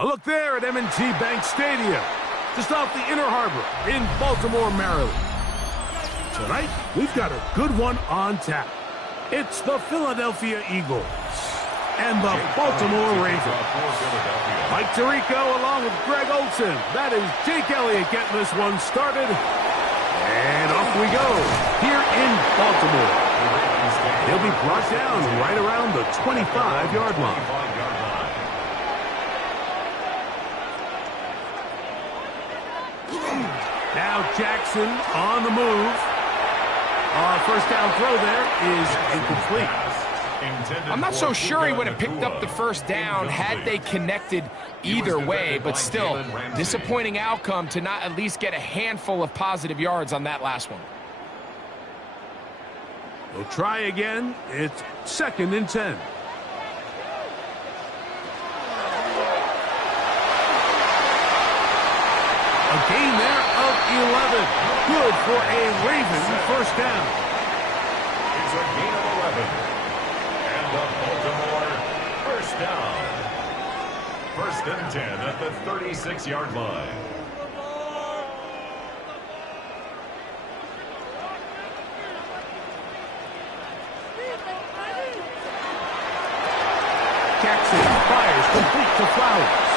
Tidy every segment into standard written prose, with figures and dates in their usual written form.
A look there at M&T Bank Stadium, just off the Inner Harbor in Baltimore, Maryland. Tonight, we've got a good one on tap. It's the Philadelphia Eagles and the Baltimore Ravens. Mike Tirico along with Greg Olson. That is Jake Elliott getting this one started. And off we go here in Baltimore. He'll be brought down right around the 25-yard line. Now Jackson on the move. First down throw there is incomplete. I'm not so sure he would have picked up the first down had they connected either way, but still, disappointing outcome to not at least get a handful of positive yards on that last one. We'll try again. It's 2nd and 10. A gain there of 11. Good for a Raven first down. It's a gain of 11. And the Baltimore first down. 1st and 10 at the 36-yard line. Jackson fires complete to Flowers.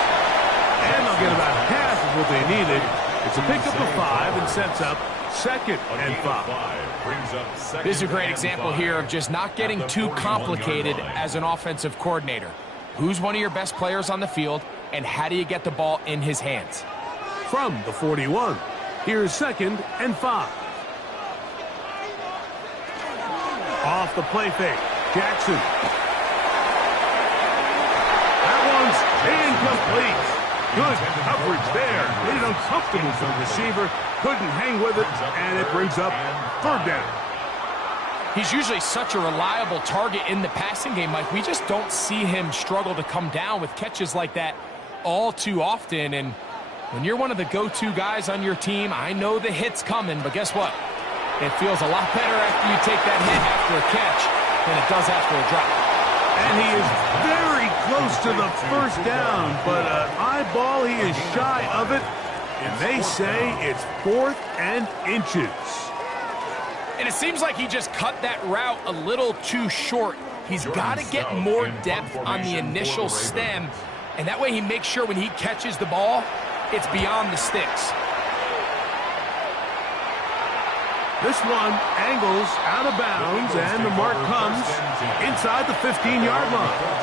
And they'll get about half of what they needed. It's a pickup of 5 and sets up 2nd and 5. This is a great example here of just not getting too complicated as an offensive coordinator. Who's one of your best players on the field, and how do you get the ball in his hands? From the 41, here's 2nd and 5. Off the play fake, Jackson. That one's incomplete. Good coverage there. Made it uncomfortable for the receiver. Couldn't hang with it, and it brings up 3rd down. He's usually such a reliable target in the passing game, Mike. We just don't see him struggle to come down with catches like that all too often. And when you're one of the go-to guys on your team, I know the hit's coming, but guess what? It feels a lot better after you take that hit after a catch than it does after a drop. And he is very close to the first down, but eyeball, he is shy of it. And they say it's 4th and inches. And it seems like he just cut that route a little too short. He's got to get more depth on the initial stem, and that way he makes sure when he catches the ball, it's beyond the sticks. This one angles out of bounds, and the mark comes inside the 15-yard line.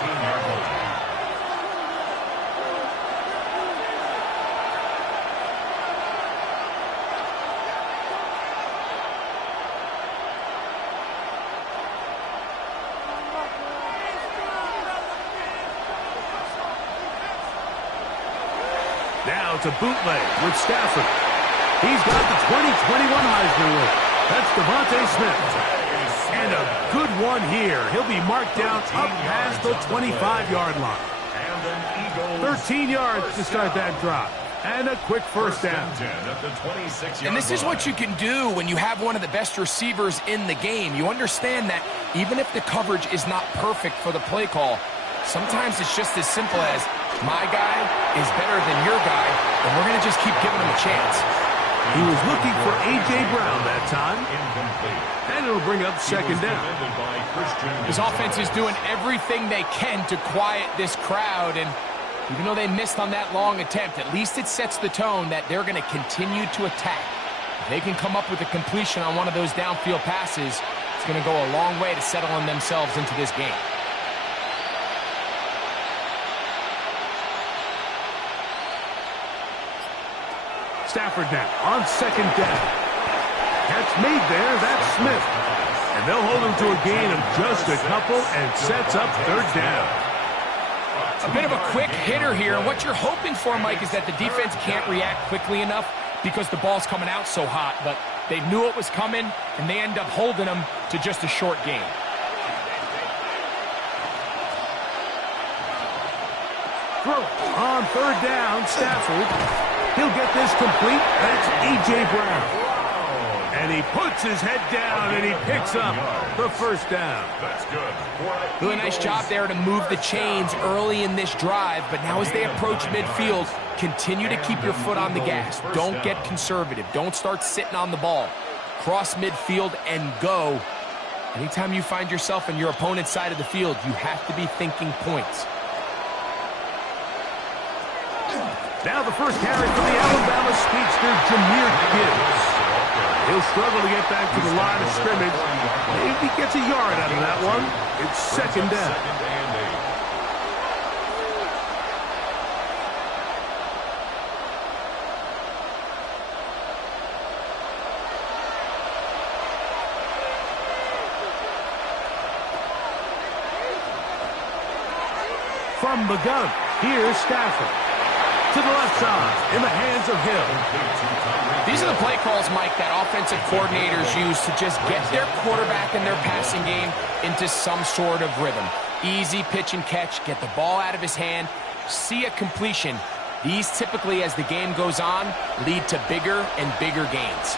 Now it's a bootleg with Stafford. He's got the 2021 Heisman winner. That's Devontae Smith. And a good one here. He'll be marked down up past the 25-yard line. 13 yards to start that drop. And a quick first down. And this is what you can do when you have one of the best receivers in the game. You understand that even if the coverage is not perfect for the play call, sometimes it's just as simple as, my guy is better than your guy, and we're going to just keep giving him a chance. He was looking for A.J. Brown that time. And it'll bring up 2nd down. His offense is doing everything they can to quiet this crowd, and even though they missed on that long attempt, at least it sets the tone that they're going to continue to attack. If they can come up with a completion on one of those downfield passes, it's going to go a long way to settling themselves into this game. Stafford now on 2nd down. Catch made there, that's Smith. And they'll hold him to a gain of just a couple and sets up 3rd down. A bit of a quick hitter here, and what you're hoping for, Mike, is that the defense can't react quickly enough because the ball's coming out so hot, but they knew it was coming, and they end up holding them to just a short gain. Throw on 3rd down, Stafford. He'll get this complete. That's A.J. Brown. And And he puts his head down, and he picks up the first down. That's good. Really nice job there to move the chains early in this drive, but now as they approach midfield, continue to keep your foot on the gas. Don't get conservative. Don't start sitting on the ball. Cross midfield and go. Anytime you find yourself on your opponent's side of the field, you have to be thinking points. Now the first carry from the Alabama speedster, Jahmyr Gibbs. He'll struggle to get back to the line of scrimmage. Maybe he gets a yard out of that one. It's second down. From the gun, here's Stafford. To the left side, in the hands of Hill. These are the play calls, Mike, that offensive coordinators use to just get their quarterback and their passing game into some sort of rhythm. Easy pitch and catch, get the ball out of his hand, see a completion. These typically, as the game goes on, lead to bigger and bigger gains.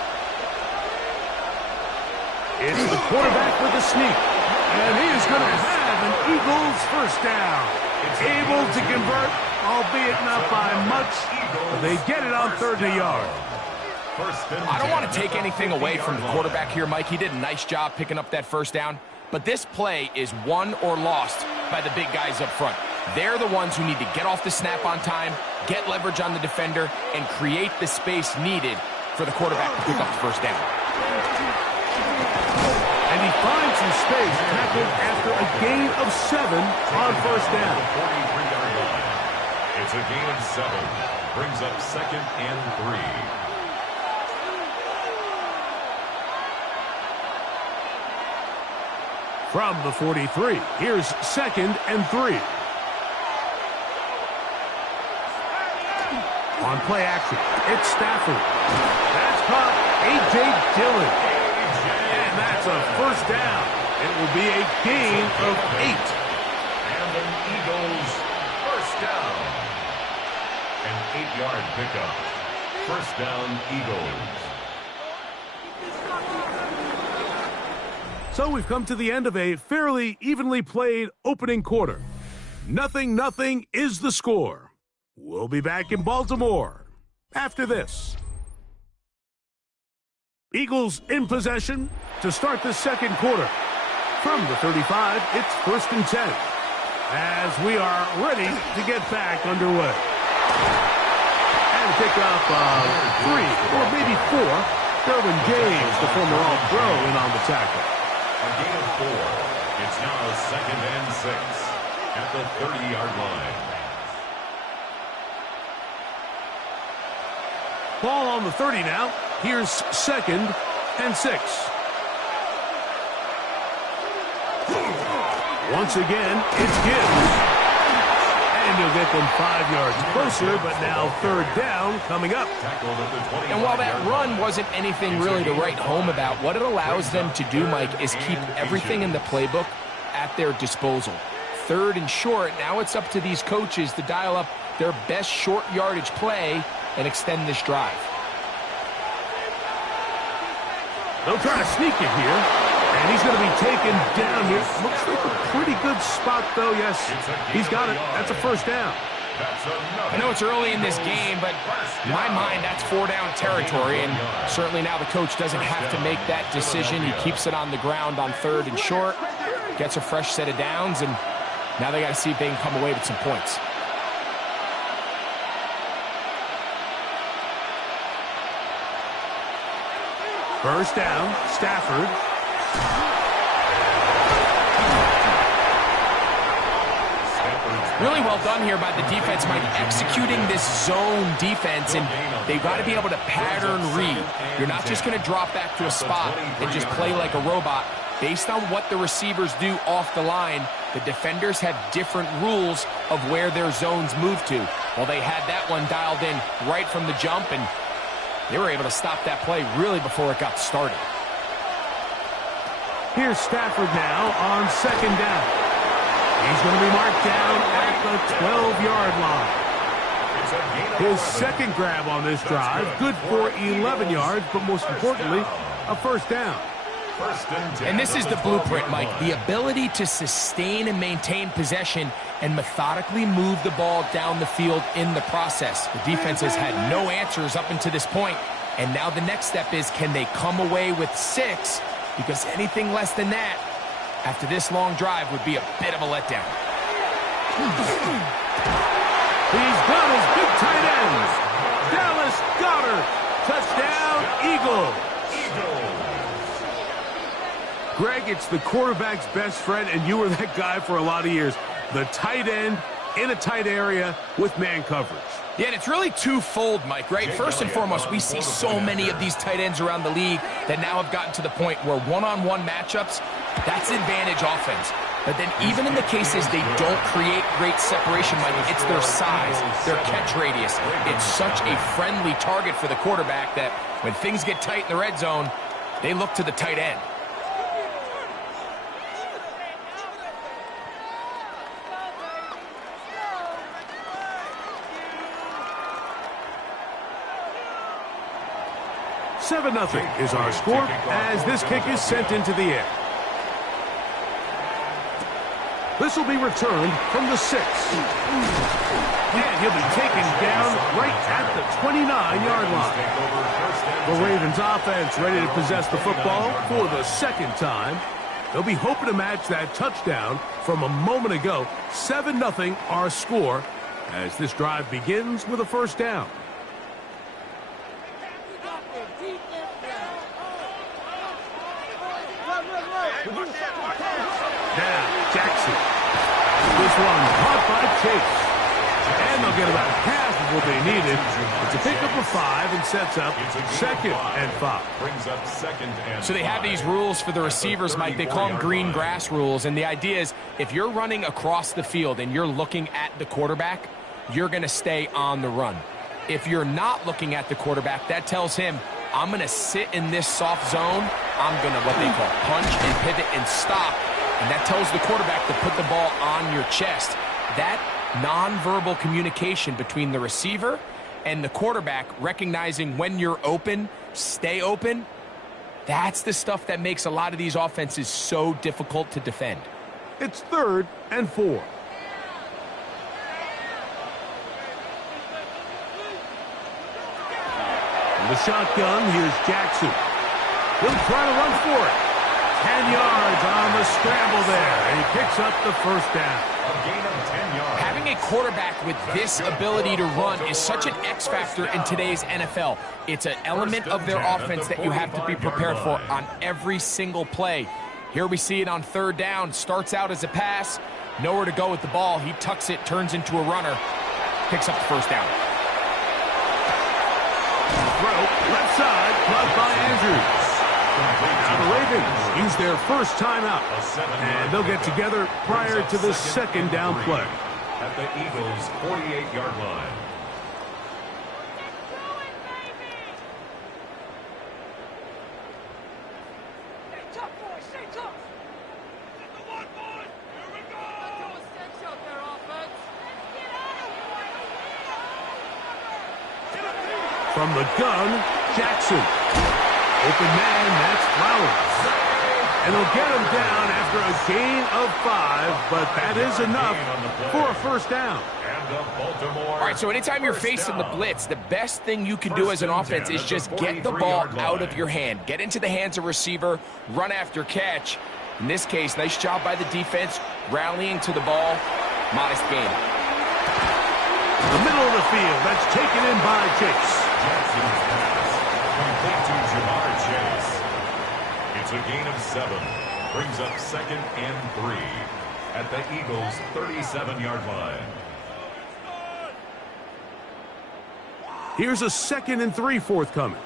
It's the quarterback with the sneak. And he is going to have an Eagles first down. Able to convert, albeit not by much. They get it on 30 yards. I don't want to take anything away from the quarterback here, Mike. He did a nice job picking up that first down. But this play is won or lost by the big guys up front. They're the ones who need to get off the snap on time, get leverage on the defender, and create the space needed for the quarterback to pick up the first down. And he finds some space tackled after a gain of 7 on first down. 43-yard line. It's a gain of 7. Brings up 2nd and 3. From the 43, here's 2nd and 3. On play action, it's Stafford. That's caught A.J. Dillon. And that's a first down. It will be a gain of 8. And an Eagles first down. An 8-yard pickup. First down, Eagles. So we've come to the end of a fairly evenly played opening quarter. 0-0 is the score. We'll be back in Baltimore after this. Eagles in possession to start the second quarter. From the 35, it's 1st and 10. As we are ready to get back underway. And pick up 3 or maybe 4. Derwin James, the former All-Pro, in on the tackle. A gain of 4. It's now 2nd and 6 at the 30-yard line. Ball on the 30 now. Here's 2nd and 6. Once again, it's Gibbs. And he'll get them 5 yards closer, but now 3rd down coming up. And while that run wasn't anything really to write home about, what it allows them to do, Mike, is keep everything in the playbook at their disposal. 3rd and short, now it's up to these coaches to dial up their best short yardage play and extend this drive. They'll try to sneak it here, and he's going to be taken down here. Looks like a pretty good spot, though. Yes, he's got it. That's a first down. I know it's early in this game, but in my mind, that's 4-down territory, and certainly now the coach doesn't have to make that decision. He keeps it on the ground on 3rd and short, gets a fresh set of downs, and now they got to see if they can come away with some points. First down, Stafford. Really well done here by the defense, Mike, executing this zone defense, and they've got to be able to pattern read. You're not just going to drop back to a spot and just play like a robot. Based on what the receivers do off the line, the defenders have different rules of where their zones move to. Well, they had that one dialed in right from the jump, and they were able to stop that play really before it got started. Here's Stafford now on 2nd down. He's going to be marked down at the 12-yard line. His second grab on this drive, good for 11 yards, but most importantly, a a first down. And this is the blueprint, Mike. The ability to sustain and maintain possession and methodically move the ball down the field in the process. The defense has had no answers up until this point, and now the next step is, can they come away with 6? Because anything less than that, after this long drive, would be a bit of a letdown. He's got his big tight ends. Dallas Goedert. Touchdown, Eagles. Greg, it's the quarterback's best friend, and you were that guy for a lot of years. The tight end in a tight area with man coverage. Yeah, and it's really twofold, Mike, right? First and foremost, we see so many of these tight ends around the league that now have gotten to the point where one-on-one matchups, that's advantage offense. But then even in the cases they don't create great separation, Mike, it's their size, their catch radius. It's such a friendly target for the quarterback that when things get tight in the red zone, they look to the tight end. Seven 0 is our score as this kick is sent into the air. This will be returned from the 6. And he'll be taken down right at the 29-yard line. The Ravens offense ready to possess the football for the second time. They'll be hoping to match that touchdown from a moment ago. 7 0 our score as this drive begins with a first down. Now, Jackson. This one caught by Chase. And they'll get about half of what they needed. It's a pickup of 5 and sets up 2nd and 5. Brings up 2nd and 5. So they have these rules for the receivers, Mike. They call them green grass rules. And the idea is if you're running across the field and you're looking at the quarterback, you're going to stay on the run. If you're not looking at the quarterback, that tells him, I'm going to sit in this soft zone. I'm going to what they call punch and pivot and stop. And that tells the quarterback to put the ball on your chest. That nonverbal communication between the receiver and the quarterback, recognizing when you're open, stay open, that's the stuff that makes a lot of these offenses so difficult to defend. It's 3rd and 4. In the shotgun, here's Jackson. He'll try to run for it. 10 yards on the scramble there, and he picks up the first down. A gain of 10 yards. Having a quarterback with this ability to run is such an X factor in today's NFL. It's an element of their offense that you have to be prepared for on every single play. Here we see it on 3rd down. Starts out as a pass, nowhere to go with the ball. He tucks it, turns into a runner, picks up the first down. Throw, left side, caught by Andrews. Now the Ravens use their first timeout, and they'll get together prior to the 2nd down play. At the Eagles' 48-yard line. From the gun, Jackson. Open man, that's Flowers. And they'll get him down after a gain of 5, but that is enough for a first down. All right, so anytime you're facing the blitz, the best thing you can do as an offense is just get the ball out of your hand. Get into the hands of receiver, run after catch. In this case, nice job by the defense, rallying to the ball. Modest gain. The middle of the field, that's taken in by Chase. Jackson's pass complete to Jamar Chase. It's a gain of 7. Brings up 2nd and 3 at the Eagles' 37-yard line. Here's a 2nd and 3 forthcoming.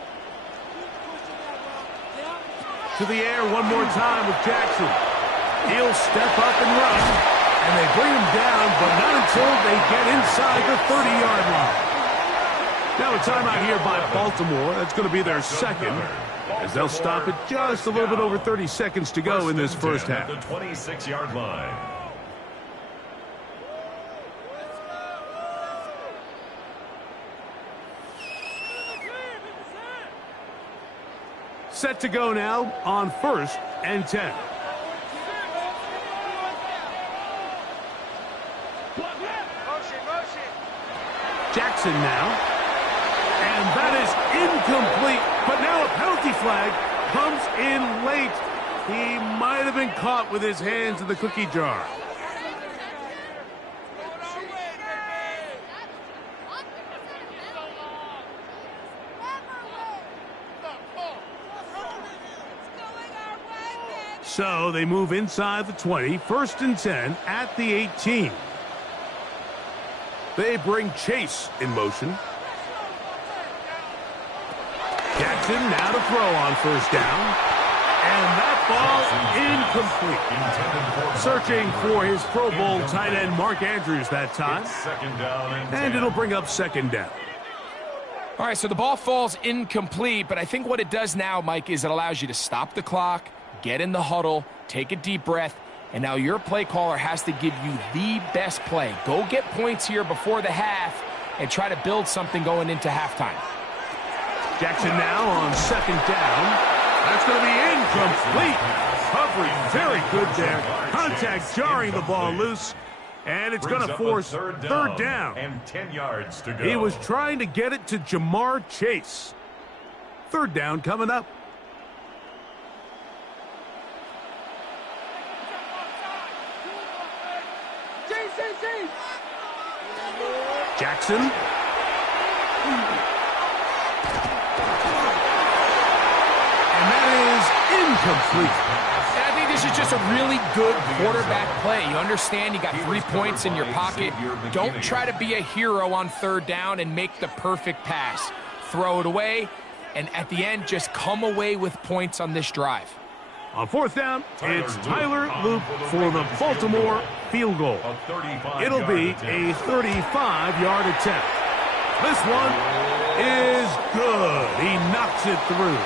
To the air one more time with Jackson. He'll step up and run. And they bring him down, but not until they get inside the 30-yard line. Now a timeout here by Baltimore. That's going to be their 2nd, as they'll stop it just a little bit over 30 seconds to go in this first half. At the 26-yard line. Set to go now on 1st and 10. Jackson now. And that is incomplete. But now a penalty flag comes in late. He might have been caught with his hands in the cookie jar. So they move inside the 20, 1st and 10 at the 18. They bring Chase in motion. Jackson now to throw on 1st down. And that ball incomplete. Searching for his Pro Bowl tight end Mark Andrews that time. And it'll bring up 2nd down. All right, so the ball falls incomplete, but I think what it does now, Mike, is it allows you to stop the clock, get in the huddle, take a deep breath, and now your play caller has to give you the best play. Go get points here before the half and try to build something going into halftime. Jackson now on 2nd down. That's going to be incomplete. Coverage very good there. Contact jarring the ball loose. And it's going to force 3rd down. And 10 yards to go. He was trying to get it to Jamar Chase. 3rd down coming up. Jackson. And that is incomplete. And I think this is just a really good quarterback play. You understand you got 3 points in your pocket. Don't try to be a hero on 3rd down and make the perfect pass. Throw it away, and at the end, just come away with points on this drive. On 4th down, it's Tyler Loop for the Baltimore field goal. It'll be a 35-yard attempt. This one is good. He knocks it through.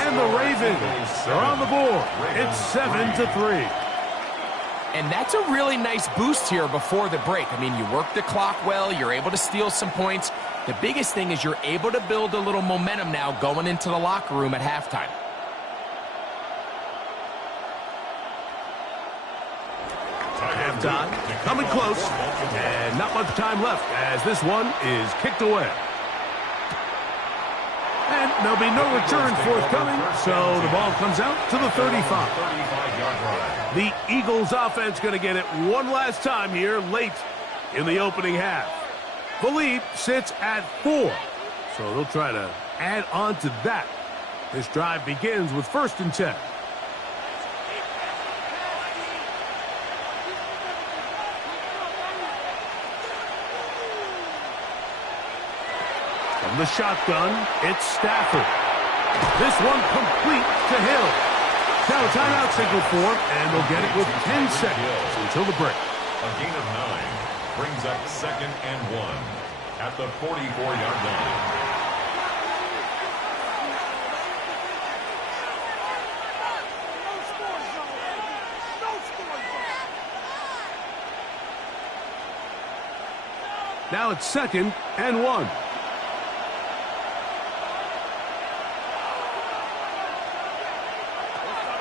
And the Ravens are on the board. It's 7-3. And that's a really nice boost here before the break. I mean, you work the clock well. You're able to steal some points. The biggest thing is you're able to build a little momentum now going into the locker room at halftime. Halftime coming close, and not much time left as this one is kicked away. And there'll be no return forthcoming, so the ball comes out to the 35. The Eagles offense going to get it one last time here late in the opening half. The lead sits at 4, so they'll try to add on to that. This drive begins with 1st and 10. From the shotgun, it's Stafford. This one complete to Hill. Now a timeout signal for him, and they'll get it with 10 seconds until the break. A gain of 9 brings up 2nd and 1 at the 44-yard line. Now it's 2nd and 1.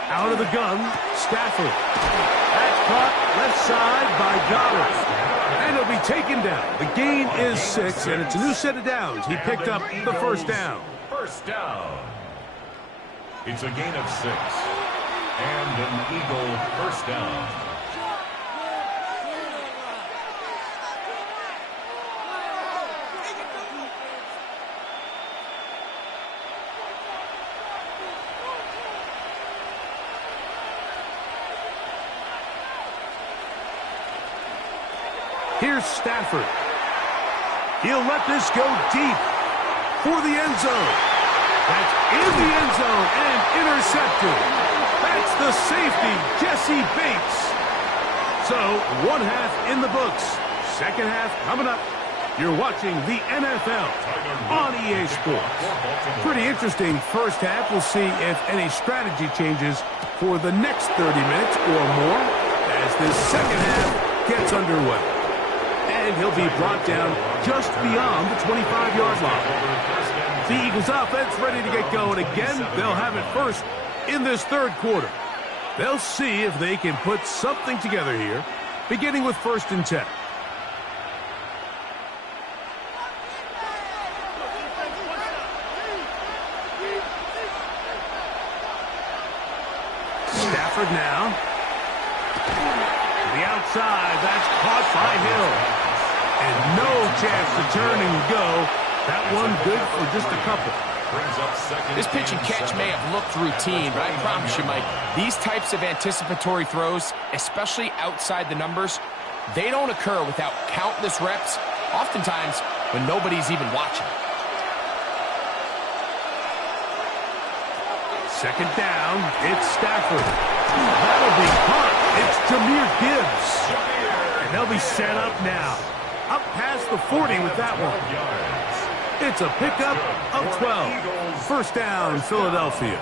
Out of the gun, Stafford. That's caught left side by Goddard. And he'll be taken down. The gain is 6, and it's a new set of downs. He picked up the 1st down. 1st down. It's a gain of 6. And an Eagle 1st down. Here's Stafford. He'll let this go deep for the end zone. That's in the end zone and intercepted. That's the safety, Jesse Bates. So, 1 half in the books. 2nd half coming up. You're watching the NFL on EA Sports. Pretty interesting 1st half. We'll see if any strategy changes for the next 30 minutes or more as this 2nd half gets underway. And he'll be brought down just beyond the 25-yard line. The Eagles offense ready to get going again. They'll have it first in this third quarter. They'll see if they can put something together here, beginning with 1st and 10. Stafford now. To the outside, that's caught by Hill. And no chance to turn and go. That one good for just a couple. This pitch and catch may have looked routine, but I promise you, Mike, these types of anticipatory throws, especially outside the numbers, they don't occur without countless reps, oftentimes when nobody's even watching. 2nd down, it's Stafford. That'll be caught. It's Jahmyr Gibbs. And they'll be set up now. Up past the 40 with that one. It's a pickup of 12. 1st down, Philadelphia.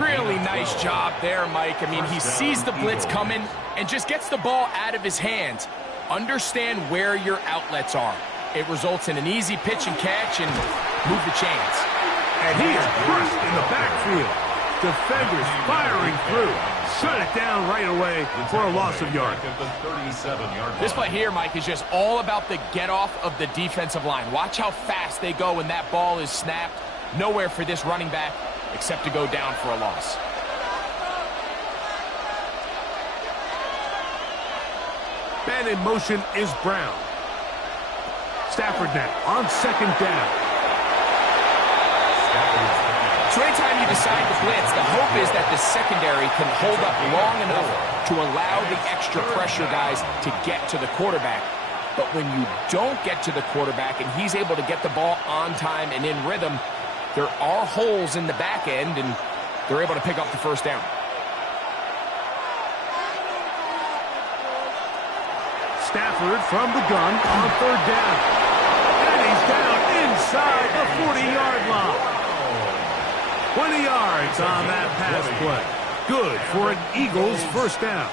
Really nice job there, Mike. I mean, he sees the blitz coming and just gets the ball out of his hands. Understand where your outlets are. It results in an easy pitch and catch and move the chains. And he is crushed in the backfield. Defenders firing through. Shut it down right away for a loss of yard. This play here, Mike, is just all about the get-off of the defensive line. Watch how fast they go when that ball is snapped. Nowhere for this running back except to go down for a loss. Man in motion is Brown. Stafford now on 2nd down. So anytime you decide to blitz, the hope is that the secondary can hold up long enough to allow the extra pressure guys to get to the quarterback. But when you don't get to the quarterback and he's able to get the ball on time and in rhythm, there are holes in the back end, and they're able to pick up the 1st down. Stafford from the gun on 3rd down. And he's down inside the 40-yard line. 20 yards on that pass play. Good for an Eagles 1st down.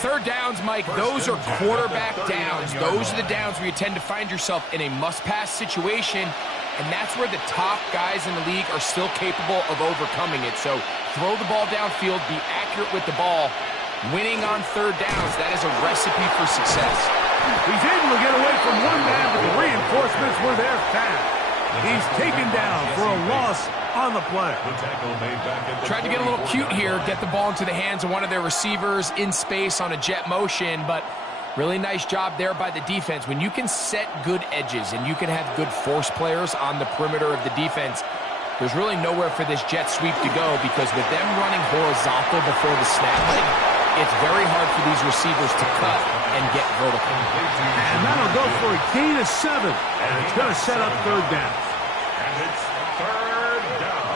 3rd downs, Mike, those are quarterback downs. Those are the downs where you tend to find yourself in a must-pass situation, and that's where the top guys in the league are still capable of overcoming it. So throw the ball downfield, be accurate with the ball. Winning on 3rd downs, that is a recipe for success. He's able to get away from one man, but the reinforcements were there fast. He's taken down for a loss on the play. Tried to get a little cute here, get the ball into the hands of one of their receivers in space on a jet motion, but really nice job there by the defense. When you can set good edges and you can have good force players on the perimeter of the defense, there's really nowhere for this jet sweep to go, because with them running horizontal before the snap, it's very hard for these receivers to cut and get vertical. And that'll go for a gain of 7, and it's going to set up 3rd down. And it's 3rd down.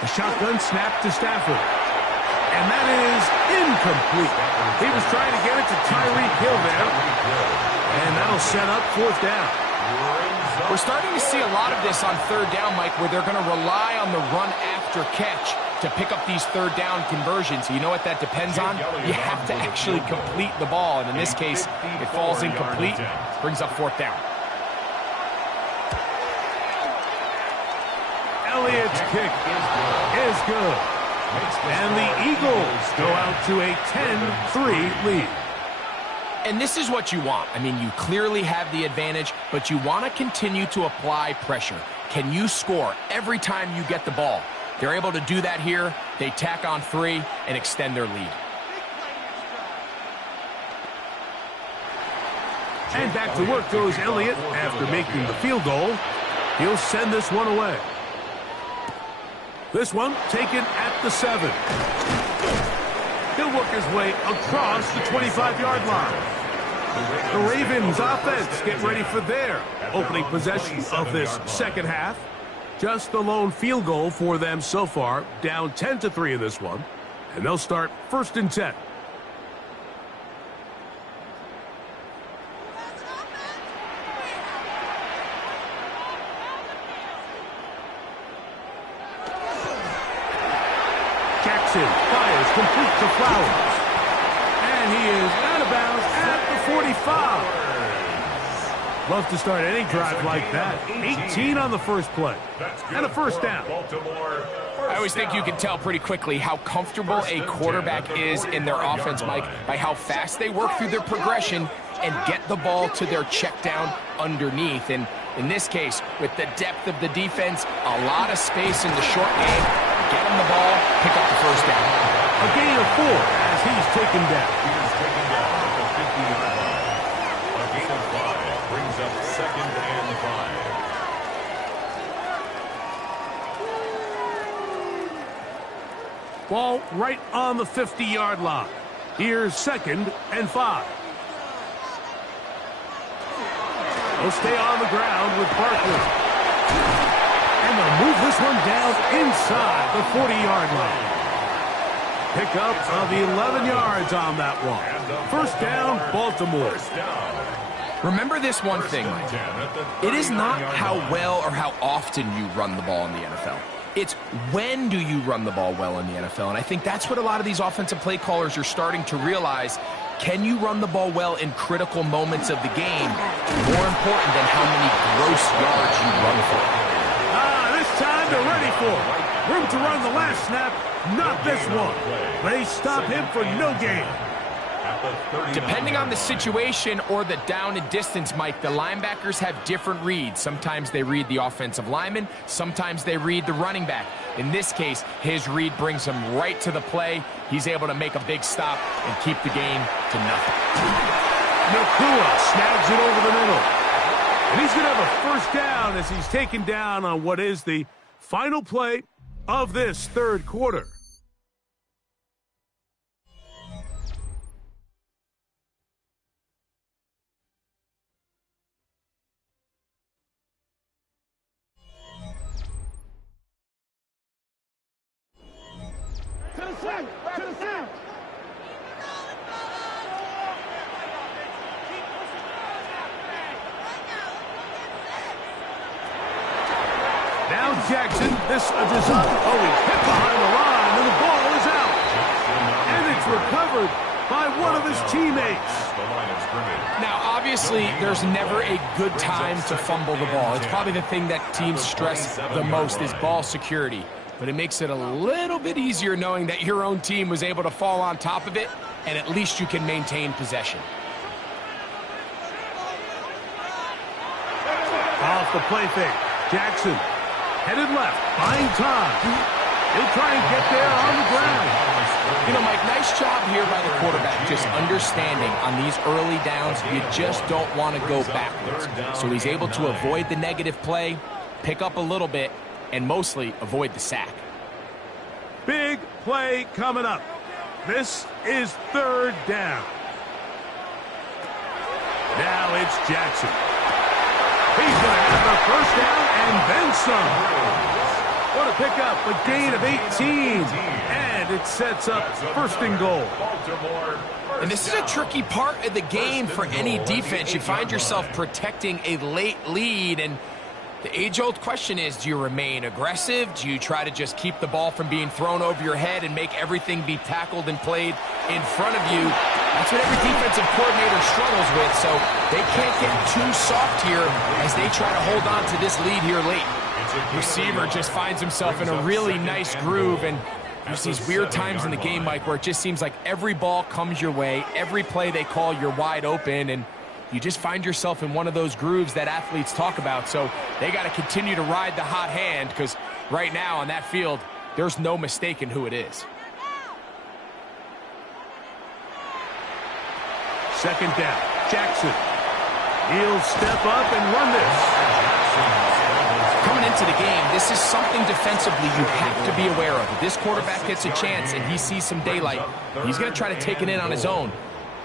A shotgun snap to Stafford. And that is incomplete. He was trying to get it to Tyreek Hill there. And that'll set up 4th down. We're starting to see a lot of this on 3rd down, Mike, where they're going to rely on the run after catch to pick up these 3rd down conversions. You know what that depends on? You have to actually complete the ball. And in this case, it falls incomplete, brings up 4th down. Elliott's kick is good. And the Eagles go out to a 10-3 lead. And this is what you want. I mean, you clearly have the advantage, but you want to continue to apply pressure. Can you score every time you get the ball? They're able to do that here. They tack on 3 and extend their lead. And back to work goes Elliott after making the field goal. He'll send this one away. This one taken at the 7. He'll work his way across the 25-yard line. The Ravens offense get ready for their opening possession of this 2nd half. Just the lone field goal for them so far, down 10-3 in this one. And they'll start 1st and 10. Jackson fires complete to Flowers. And he is out of bounds at the 45. Love to start any drive like that. 18 on the first play. And a first down. I always think you can tell pretty quickly how comfortable a quarterback is in their offense, Mike, by how fast they work through their progression and get the ball to their check down underneath. And in this case, with the depth of the defense, a lot of space in the short game, get him the ball, pick up the first down. A gain of 4 as he's taken down. He's taken down at the 50-yard line. A gain of 5 brings up 2nd and 5. Ball right on the 50-yard line. Here's 2nd and 5. They'll stay on the ground with Barkley. And they'll move this one down inside the 40-yard line. Pickup of 11 yards on that one. First down, Baltimore. Remember this one thing, Mike. It is not how well or how often you run the ball in the NFL. It's when do you run the ball well in the NFL. And I think that's what a lot of these offensive play callers are starting to realize. Can you run the ball well in critical moments of the game? More important than how many gross yards you run for. This time they're ready for it. Room to run the last snap, not this one. They stop him for no gain. Depending on the situation or the down and distance, Mike, the linebackers have different reads. Sometimes they read the offensive lineman. Sometimes they read the running back. In this case, his read brings him right to the play. He's able to make a big stop and keep the gain to nothing. Nakua snags it over the middle. And he's going to have a first down as he's taken down on what is the final play of this third quarter. Now Jackson, this a disaster. Oh, he's hit behind the line, and the ball is out. And it's recovered by one of his teammates. Now, obviously, there's never a good time to fumble the ball. It's probably the thing that teams stress the most is ball security. But it makes it a little bit easier knowing that your own team was able to fall on top of it, and at least you can maintain possession. Off the play fake. Jackson headed left, buying time. He'll try and get there on the ground. You know, Mike, nice job here by the quarterback, just understanding on these early downs, you just don't want to go backwards. So he's able to avoid the negative play, pick up a little bit, and mostly avoid the sack. Big play coming up. This is third down. Now it's Jackson. He's going to have the first down and then some. What a pickup, a gain of 18. And it sets up first and goal. And this is a tricky part of the game for any defense. You find yourself protecting a late lead, and the age-old question is, do you remain aggressive? Do you try to just keep the ball from being thrown over your head and make everything be tackled and played in front of you? That's what every defensive coordinator struggles with, so they can't get too soft here as they try to hold on to this lead here late. Receiver just finds himself in a really nice groove, and there's these weird times in the game, Mike, where it just seems like every ball comes your way, every play they call, you're wide open, and you just find yourself in one of those grooves that athletes talk about. So they got to continue to ride the hot hand, because right now on that field, there's no mistaking who it is. Second down, Jackson. He'll step up and run this. Coming into the game, this is something defensively you have to be aware of. If this quarterback gets a chance and he sees some daylight, he's going to try to take it in on his own.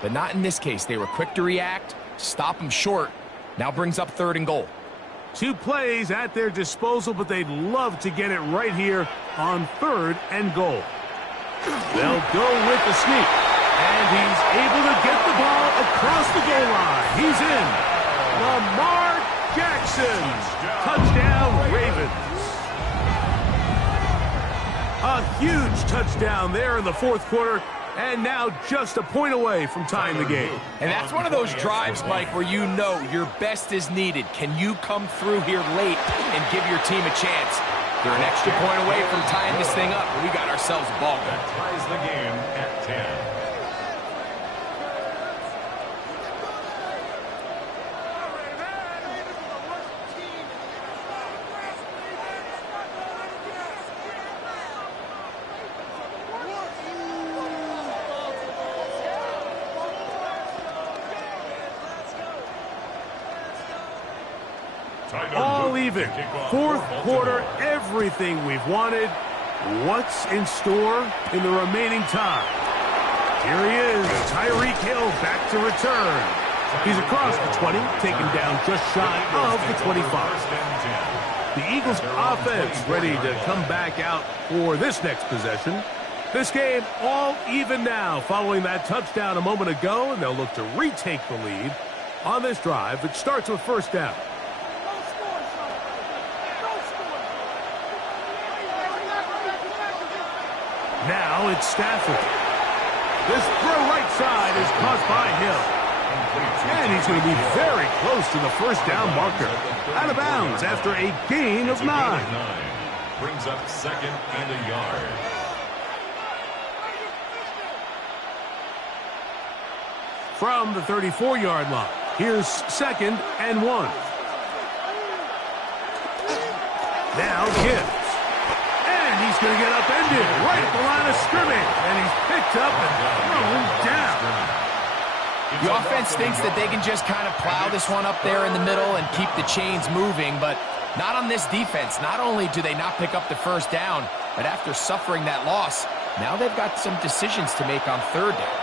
But not in this case. They were quick to react, stop him short. Now brings up third and goal. 2 plays at their disposal, but they'd love to get it right here on third and goal. They'll go with the sneak. And he's able to get the ball across the goal line. He's in. Lamar Jackson. Touchdown, Ravens. A huge touchdown there in the fourth quarter, and now just a point away from tying the game. And that's one of those drives, Mike, where you know your best is needed. Can you come through here late and give your team a chance? They're an extra point away from tying this thing up, and we got ourselves a ball game. That ties the game at 10. All even. Fourth quarter, everything we've wanted. What's in store in the remaining time? Here he is, Tyreek Hill back to return. He's across the 20, taken down just shy of the 25. The Eagles offense ready to come back out for this next possession. This game all even now following that touchdown a moment ago, and they'll look to retake the lead on this drive, which starts with first down. Now it's Stafford. This throw right side is caught by Hill. And he's going to be very close to the first down marker. Out of bounds after a gain of 9. Brings up second and a yard. From the 34-yard line, here's second and 1. Now Gibbs. He's going to get upended right at the line of scrimmage, and he's picked up and thrown down. The offense thinks that they can just kind of plow this one up there in the middle and keep the chains moving, but not on this defense. Not only do they not pick up the first down, but after suffering that loss, now they've got some decisions to make on third down.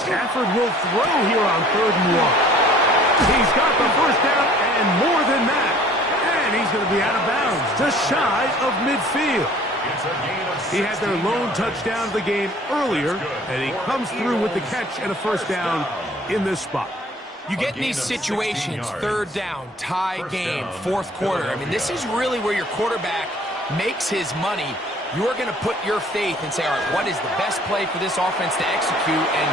Stafford will throw here on 3rd and 1. He's got the first down and more than that. He's going to be out of bounds, just shy of midfield. He had their lone touchdown of the game earlier, and he comes through with the catch and a first down in this spot. You get in these situations, third down, tie game, fourth quarter. I mean, this is really where your quarterback makes his money. You're going to put your faith and say, all right, what is the best play for this offense to execute? And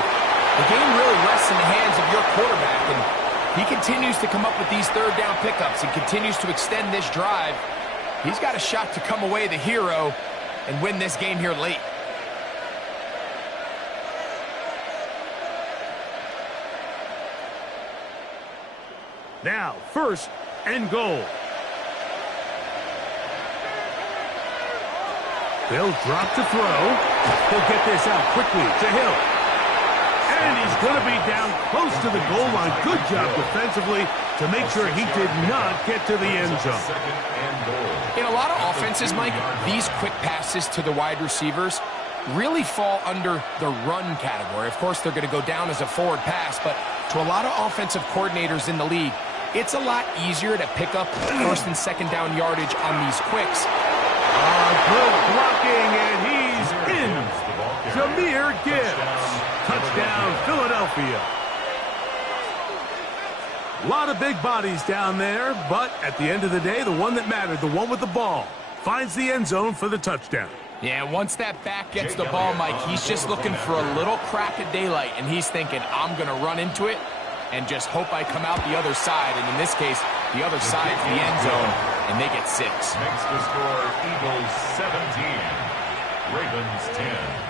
the game really rests in the hands of your quarterback, and he continues to come up with these third down pickups and continues to extend this drive. He's got a shot to come away the hero and win this game here late. Now, first and goal. They'll drop to throw. He'll get this out quickly to Hill. And he's going to be down close to the goal line. Good job defensively to make sure he did not get to the end zone. In a lot of offenses, Mike, these quick passes to the wide receivers really fall under the run category. Of course, they're going to go down as a forward pass, but to a lot of offensive coordinators in the league, it's a lot easier to pick up first and second down yardage on these quicks. Good blocking, and he's in. Jahmyr Gibbs. Touchdown, Philadelphia. A lot of big bodies down there, but at the end of the day, the one that mattered, the one with the ball, finds the end zone for the touchdown. Yeah, once that back gets the ball, Mike, he's just looking for a little crack of daylight, and he's thinking, I'm going to run into it and just hope I come out the other side. And in this case, the other side's the end zone, and they get 6. Makes the score Eagles 17, Ravens 10.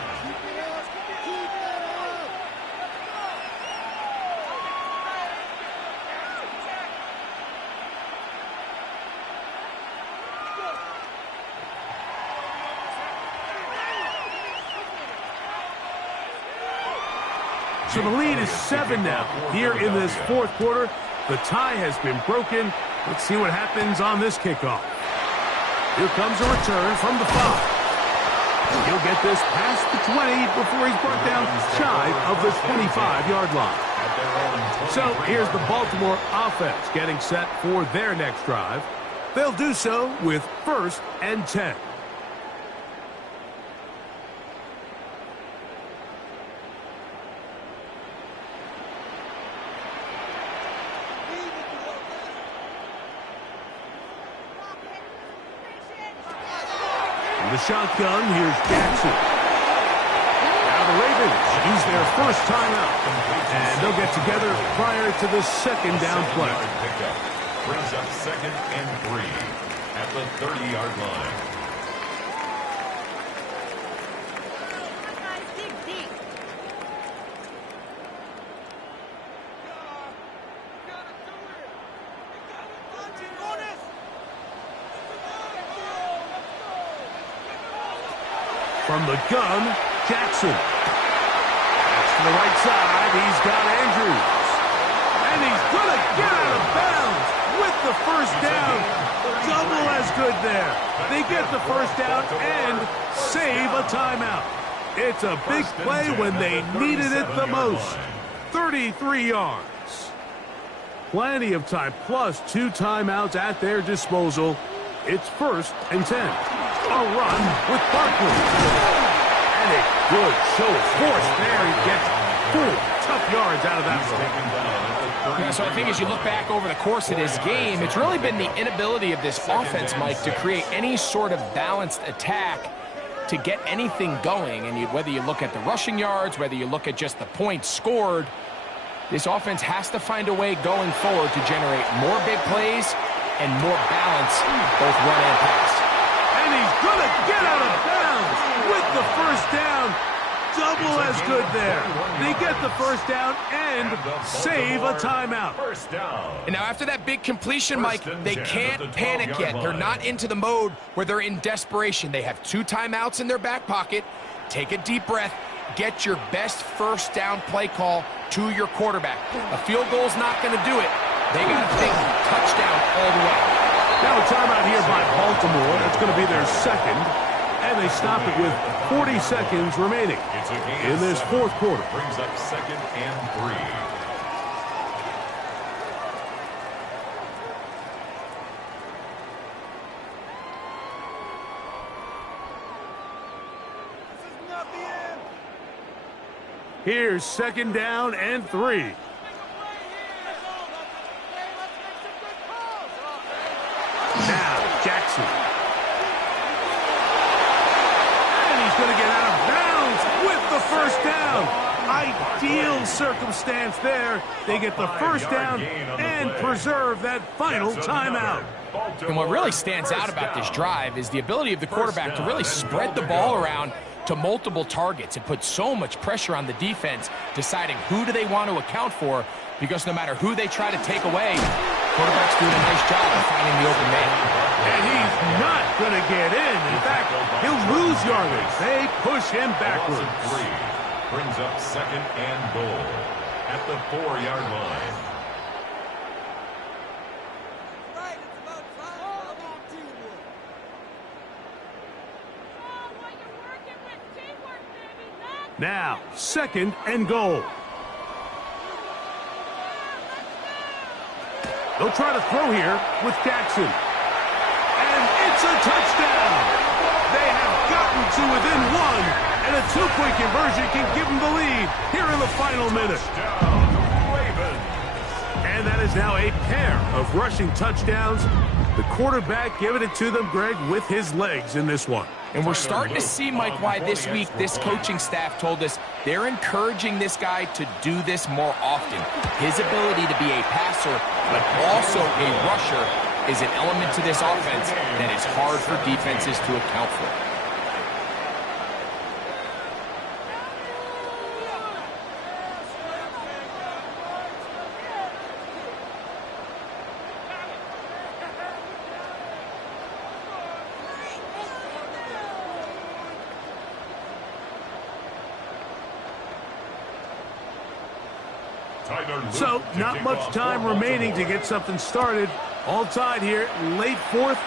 So the lead is 7 now. Here in this fourth quarter, the tie has been broken. Let's see what happens on this kickoff. Here comes a return from the 5. He'll get this past the 20 before he's brought down shy of the 25-yard line. So here's the Baltimore offense getting set for their next drive. They'll do so with 1st and 10. the shotgun, here's Jackson. Now the Ravens use their first timeout. And they'll get together prior to the second down play. Brings up 2nd and 3 at the 30-yard line. From the gun, Jackson. That's to the right side. He's got Andrews. And he's going to get out of bounds with the first down. Double as good there. They get the first down and save a timeout. It's a big play when they needed it the most. 33 yards. Plenty of time, plus 2 timeouts at their disposal. It's 1st and 10. A run with Barkley. And a good show of force there. He gets 4 tough yards out of that one. Yeah, so I think as you look back over the course of this game, it's really been the inability of this offense, Mike, to create any sort of balanced attack to get anything going. And whether you look at the rushing yards, whether you look at just the points scored, this offense has to find a way going forward to generate more big plays and more balance, both run and pass. And he's going to get out of bounds with the first down. Double as good there. They get the first down and save a timeout. And now after that big completion, Mike, they can't panic yet. They're not into the mode where they're in desperation. They have 2 timeouts in their back pocket. Take a deep breath. Get your best first down play call to your quarterback. A field goal's not going to do it. They got to think touchdown all the way. Now a timeout here by Baltimore. That's going to be their second. And they stop it with 40 seconds remaining in this 4th quarter. Brings up 2nd and 3. Here's 2nd down and 3. Now, Jackson. And he's going to get out of bounds with the first down. Ideal circumstance there. They get the first down and preserve that final timeout. And what really stands out about this drive is the ability of the quarterback to really spread the ball around to multiple targets. It puts so much pressure on the defense deciding who do they want to account for, because no matter who they try to take away, quarterback's doing a nice job of finding the open man. And he's not going to get in. In fact, he'll lose yardage. They push him backwards. Brings up 2nd and goal at the 4-yard line. Now, 2nd and goal. They'll try to throw here with Jackson. And it's a touchdown. They have gotten to within 1, and a 2-point conversion can give them the lead here in the final minute. And that is now a pair of rushing touchdowns. The quarterback giving it to them, Greg, with his legs in this one. And we're starting to see, Mike, why this week this coaching staff told us they're encouraging this guy to do this more often. His ability to be a passer, but also a rusher, is an element to this offense that is hard for defenses to account for. So, not much time remaining to get something started. All tied here, late 4th,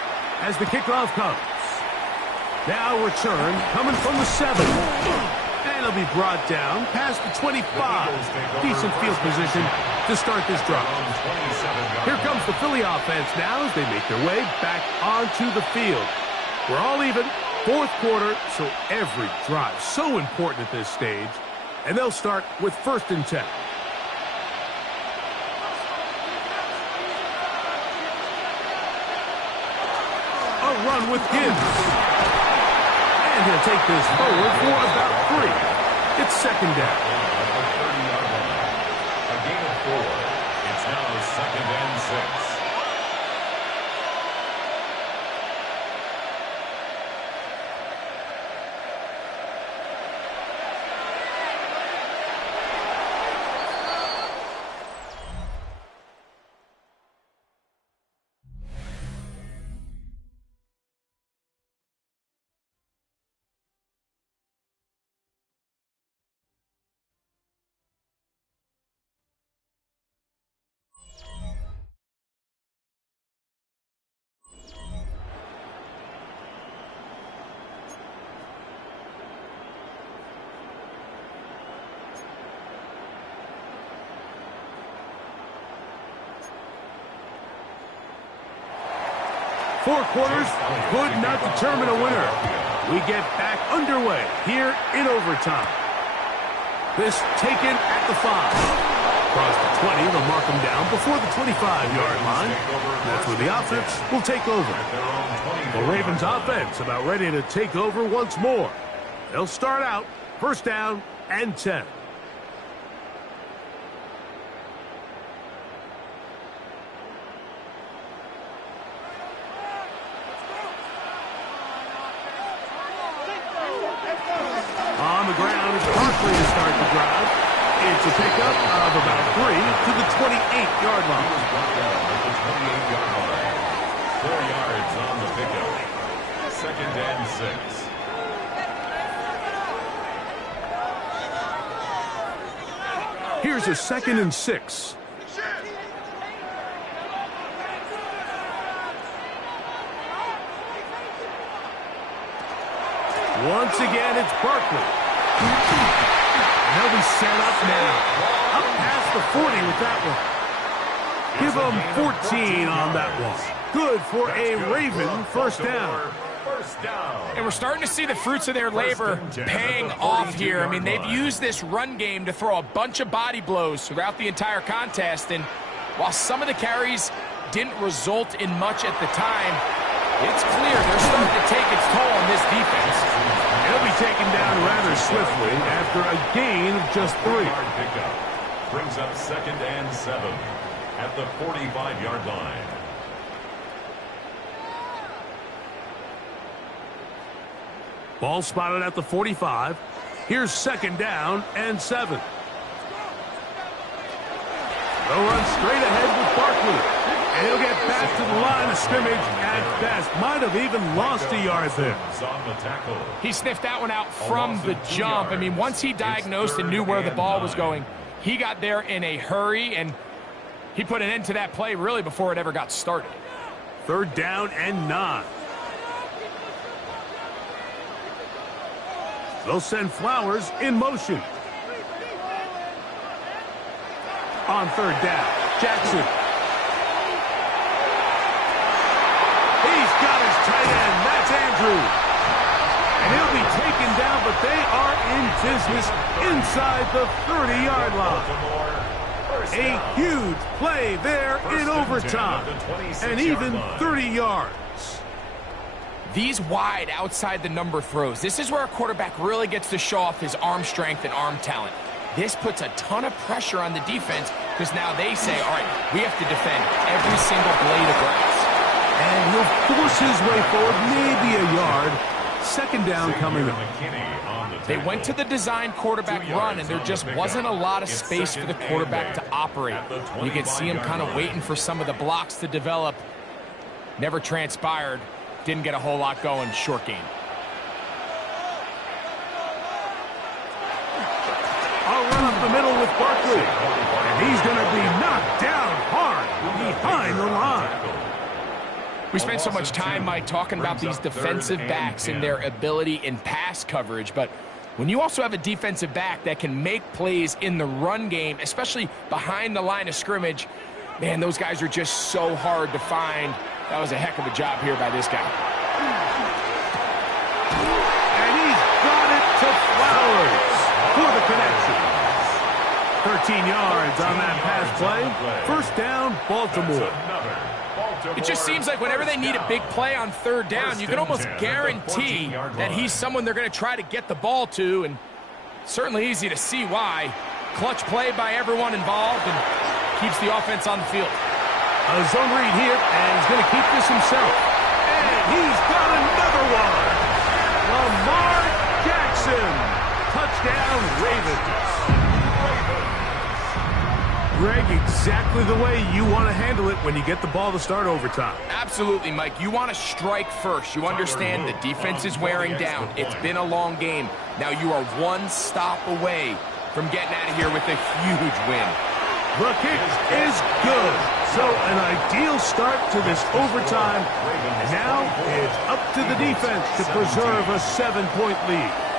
as the kickoff comes. Now return, coming from the 7. And it'll be brought down past the 25. Decent field position to start this drive. Here comes the Philly offense now as they make their way back onto the field. We're all even, 4th quarter, so every drive so important at this stage. And they'll start with 1st and 10. Run with Gibbs. And he'll take this forward for about 3. It's second down. A gain of 4. It's now second and 6. Four quarters could not determine a winner. We get back underway here in overtime. This taken at the 5. Across the 20, they'll mark them down before the 25-yard line. That's where the offense will take over. The Ravens offense about ready to take over once more. They'll start out first down and 10. On the ground is Barkley to start the drive. It's a pickup of about 3 to the 28-yard line. 4 yards on the pickup. Second and 6. Here's a second and 6. Once again, it's Barkley. He'll be set up now. Up past the 40 with that one. Give him 14 on that one. Good for a Raven first down. And we're starting to see the fruits of their labor paying off here. I mean, they've used this run game to throw a bunch of body blows throughout the entire contest. And while some of the carries didn't result in much at the time, it's clear they're starting to take its toll on this defense. He'll be taken down rather swiftly after a gain of just 3. Brings up second and 7 at the 45-yard line. Ball spotted at the 45. Here's second down and 7. They'll run straight ahead with Barkley. And he'll get back to the line of scrimmage at best. Might have even lost a yard there. He sniffed that one out from the jump. I mean, once he diagnosed and knew where the ball was going, he got there in a hurry, and he put an end to that play really before it ever got started. Third down and 9. They'll send Flowers in motion. On third down, Jackson. He's got his tight end. That's Andrews. And he'll be taken down, but they are in business inside the 30-yard line. A huge play there in overtime. And even 30 yards. These wide outside the number throws. This is where a quarterback really gets to show off his arm strength and arm talent. This puts a ton of pressure on the defense because now they say, all right, we have to defend every single blade of grass. And he'll force his way forward, maybe a yard. Second down coming up. They went to the design quarterback run, and there just wasn't a lot of space for the quarterback to operate. You can see him kind of waiting for some of the blocks to develop. Never transpired. Didn't get a whole lot going. Short game. I'll run up the middle with Barkley. And he's going to be knocked down hard behind the line. We spent so much time, Mike, talking about these defensive backs and their ability in pass coverage, but when you also have a defensive back that can make plays in the run game, especially behind the line of scrimmage, man, those guys are just so hard to find. That was a heck of a job here by this guy. And he's got it to Flowers for the connection. 13 yards on that pass play. First down, Baltimore. It just seems like whenever they need a big play on third down, you can almost guarantee that he's someone they're going to try to get the ball to, and certainly easy to see why. Clutch play by everyone involved and keeps the offense on the field. A zone read here, and he's going to keep this himself. And he's got another one. Lamar Jackson. Touchdown, Ravens. Greg, exactly the way you want to handle it when you get the ball to start overtime. Absolutely, Mike. You want to strike first. You understand the defense is wearing down. It's been a long game. Now you are one stop away from getting out of here with a huge win. The kick is good. So an ideal start to this overtime. And now it's up to the defense to preserve a 7-point lead.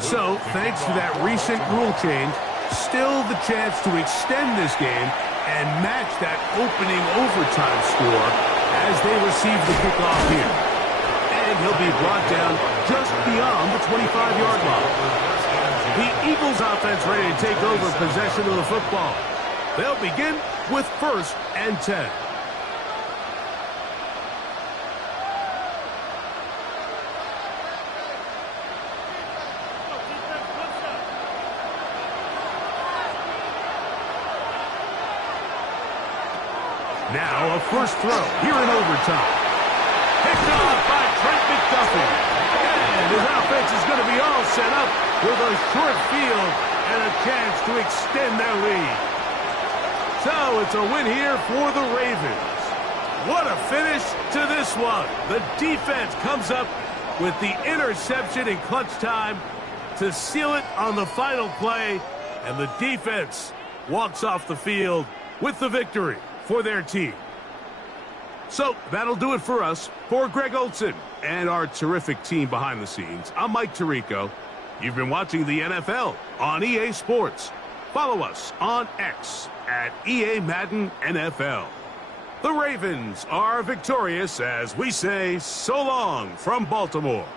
So, thanks to that recent rule change, still the chance to extend this game and match that opening overtime score as they receive the kickoff here. And he'll be brought down just beyond the 25-yard line. The Eagles offense ready to take over possession of the football. They'll begin with 1st and 10. Now a first throw here in overtime. Picked off by Trent McDuffie. And his offense is going to be all set up with a short field and a chance to extend their lead. So it's a win here for the Ravens. What a finish to this one. The defense comes up with the interception in clutch time to seal it on the final play. And the defense walks off the field with the victory for their team. So that'll do it for us. For Greg Olsen and our terrific team behind the scenes, I'm Mike Tirico. You've been watching the NFL on EA Sports. Follow us on X at EA Madden NFL. The Ravens are victorious as we say so long from Baltimore.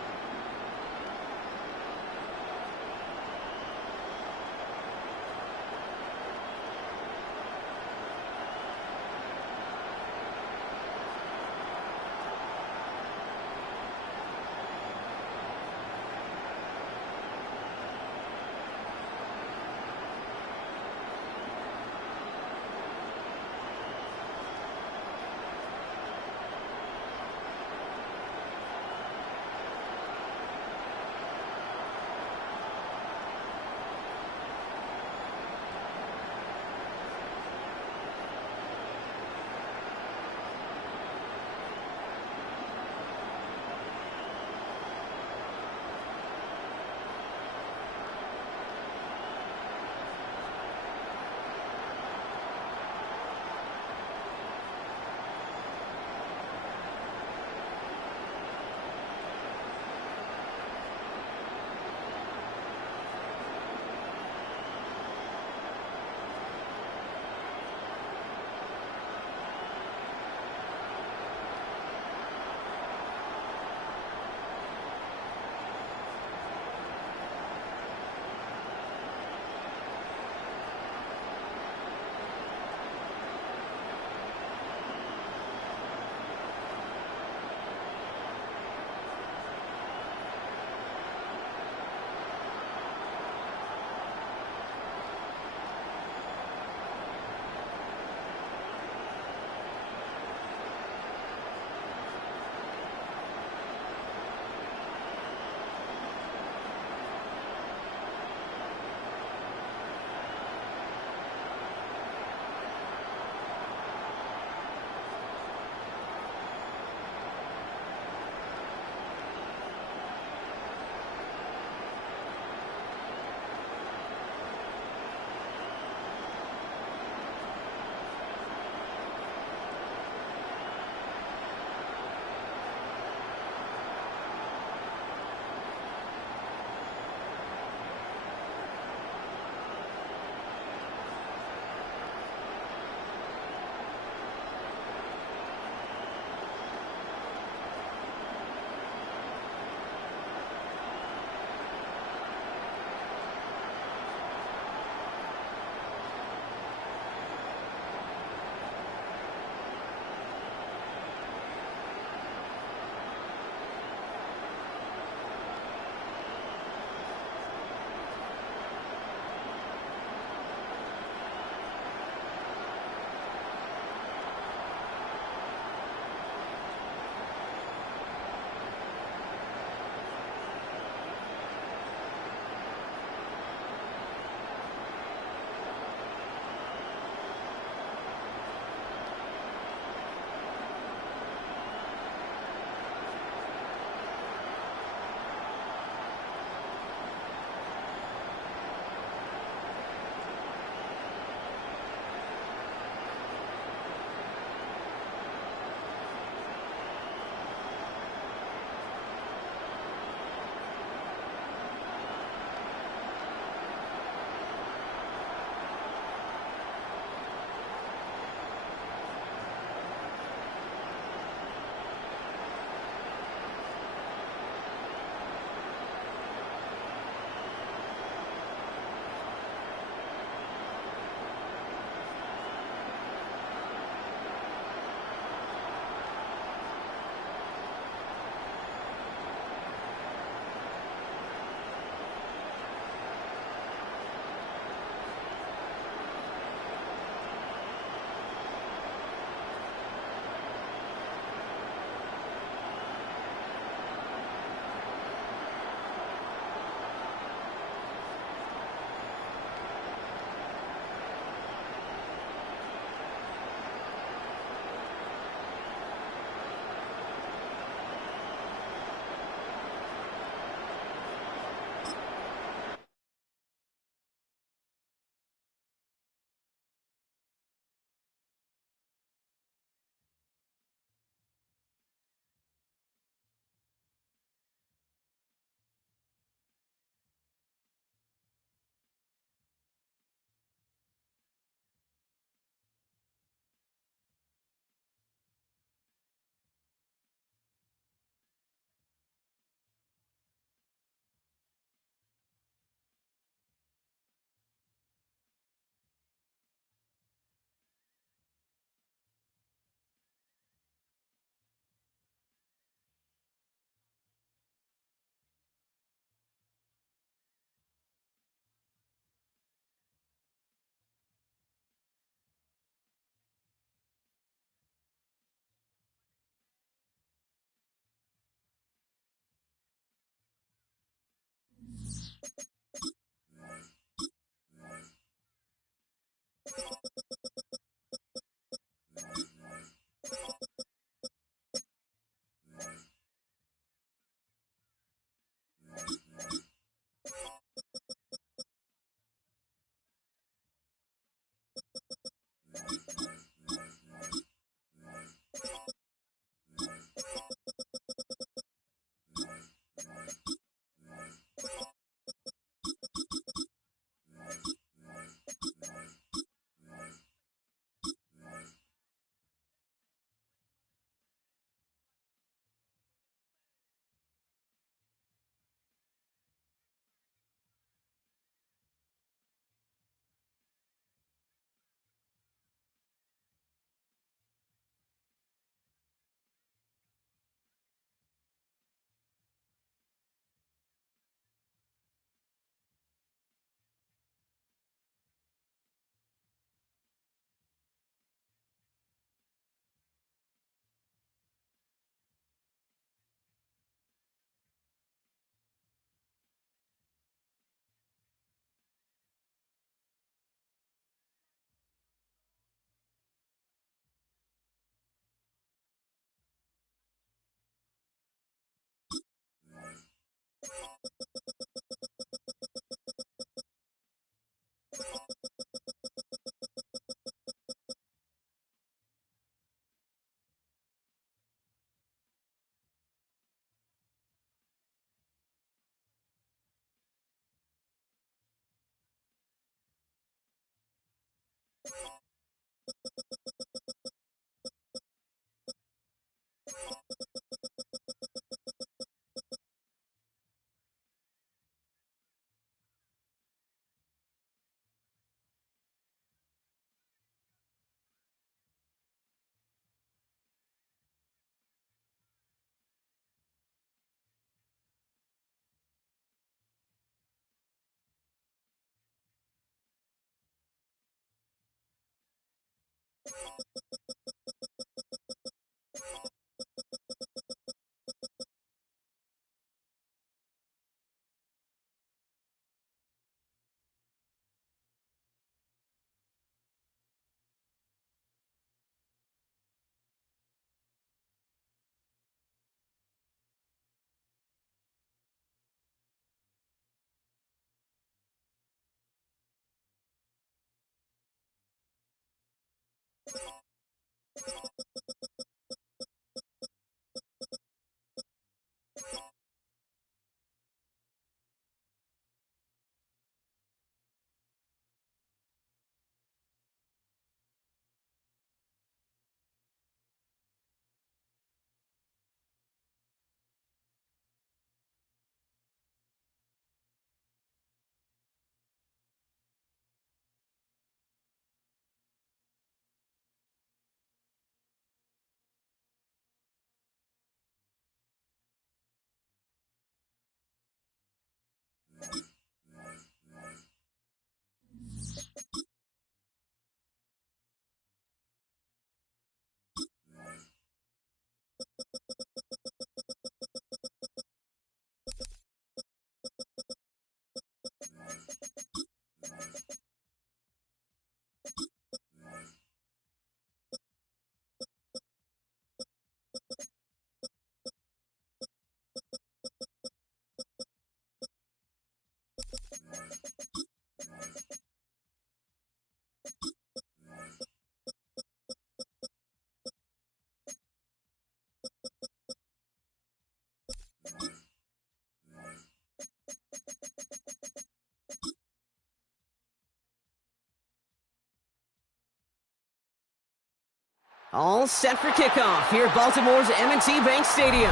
All set for kickoff here at Baltimore's M&T Bank Stadium.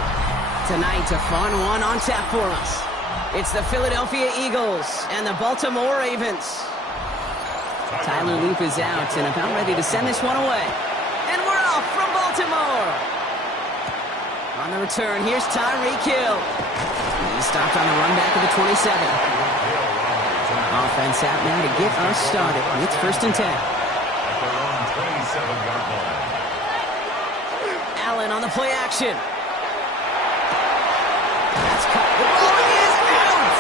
Tonight, a fun one on tap for us. It's the Philadelphia Eagles and the Baltimore Ravens. Tyler Loop is out and about ready to send this one away. And we're off from Baltimore. On the return, here's Tyreek Hill. He stopped on the run back of the 27. Offense out now to get us started. It's 1st and 10. At their own 27-yard line. Allen on the play action. That's cut. The ball is out.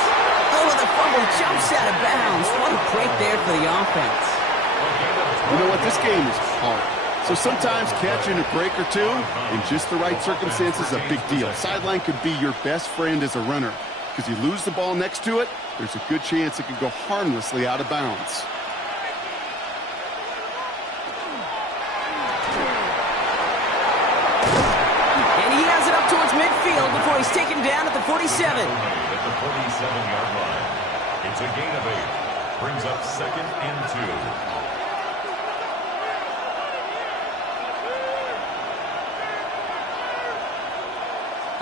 Oh, the jumps out of bounds. What a break there for the offense. You know what? This game is hard. So sometimes catching a break or two in just the right circumstances is a big deal. Sideline could be your best friend as a runner, because you lose the ball next to it, there's a good chance it could go harmlessly out of bounds. And he has it up towards midfield before he's taken down at the 47. At the 47-yard line. It's a gain of 8. Brings up 2nd and 2.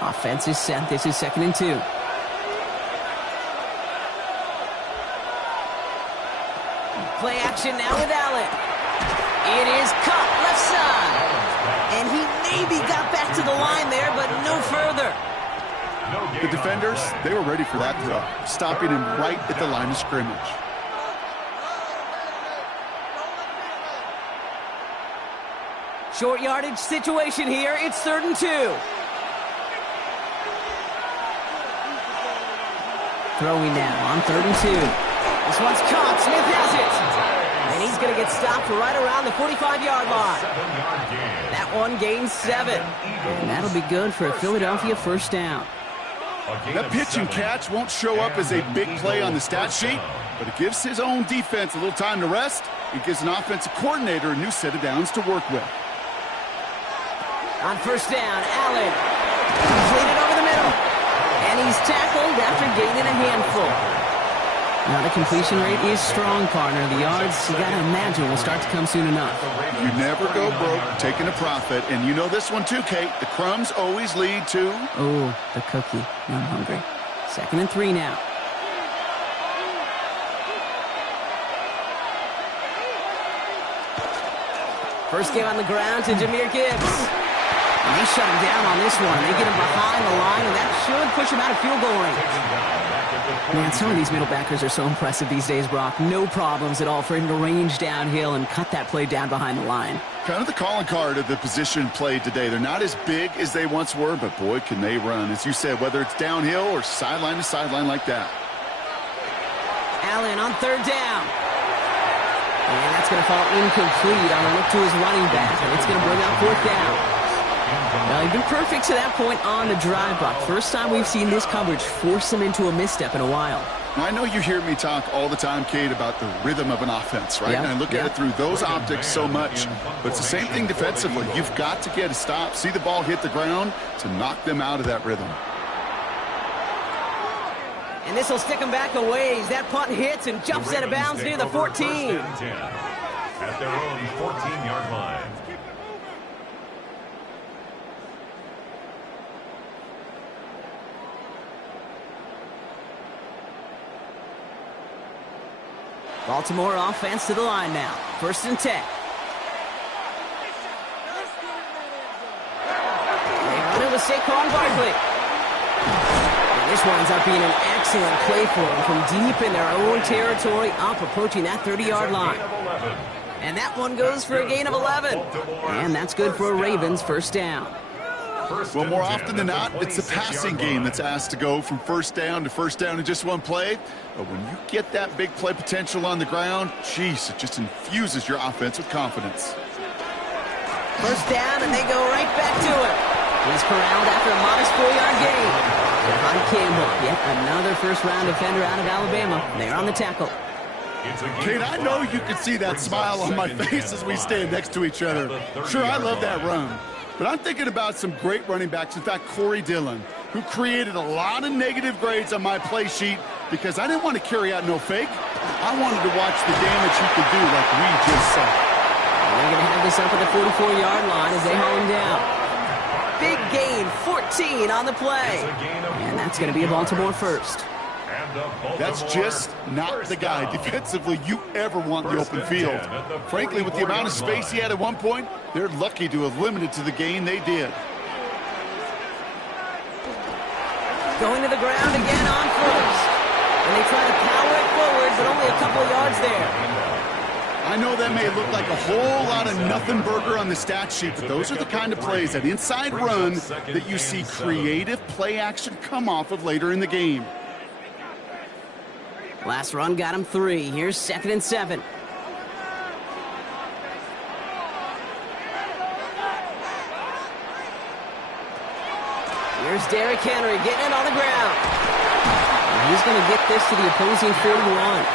Offense is set. This is 2nd and 2. Play action now with Allen. It is caught left side. And he maybe got back to the line there, but no further. The defenders, they were ready for that throw, stopping him right at the line of scrimmage. Short yardage situation here. It's 3rd and 2. Throwing now on 3rd and 2. This one's caught. Smith has it. And he's going to get stopped right around the 45-yard line. That one gains 7. And that'll be good for a Philadelphia first down. That pitch and catch won't show up as a big play on the stat sheet, but it gives his own defense a little time to rest. It gives an offensive coordinator a new set of downs to work with. On first down, Allen. Completed over the middle. And he's tackled after gaining a handful. Now the completion rate is strong, partner. The yards, you got to imagine, will start to come soon enough. You never go broke taking a profit. And you know this one too, Kate. The crumbs always lead to... Oh, the cookie. I'm hungry. 2nd and 3 now. First game on the ground to Jahmyr Gibbs. And they shut him down on this one. They get him behind the line, and that should push him out of field goal range. Man, some of these middle backers are so impressive these days, Brock. No problems at all for him to range downhill and cut that play down behind the line. Kind of the calling card of the position played today. They're not as big as they once were, but boy, can they run. As you said, whether it's downhill or sideline to sideline like that. Allen on 3rd down. And that's going to fall incomplete on a look to his running back. And it's going to bring up 4th down. Well, he's been perfect to that point on the drive, Brock. First time we've seen this coverage force him into a misstep in a while. I know you hear me talk all the time, Kate, about the rhythm of an offense, right? Yep. And I look at it through those optics so much. But it's the same thing defensively. You've got to get a stop, see the ball hit the ground to knock them out of that rhythm. And this will stick him back a ways. That punt hits and jumps out of bounds near the 14. At their own 14-yard line. Baltimore offense to the line now. 1st and 10. They run it with Saquon Barkley. And this winds up being an excellent play for them from deep in their own territory, up approaching that 30-yard line. And that one goes for a gain of 11. And that's good for a Ravens first down. Well, more often than not, it's the passing game that's asked to go from first down to first down in just one play. But when you get that big play potential on the ground, geez, it just infuses your offense with confidence. First down, and they go right back to it. He's corralled after a modest 4-yard gain. Devon Campbell, yet another first-round defender out of Alabama. They're on the tackle. Kate, I know you can see that smile on my face as we stand next to each other. Sure, I love that run. But I'm thinking about some great running backs. In fact, Corey Dillon, who created a lot of negative grades on my play sheet because I didn't want to carry out no fake. I wanted to watch the damage he could do like we just saw. And they're going to have this up at the 44-yard line as they haul him down. Big gain, 14 on the play. And that's going to be a Baltimore first. That's just not the guy defensively you ever want in the open field. Frankly, with the amount of space he had at one point, they're lucky to have limited to the gain they did. Going to the ground again on first. And they try to power it forward, but only a couple of yards there. I know that may look like a whole lot of nothing burger on the stat sheet, but those are the kind of plays, that inside run, that you see creative play action come off of later in the game. Last run got him 3. Here's 2nd and 7. Here's Derrick Henry getting it on the ground. And he's going to get this to the opposing 41.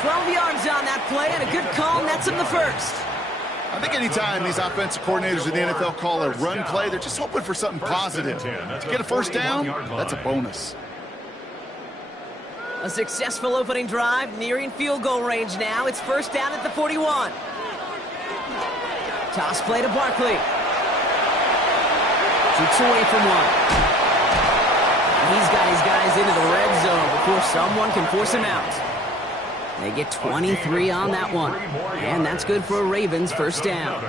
12 yards on that play, and a good call nets him the first. I think anytime these offensive coordinators in the NFL call a run play, they're just hoping for something positive. To get a first down, that's a bonus. A successful opening drive, nearing field goal range now. It's first down at the 41. Toss play to Barkley. Shoots away from one. He's got his guys into the red zone before someone can force him out. They get 23 on that one. And that's good for a Ravens first down.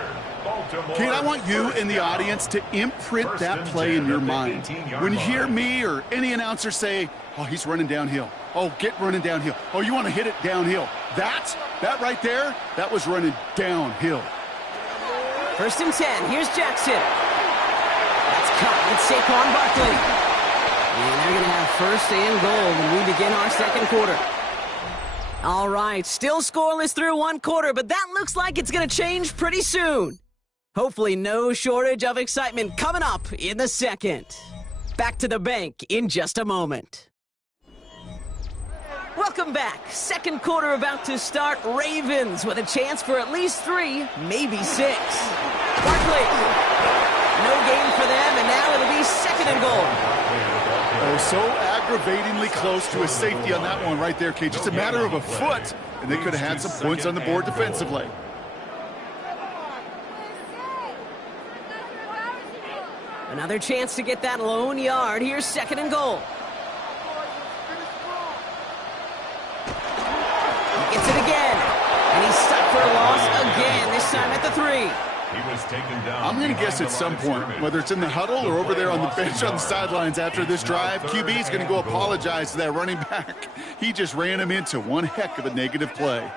Kate, I want you in the audience to imprint that play in your mind. When you hear me or any announcer say, oh, he's running downhill. Oh, get running downhill. Oh, you want to hit it downhill. That right there, that was running downhill. First and 10. Here's Jackson. That's caught with Saquon Barkley. And they're going to have first and goal when we begin our second quarter. All right, still scoreless through one quarter, but that looks like it's going to change pretty soon. Hopefully no shortage of excitement coming up in the second. Back to the bank in just a moment. Welcome back. Second quarter about to start. Ravens with a chance for at least 3, maybe 6. Barkley. No gain for them, and now it'll be 2nd and goal. Oh, so aggravatingly close to a safety on that one right there, Kate. Just a matter of a foot, and they could have had some points on the board defensively. Another chance to get that lone yard. Here's 2nd and goal. He gets it again. And he's stuck for a loss again, this time at the 3. He was taken down. I'm going to guess at some point, whether it's in the huddle or over there on the bench on the sidelines after this drive, QB is going to go apologize to that running back. He just ran him into one heck of a negative play.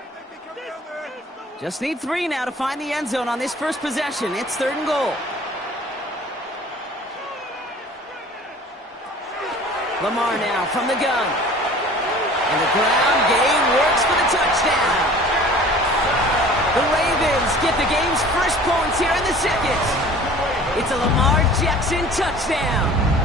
Just need 3 now to find the end zone on this first possession. It's 3rd and goal. Lamar now from the gun. And the ground game works for the touchdown. The Ravens get the game's first points here in the second. It's a Lamar Jackson touchdown.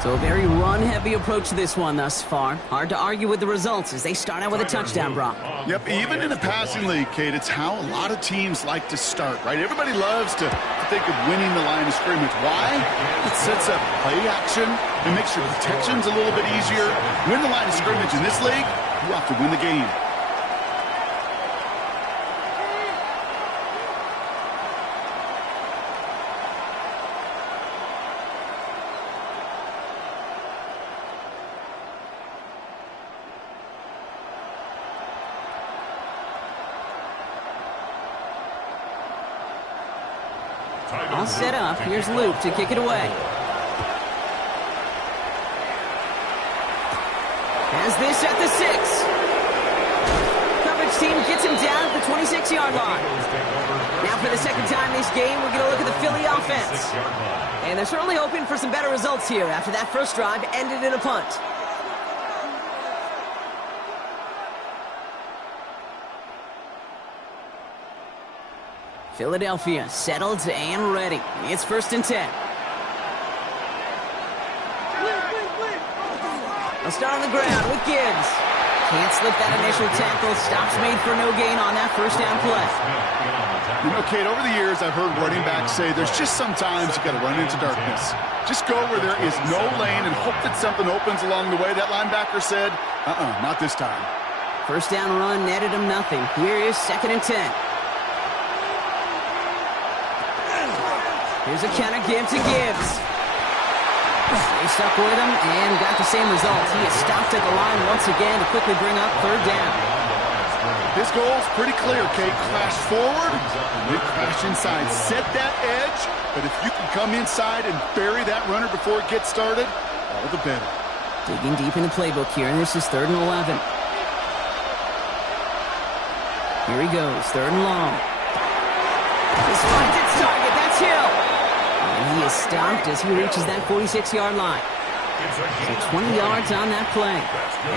So a very run-heavy approach to this one thus far. Hard to argue with the results as they start out with a touchdown, Brock. Yep, even in a passing league, Kate, it's how a lot of teams like to start, right? Everybody loves to think of winning the line of scrimmage. Why? It sets up play action. It makes your protections a little bit easier. Win the line of scrimmage in this league, you have to win the game. All set up. Here's Luke to kick it away. Has this at the 6. Coverage team gets him down at the 26-yard line. Now for the second time this game, we're going to look at the Philly offense. And they're certainly hoping for some better results here after that first drive ended in a punt. Philadelphia settled and ready. It's 1st and 10. They'll start on the ground with Gibbs. Can't slip that initial tackle. Stops made for no gain on that first down play. You know, Kate, over the years, I've heard running backs say there's just sometimes you got to run into darkness. Just go where there is no lane and hope that something opens along the way. That linebacker said, not this time. First down run netted him nothing. Here is 2nd and 10. Here's a counter give to Gibbs. They stuck with him and got the same result. He is stopped at the line once again to quickly bring up 3rd down. His goal's pretty clear, Kate. Crash forward and then crash inside. Set that edge, but if you can come inside and bury that runner before it gets started, all the better. Digging deep in the playbook here, and this is 3rd and 11. Here he goes, 3rd and long. This finds its target, that's Hill. And he is stopped as he reaches that 46-yard line. So 20 yards on that play.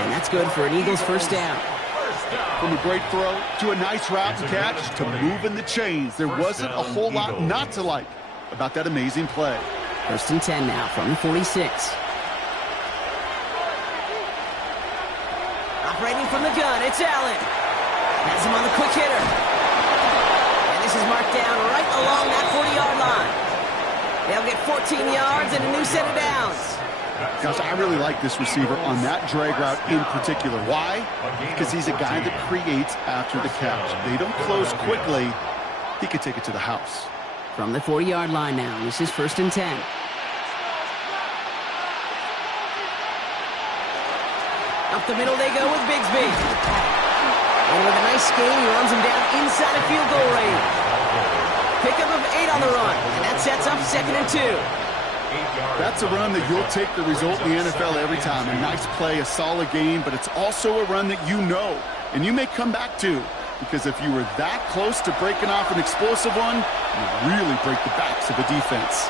And that's good for an Eagles first down. From a great throw to a nice route and catch to moving the chains. There wasn't a whole lot not to like about that amazing play. 1st and 10 now from the 46. Operating from the gun, it's Allen. Has him on the quick hitter. And this is marked down right along that 40-yard line. They'll get 14 yards and a new set of downs. Gosh, I really like this receiver on that drag route in particular. Why? Because he's a guy that creates after the catch. They don't close quickly. He could take it to the house. From the 40-yard line now, this is 1st and 10. Up the middle they go with Bigsby. And with a nice scheme, he runs him down inside of field goal range. Pickup of 8 on the run, and that sets up 2nd and 2. That's a run that you'll take the result in the NFL every time. A nice play, a solid game, but it's also a run that you know and you may come back to, because if you were that close to breaking off an explosive one, you really break the backs of a defense.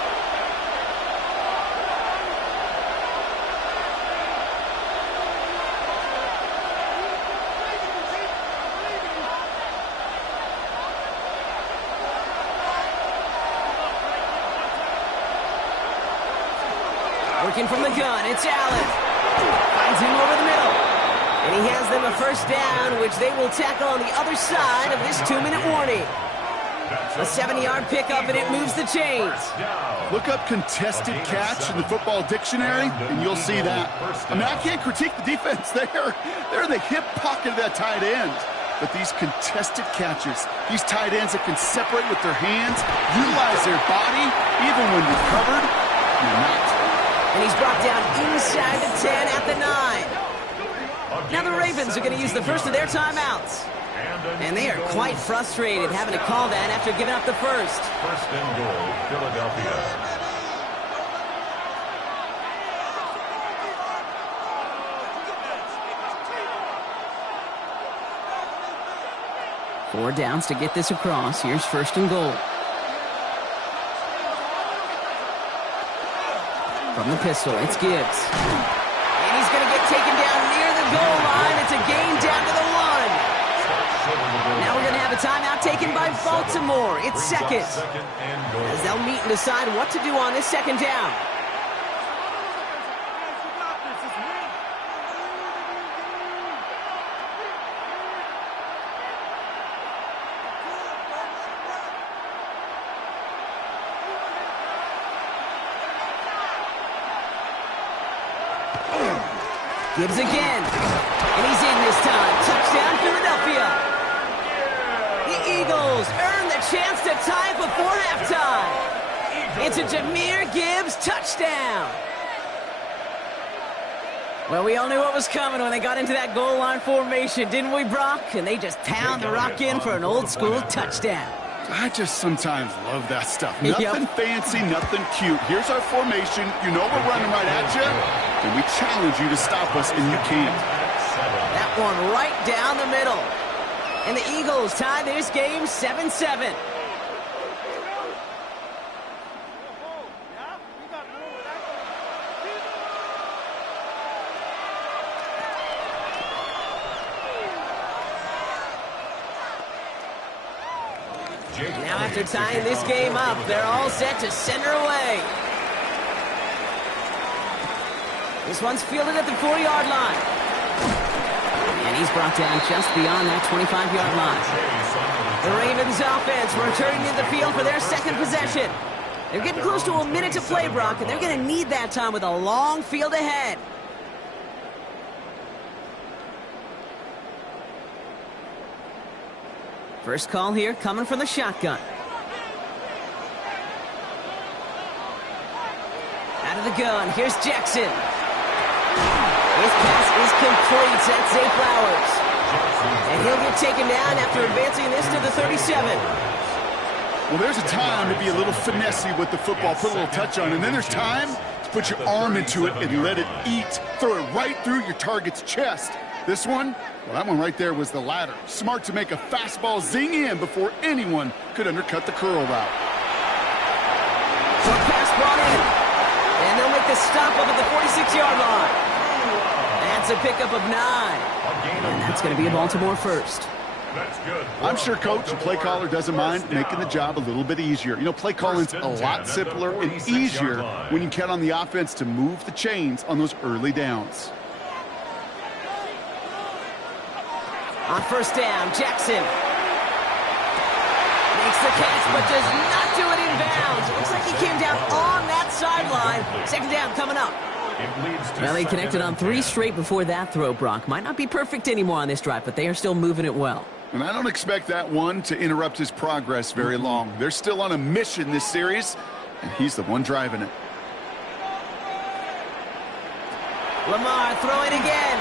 Working from the gun, it's Allen. Finds him over the middle. And he has them a first down, which they will tackle on the other side of this 2-minute warning. A 70-yard pickup, and it moves the chains. Look up contested catch in the football dictionary, and you'll see that. I mean, I can't critique the defense there. They're in the hip pocket of that tight end. But these contested catches, these tight ends that can separate with their hands, utilize their body, even when you're covered, you're not. And he's brought down inside the 10 at the 9. Now the Ravens are going to use the first of their timeouts. And they are quite frustrated having to call that after giving up the first. 1st and goal, Philadelphia. Four downs to get this across. Here's 1st and goal. From the pistol, it's Gibbs. And he's going to get taken down near the goal line. It's a gain down to the 1. Now we're going to have a timeout taken by Baltimore. It's 2nd. As they'll meet and decide what to do on this 2nd down. Gibbs again, and he's in this time. Touchdown, Philadelphia. The Eagles earn the chance to tie before halftime. It's a Jahmyr Gibbs touchdown. Well, we all knew what was coming when they got into that goal line formation, didn't we, Brock? And they just pound the rock in for an old-school touchdown. I just sometimes love that stuff. Nothing fancy, nothing cute. Here's our formation. You know we're running right at you, and we challenge you to stop us, and you can't. That one right down the middle. And the Eagles tie this game 7-7. Now after tying this game up, they're all set to send her away. This one's fielded at the 4-yard line. And he's brought down just beyond that 25-yard line. The Ravens offense returning to the field for their 2nd possession. They're getting close to a minute to play, Brock, and they're going to need that time with a long field ahead. First call here coming from the shotgun. Out of the gun, here's Jackson. His pass is complete. That's Zay Flowers. And he'll get taken down after advancing this to the 37. Well, there's a time to be a little finessey with the football, put a little touch on, and then there's time to put your arm into it and let it eat. Throw it right through your target's chest. This one, well, that one right there was the latter. Smart to make a fastball zing in before anyone could undercut the curl route. Short pass brought in. And they'll make the a stop up at the 46-yard line. That's a pickup of 9. And that's going to be a Baltimore first. That's good. I'm sure coach and play caller doesn't mind making the job a little bit easier. You know, play calling's a lot simpler and easier when you count on the offense to move the chains on those early downs. On first down, Jackson makes the catch but does not do it in bounds. It looks like he came down on that sideline. Second down coming up. Well, they connected on 3 straight before that throw, Brock. Might not be perfect anymore on this drive, but they are still moving it well. And I don't expect that one to interrupt his progress very long. They're still on a mission this series, and he's the one driving it. Lamar throwing again.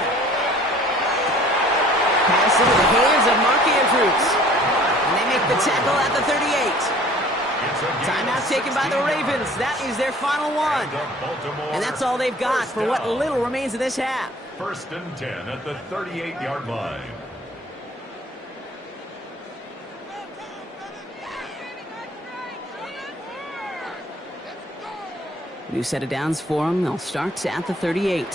Pass into the hands of Mark Andrews. And they make the tackle at the 38. Timeout taken by the Ravens. That is their final one. And that's all they've got for what little remains of this half. First and 10 at the 38-yard line. New set of downs for them. They'll start at the 38.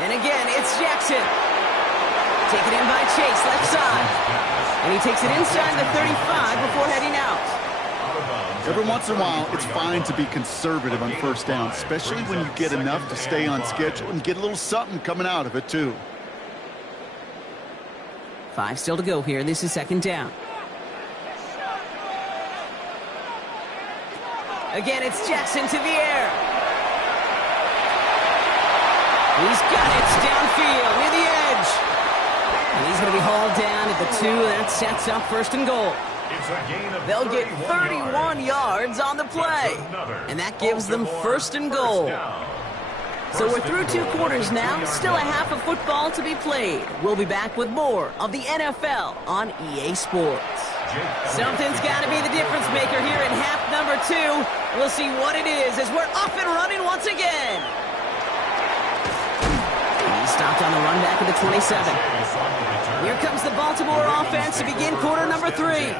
And again, it's Jackson. Taken in by Chase, left side. And he takes it inside the 35 before heading out. Every once in a while, it's fine to be conservative on first down, especially when you get enough to stay on schedule and get a little something coming out of it, too. 5 still to go here. This is second down. Again, it's Jackson to the air. He's got it downfield near the edge. And he's going to be hauled down at the 2. That sets up first and goal. They'll get 31 yards on the play. And that gives them first and goal. So we're through 2 quarters now. Still a half of football to be played. We'll be back with more of the NFL on EA Sports. Something's got to be the difference maker here in half number 2. We'll see what it is as we're off and running once again. He stopped on the run back at the 27. Here comes the Baltimore offense to begin quarter number 3.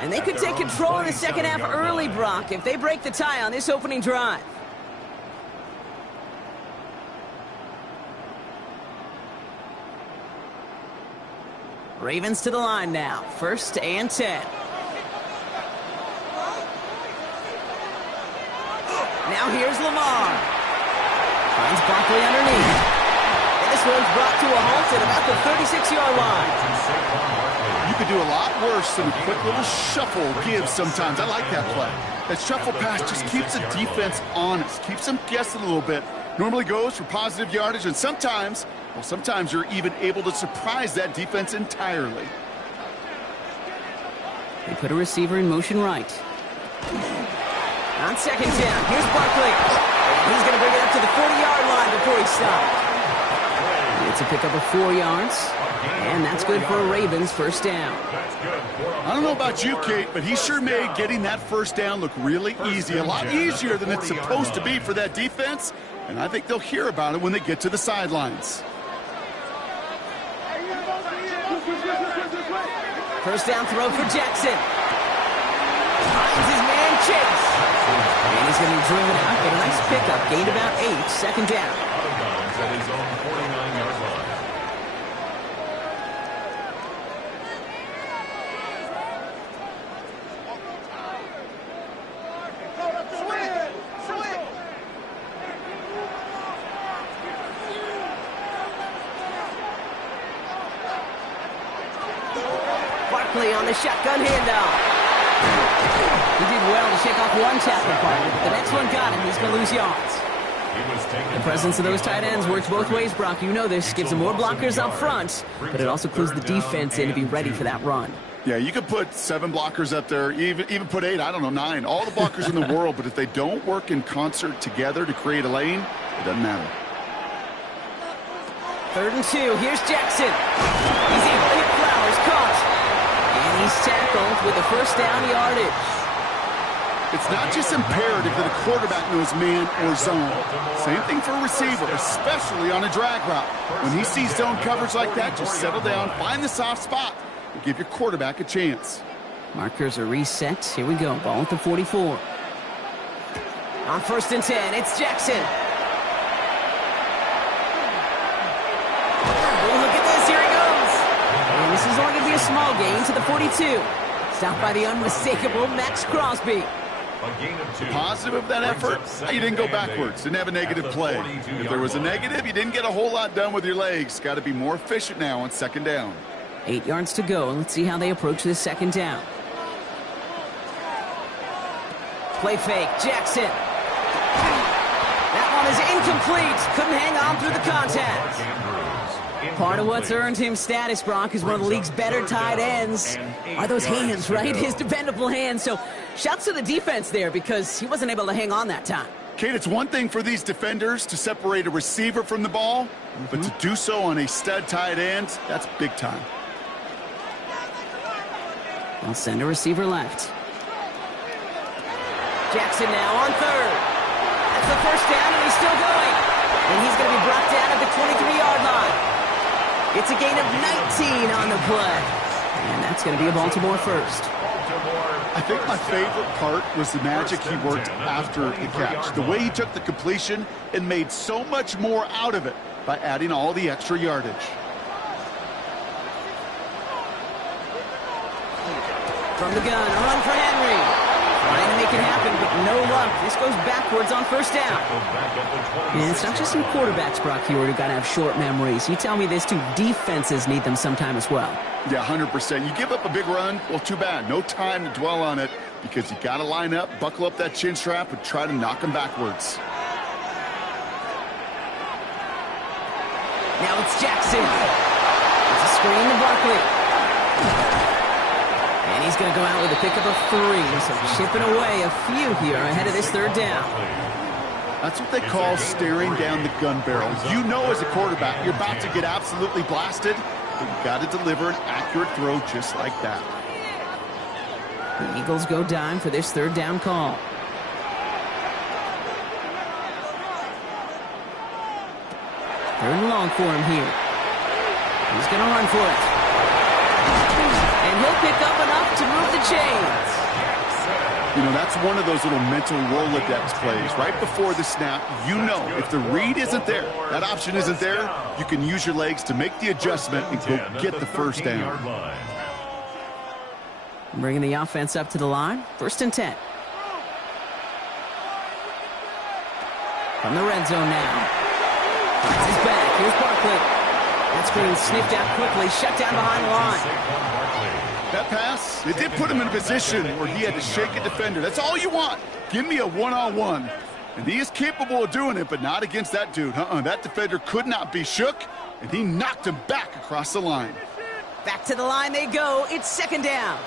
And they could take control in the second half early, Brock, if they break the tie on this opening drive. Ravens to the line now. First and 10. Now here's Lamar. Finds Barkley underneath. And this one's brought to a halt at about the 36-yard line. You could do a lot worse than a quick little shuffle give sometimes. I like that play. That shuffle pass just keeps the defense honest, keeps them guessing a little bit. Normally goes for positive yardage, and sometimes you're even able to surprise that defense entirely. They put a receiver in motion right. On second down, here's Barkley. He's going to bring it up to the 40-yard line before he stops. It's a pickup of 4 yards, and that's good for a Ravens first down. I don't know about you, Kate, but he sure made getting that first down look really easy. A lot easier than it's supposed to be for that defense, and I think they'll hear about it when they get to the sidelines. First down throw for Jackson. Finds his man Chase. And he's going to be driven out, but a nice pickup. Gained about 8. Second down. At his own 49-yard line. Barkley on the shotgun handoff. He did well to shake off one tackle partner, but the next one got him. He's going to lose yards. The presence of those tight ends works both ways, Brock. You know this. Gives them more blockers up front, but it also clues the defense in to be ready for that run. Yeah, you could put 7 blockers up there, even put 8, I don't know, 9. All the blockers in the world, but if they don't work in concert together to create a lane, it doesn't matter. Third and 2. Here's Jackson. He's able to hit Flowers. Caught. And he's tackled with a first down yardage. It's not just imperative that a quarterback knows man or zone. Same thing for a receiver, especially on a drag route. When he sees zone coverage like that, just settle down, find the soft spot, and give your quarterback a chance. Markers are reset. Here we go. Ball at the 44. On 1st and 10, it's Jackson. Oh, look at this. Here he goes. And this is only going to be a small gain to the 42. Stopped by the unmistakable Max Crosby. A gain of 2. Positive of that effort, you didn't go backwards. Didn't have a negative play. If there was a negative, you didn't get a whole lot done with your legs. Got to be more efficient now on 2nd down. 8 yards to go. Let's see how they approach this 2nd down. Play fake. Jackson. That one is incomplete. Couldn't hang on through the contact. Part of what's earned him status, Brock, is one of the league's better tight ends. Are those hands, right? His dependable hands. So shouts to the defense there because he wasn't able to hang on that time. Kate, it's one thing for these defenders to separate a receiver from the ball, but to do so on a stud tight end, that's big time. I'll send a receiver left. Jackson now on 3rd. That's the 1st down, and he's still going. And he's going to be brought down at the 23-yard line. It's a gain of 19 on the play. And that's going to be a Baltimore 1st. I think my favorite part was the magic he worked after the catch. The way he took the completion and made so much more out of it by adding all the extra yardage. From the gun, a run for Henry. Trying to make it happen, but no luck. This goes backwards on 1st down. And it's not just some quarterbacks, Brock Huard, who got to have short memories. You tell me this too, defenses need them sometime as well. Yeah, 100%. You give up a big run, well, too bad. No time to dwell on it because you got to line up, buckle up that chin strap, and try to knock them backwards. Now it's Jackson. It's a screen to Barkley. And he's going to go out with a pickup of 3. So chipping away a few here ahead of this 3rd down. That's what they call staring down the gun barrel. You know as a quarterback, you're about to get absolutely blasted, but you got to deliver an accurate throw just like that. The Eagles go dime for this 3rd down call. 3rd and long for him here. He's going to run for it. And he'll pick up enough to move the chains. You know, that's one of those little mental Rolodex plays. Right before the snap, you know if the read isn't there, that option isn't there, you can use your legs to make the adjustment and go get the 1st down. Bringing the offense up to the line. 1st and 10. From the red zone now. Finds his back. Here's Barkley. That screen sniffed out quickly, shut down behind the line. That pass, it did put him in a position where he had to shake a defender. That's all you want. Give me a one-on-one. And he is capable of doing it, but not against that dude. That defender could not be shook, and he knocked him back across the line. Back to the line they go. It's 2nd down.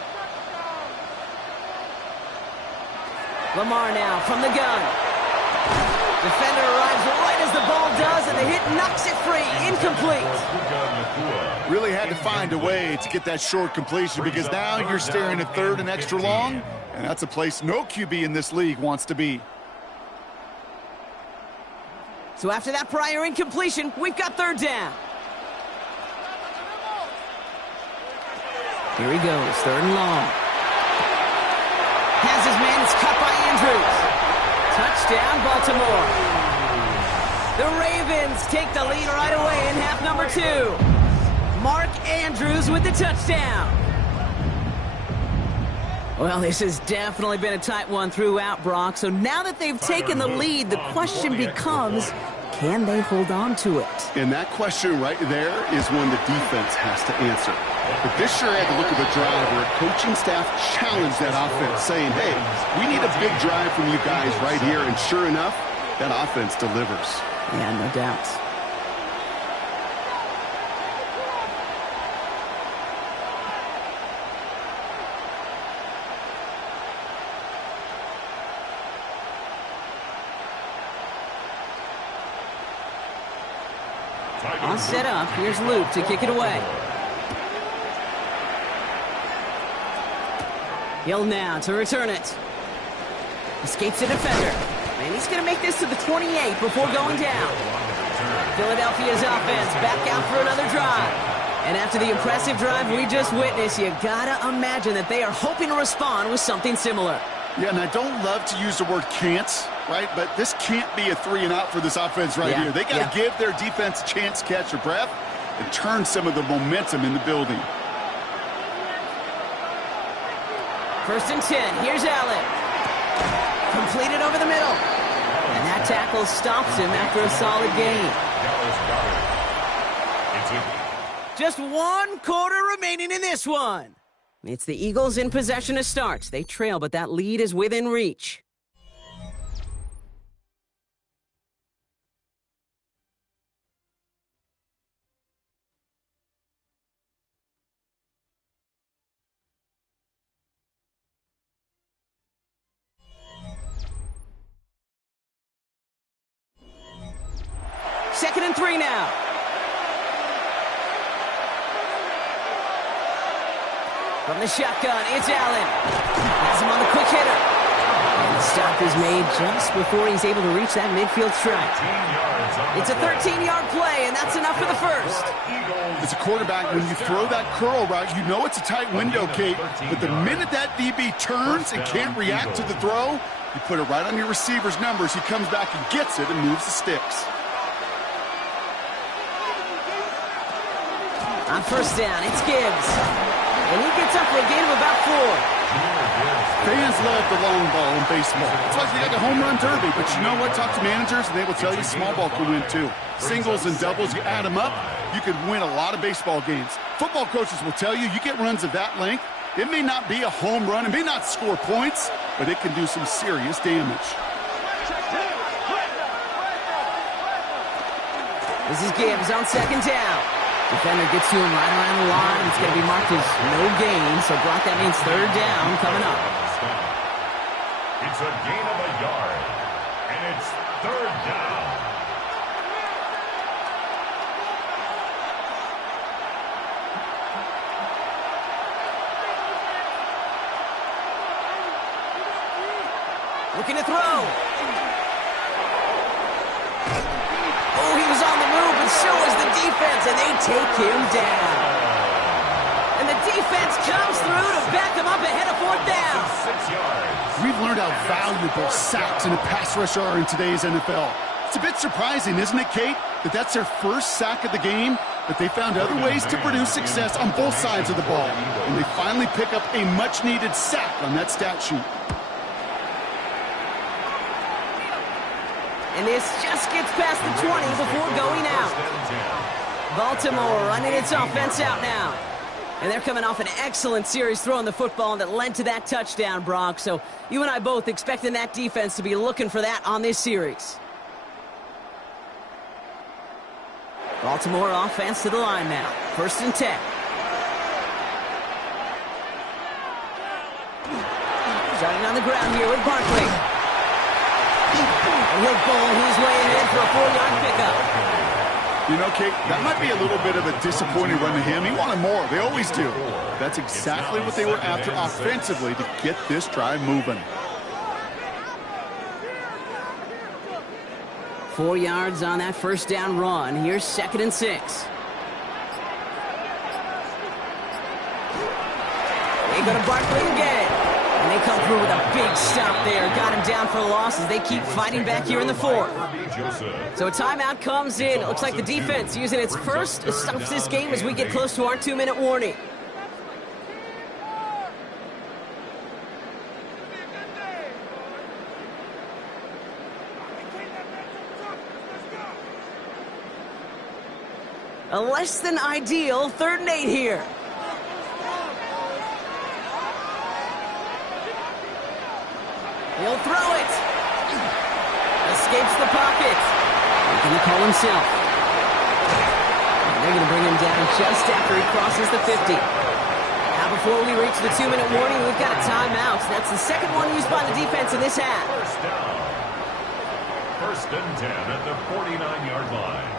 Lamar now from the gun. Defender arrives right as the ball does, and the hit knocks it free. Incomplete. Really had to find a way to get that short completion because now you're staring at 3rd and extra long, and that's a place no QB in this league wants to be. So after that prior incompletion, we've got 3rd down. Here he goes, 3rd and long. Has his man, it's cut by Andrews. Touchdown, Baltimore. The Ravens take the lead right away in half number 2. Mark Andrews with the touchdown. Well, this has definitely been a tight one throughout, Brock. So now that they've taken the lead, the question becomes, can they hold on to it? And that question right there is one the defense has to answer. But this sure had the look of a drive where a coaching staff challenged that offense, saying, hey, we need a big drive from you guys right here. And sure enough, that offense delivers. Yeah, no doubt. All set up. Here's Luke to kick it away. Hill now to return it. Escapes the defender. And he's going to make this to the 28 before going down. Philadelphia's offense back out for another drive. And after the impressive drive we just witnessed, you got to imagine that they are hoping to respond with something similar. Yeah, and I don't love to use the word can't, right? But this can't be a 3-and-out for this offense right here. They got to give their defense a chance to catch their breath and turn some of the momentum in the building. 1st and 10. Here's Allen. Completed over the middle. And that tackle stops him after a solid gain. Just 1 quarter remaining in this one. It's the Eagles in possession to start. They trail, but that lead is within reach. Second and 3 now. From the shotgun, it's Allen. Has him on the quick hitter. And the stop is made just before he's able to reach that midfield strike. It's a 13-yard play, and that's enough for the first. As a quarterback, when you throw that curl route, you know it's a tight window, Kate. But the minute that DB turns and can't react to the throw, you put it right on your receiver's numbers. He comes back and gets it and moves the sticks. On 1st down, it's Gibbs. And he gets up for a gain of about 4. Fans love the long ball in baseball. It's like they got the home run derby. But you know what? Talk to managers, and they will tell you small ball can win too. Singles and doubles, you add them up, you could win a lot of baseball games. Football coaches will tell you, you get runs of that length, it may not be a home run, it may not score points, but it can do some serious damage. This is Gibbs on 2nd down. Defender gets to him right around the line. It's going to be marked as no gain, so Brock, that means 3rd down coming up. It's a gain of a yard, and it's 3rd down. Looking to throw. Oh, he was on the move, but so is the defense, and they take him down. And the defense comes through to back them up ahead of 4th down. 6 yards. We've learned how valuable sacks in a pass rush are in today's NFL. It's a bit surprising, isn't it, Kate, that that's their first sack of the game, but they found other ways to produce success on both sides of the ball. And they finally pick up a much-needed sack on that stat sheet. And this just gets past the 20 before going out. Baltimore running its offense out now. And they're coming off an excellent series throwing the football that led to that touchdown, Brock. So you and I both expecting that defense to be looking for that on this series. Baltimore offense to the line now. 1st and 10. Starting on the ground here with Barkley. And he'll bowl his way ahead for a 4-yard pickup. You know, Kate, that might be a little bit of a disappointing run to him. He wanted more. They always do. That's exactly what they were after offensively to get this drive moving. 4 yards on that 1st down run. Here's 2nd and 6. They go to Barkley and get it. And they come through with a big stop there. Got him down for a loss as they keep fighting back here in the 4th. So a timeout comes in. It looks like the defense using its first stops this game as we get close to our 2-minute warning. A less than ideal 3rd and 8 here. He'll throw it. Escapes the pocket. He's going to call himself. And they're going to bring him down just after he crosses the 50. Now before we reach the 2-minute warning, we've got a timeout. That's the 2nd one used by the defense in this half. 1st and 10 at the 49-yard line.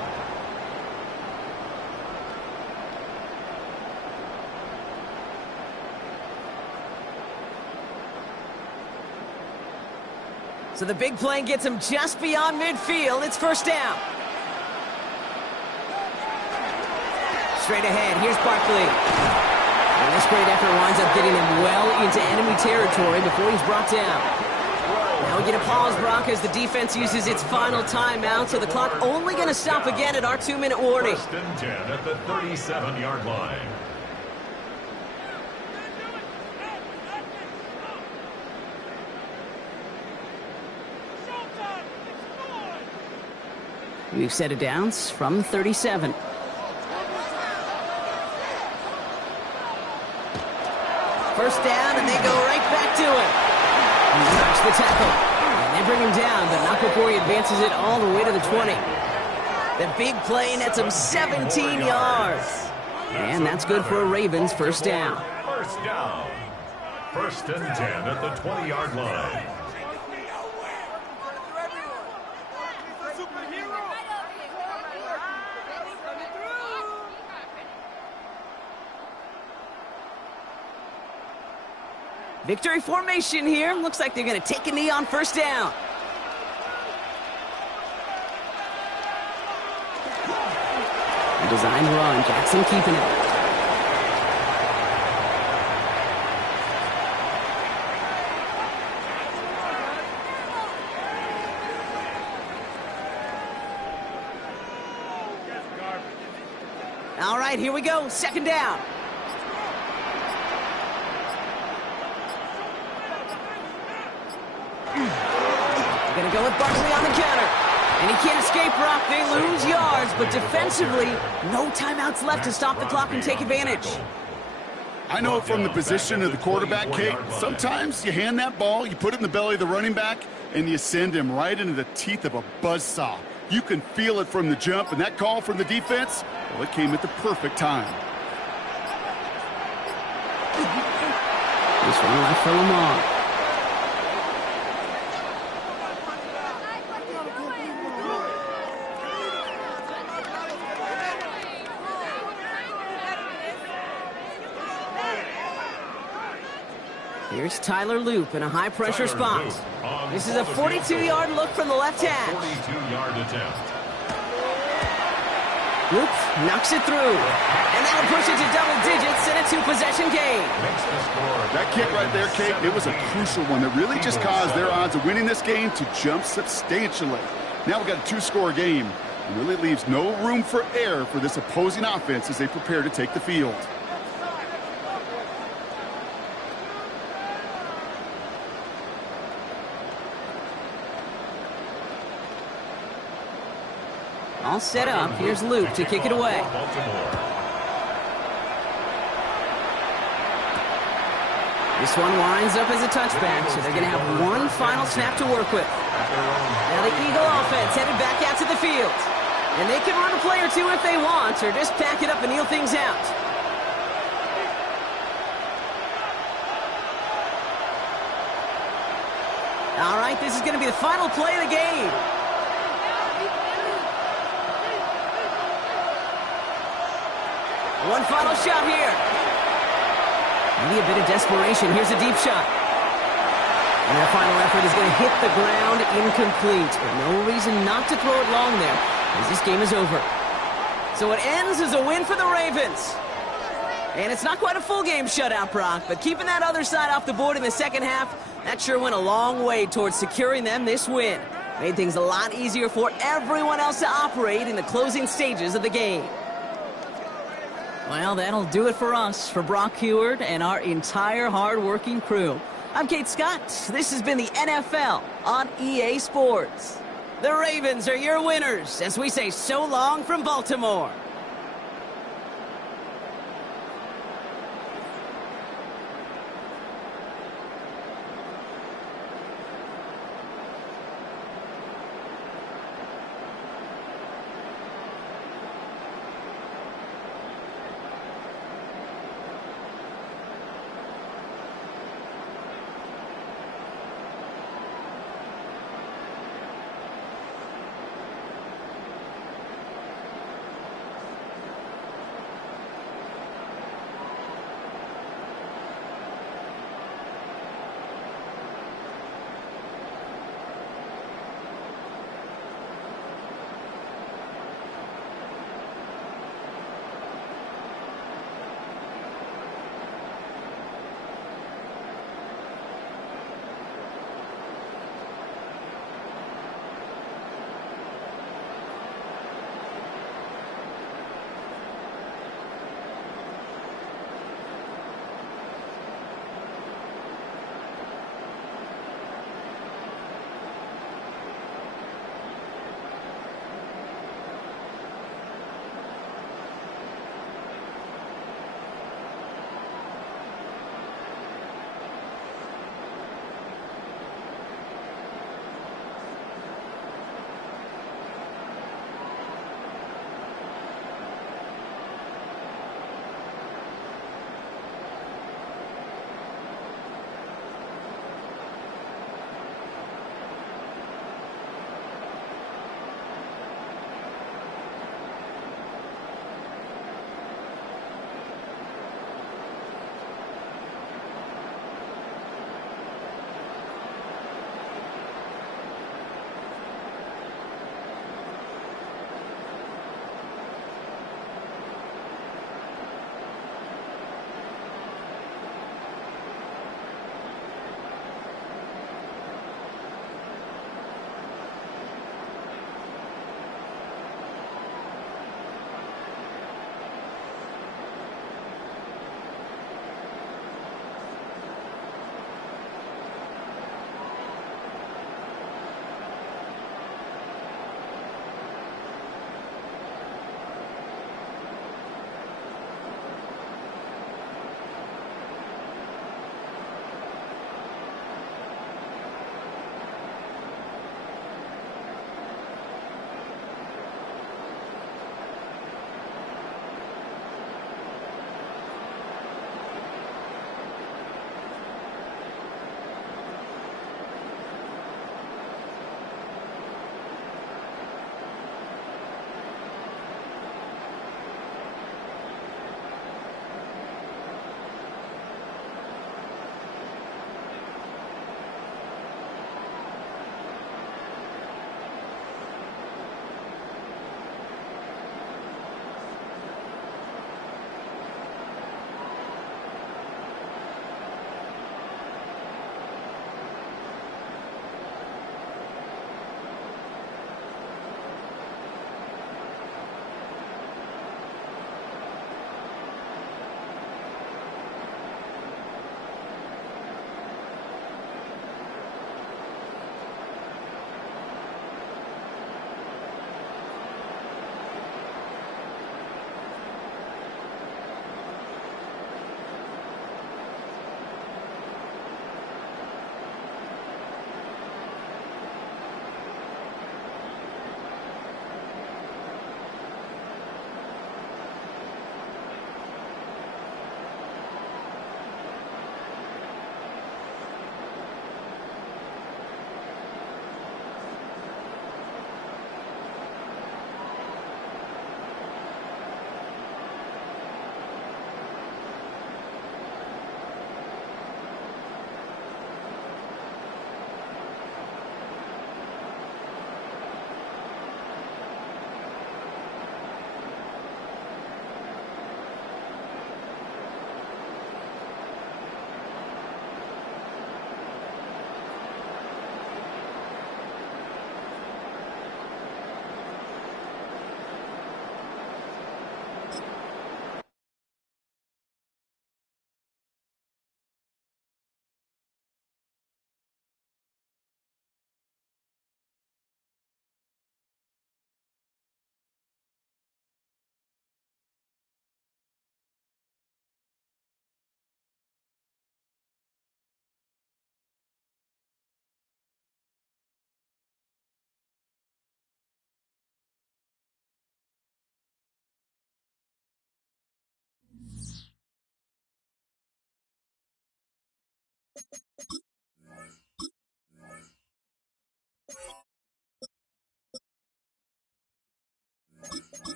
So the big play gets him just beyond midfield. It's 1st down. Straight ahead, here's Barkley. And this great effort winds up getting him well into enemy territory before he's brought down. Now we get a pause, Brock, as the defense uses its final timeout, so the clock only going to stop again at our 2-minute warning. First and 10 at the 37-yard line. We've set it downs from 37. First down, and they go right back to it. He knocks the tackle. And they bring him down, but not before he advances it all the way to the 20. The big play nets him 17 yards. And that's good for a Ravens first down. First down. First and 10 at the 20-yard line. Victory formation here. Looks like they're going to take a knee on first down. A designed run. Jackson keeping it. All right, here we go. Second down. Going to go with Barkley on the counter. And he can't escape, Brock. They lose yards, but defensively, no timeouts left to stop the clock and take advantage. I know from the position of the quarterback, Kate, sometimes you hand that ball, you put it in the belly of the running back, and you send him right into the teeth of a buzzsaw. You can feel it from the jump, and that call from the defense, well, it came at the perfect time. This one left for Lamar. Here's Tyler Loop in a high-pressure spot. This is a 42-yard look from the left hash. 42-yard attempt. Loop knocks it through. And that'll push it to double digits in a two-possession game. That kick right there, Kate, it was a crucial one that really just caused their odds of winning this game to jump substantially. Now we've got a two-score game. It really leaves no room for error for this opposing offense as they prepare to take the field. All set up. Here's Luke to kick it away. This one winds up as a touchback, so they're going to have one final snap to work with. Now the Eagle offense headed back out to the field. And they can run a play or two if they want, or just pack it up and kneel things out. All right, this is going to be the final play of the game. One final shot here. Maybe a bit of desperation. Here's a deep shot. And their final effort is going to hit the ground incomplete. But no reason not to throw it long there, as this game is over. So it ends as a win for the Ravens. And it's not quite a full game shutout, Brock, but keeping that other side off the board in the second half, that sure went a long way towards securing them this win. Made things a lot easier for everyone else to operate in the closing stages of the game. Well, that'll do it for us, for Brock Huard and our entire hard-working crew. I'm Kate Scott. This has been the NFL on EA Sports. The Ravens are your winners as we say so long from Baltimore.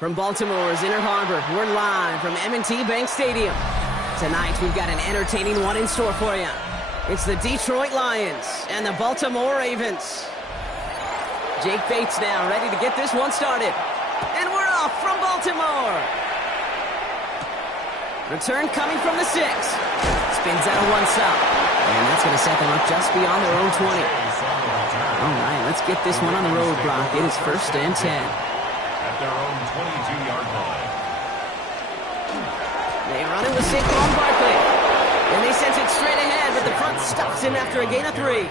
From Baltimore's Inner Harbor, we're live from M&T Bank Stadium. Tonight, we've got an entertaining one in store for you. It's the Detroit Lions and the Baltimore Ravens. Jake Bates now ready to get this one started. And we're off from Baltimore. Return coming from the 6. Spins out of one stop. And that's going to set them up just beyond their own 20. All right, let's get this one on the road, Brock. It is 1st and 10. At their own 22-yard line. They run it with Saquon Barkley. And they sent it straight ahead, but the front stops him after a gain of 3.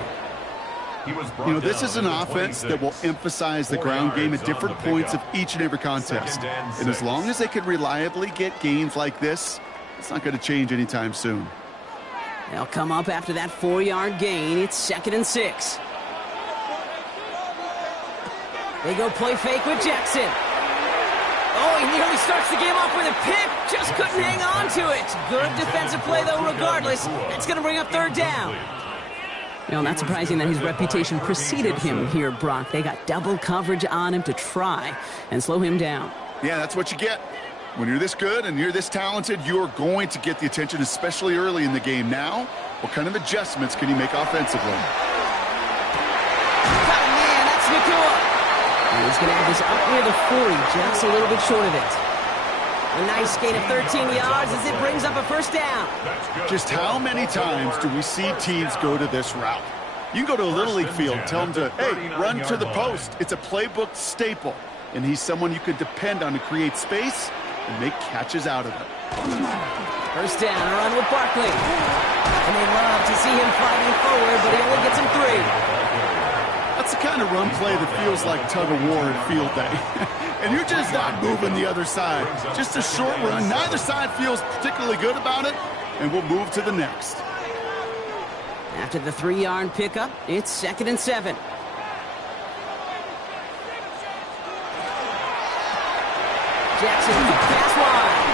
This is an offense that will emphasize the ground game at different points of each and every contest. And as long as they can reliably get gains like this, it's not going to change anytime soon. They'll come up after that 4-yard gain. It's 2nd and 6. They go play fake with Jackson. Oh, he nearly starts the game off with a pick. Just couldn't hang on to it. Good defensive play, though, regardless. That's going to bring up 3rd down. Not surprising that his reputation preceded him here, Brock. They got double coverage on him to try and slow him down. Yeah, that's what you get. When you're this good and you're this talented, you're going to get the attention, especially early in the game. Now, what kind of adjustments can he make offensively? Man, that's Nacua. And he's going to have this up near the 40, just a little bit short of it. A nice gain of 13 yards as it brings up a 1st down. Just how many times do we see teams go to this route? You can go to a Little League field, tell them to, hey, run to the post. It's a playbook staple, and he's someone you could depend on to create space and make catches out of it. 1st down, a run with Barkley. And they love to see him fighting forward, but he only gets him 3. That's the kind of run play that feels like tug-of-war at field day. And you're just not moving the other side. Just a short run. Neither side feels particularly good about it, and we'll move to the next. After the 3-yard pickup, it's 2nd and 7. Jackson, quick pass wide.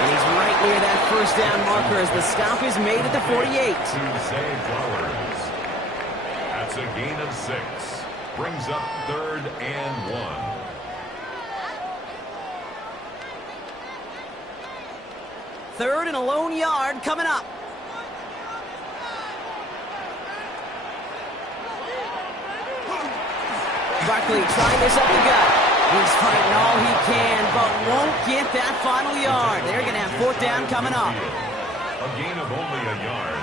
And he's right near that first down marker as the stop is made at the 48. To Zay Flowers. That's a gain of 6. Brings up 3rd and 1. Third and a lone yard coming up. Barkley trying this up the gut. He's fighting all he can, but won't get that final yard. They're going to have 4th down coming up. A gain of only a yard.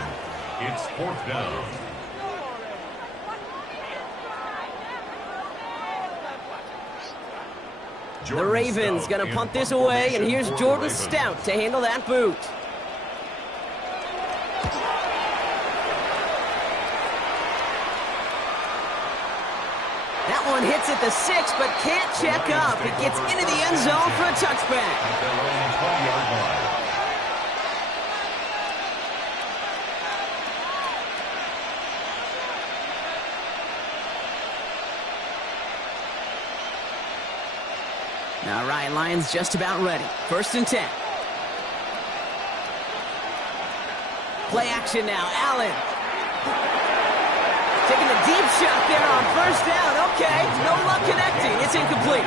It's 4th down. The Ravens going to punt this away, and here's Jordan Stout to handle that boot. That one hits at the 6, but can't check up. It gets into the end zone for a touchback. At their own 20-yard line. All right, Lions just about ready. 1st and 10. Play action now. Allen. Taking a deep shot there on 1st down. Okay, no luck connecting. It's incomplete.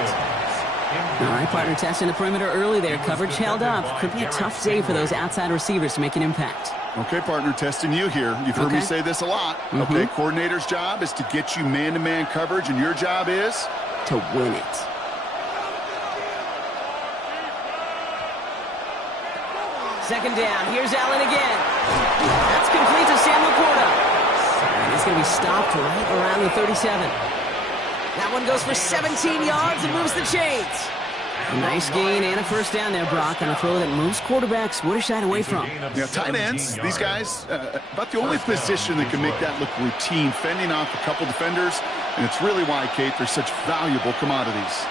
All right, partner testing the perimeter early there. Coverage held up. Could be a tough day for those outside receivers to make an impact. Okay, partner, testing you here. You've heard me say this a lot. Okay, coordinator's job is to get you man-to-man coverage, and your job is? To win it. Second down. Here's Allen again. That's complete to Sam Laporta. And he's going to be stopped right around the 37. That one goes for 17 yards and moves the chains. A nice gain and a 1st down there, Brock, on a throw that most quarterbacks would have shied away from. Yeah, tight ends, these guys, about the only position that can make that look routine, fending off a couple defenders, and it's really why, Kate, they're such valuable commodities.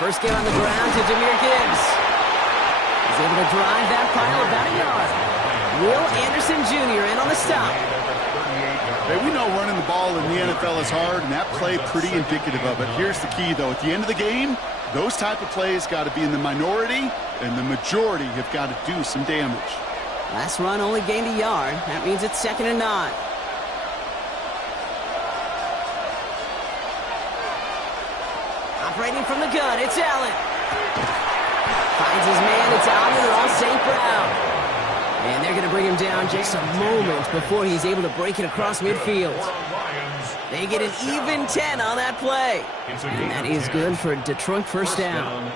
First game on the ground to Jahmyr Gibbs. He's able to drive that pile about a yard. Will Anderson Jr. in on the stop. Hey, we know running the ball in the NFL is hard, and that play pretty indicative of it. Here's the key, though. At the end of the game, those type of plays got to be in the minority, and the majority have got to do some damage. Last run only gained a yard. That means it's 2nd and 9. Operating from the gun, it's Allen. Finds his man, it's Amon-Ra St. Brown. And they're going to bring him down just a moment before he's able to break it across midfield. They get an even 10 on that play. And that is good for Detroit 1st down.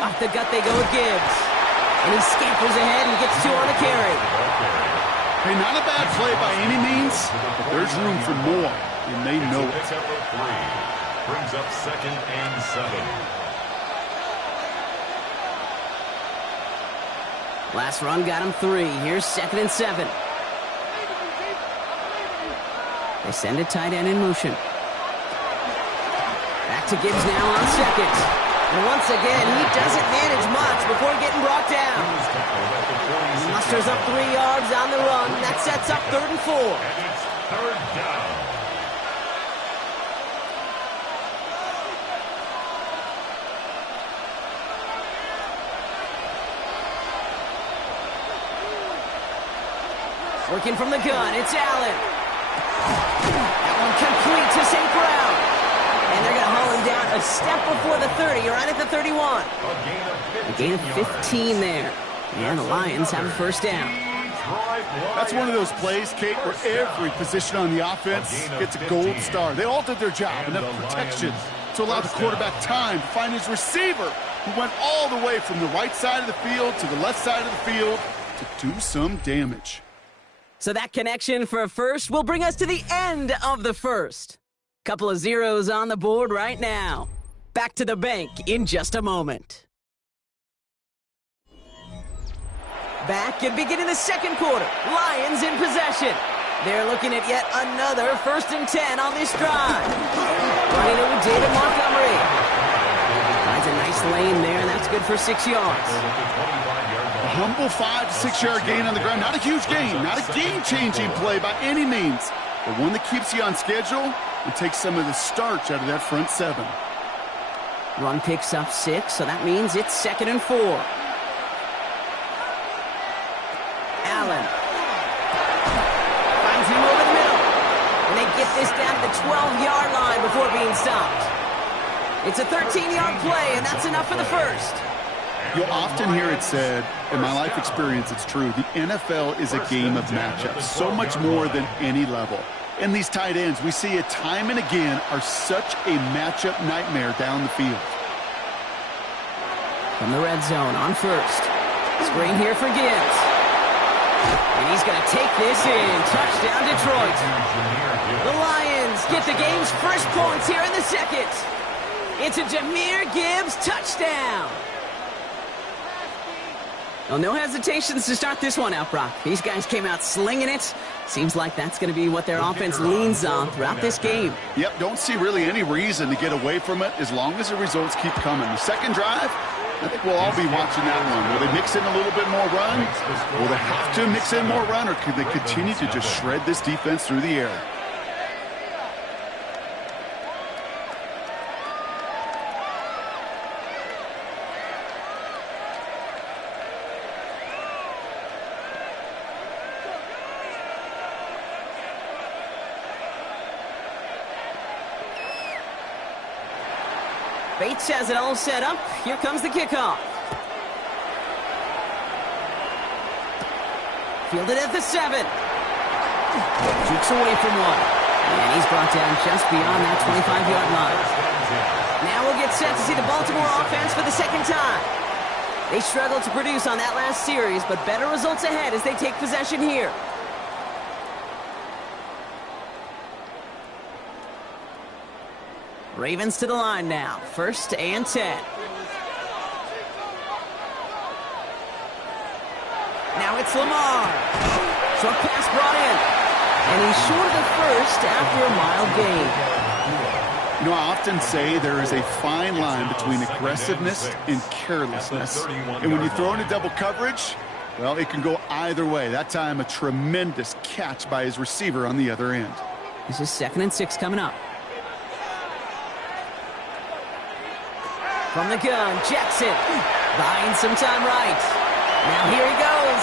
Off the gut they go with Gibbs. And he scampers ahead and gets 2 on the carry. Hey, not a bad play by any means, but there's room for more, and they know it. Brings up 2nd and 7. Last run got him 3. Here's 2nd and 7. They send a tight end in motion. Back to Gibbs now on 2nd. And once again, he doesn't manage much before getting brought down. He musters up 3 yards on the run. That sets up 3rd and 4. And it's 3rd down. Working from the gun, it's Allen. That one complete to St. Brown. And they're going to haul him down a step before the 30, right at the 31. A gain of 15 there. And the Lions have a 1st down. That's one of those plays, Kate, where every position on the offense gets a gold star. They all did their job, enough protection to allow the quarterback time to find his receiver, who went all the way from the right side of the field to the left side of the field to do some damage. So that connection for a first will bring us to the end of the first. Couple of zeros on the board right now. Back to the bank in just a moment. Back and beginning the second quarter. Lions in possession. They're looking at yet another 1st and 10 on this drive. Running it with David Montgomery. Finds a nice lane there, and that's good for 6 yards. humble 5 to 6 yard gain on the ground. Not a huge gain, not a game-changing play by any means, but one that keeps you on schedule and takes some of the starch out of that front 7. Run picks up 6, so that means it's 2nd and 4. Allen. Finds him over the middle. And they get this down to the 12-yard line before being stopped. It's a 13-yard play, and that's enough for the first. You'll often hear it said, in my life experience, it's true, the NFL is a game of matchups, so much more than any level. And these tight ends, we see it time and again, are such a matchup nightmare down the field. From the red zone on first. Screen here for Gibbs. And he's going to take this in. Touchdown, Detroit. The Lions get the game's first points here in the second. It's a Jahmyr Gibbs touchdown. Well, no hesitations to start this one out, Brock. These guys came out slinging it. Seems like that's going to be what their offense leans on throughout this game. Yep, don't see really any reason to get away from it as long as the results keep coming. The second drive, I think we'll all be watching that one. Will they mix in a little bit more run? Will they have to mix in more run, or could they continue to just shred this defense through the air? Bates has it all set up. Here comes the kickoff. Fielded at the 7. Jukes away from 1. And he's brought down just beyond that 25-yard line. Now we'll get set to see the Baltimore offense for the second time. They struggled to produce on that last series, but better results ahead as they take possession here. Ravens to the line now. 1st and 10. Now it's Lamar. Short pass brought in. And he's short of the first after a mild gain. You know, I often say there is a fine line between aggressiveness and carelessness. And when you throw into double coverage, well, it can go either way. That time, a tremendous catch by his receiver on the other end. This is 2nd and 6 coming up. From the gun, Jackson, buying some time right. Now here he goes.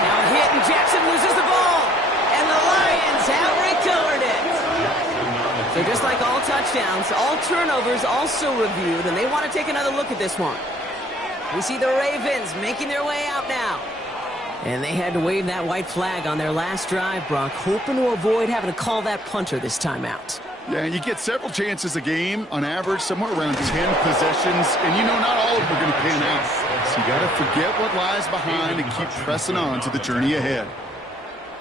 Now a hit, and Jackson loses the ball. And the Lions have recovered it. So just like all touchdowns, all turnovers also reviewed, and they want to take another look at this one. We see the Ravens making their way out now. And they had to wave that white flag on their last drive, Brock, hoping to avoid having to call that punter this time out. Yeah, and you get several chances a game, on average, somewhere around 10 possessions, and you know not all of them are going to pan out. So you got to forget what lies behind and keep pressing on to the journey ahead.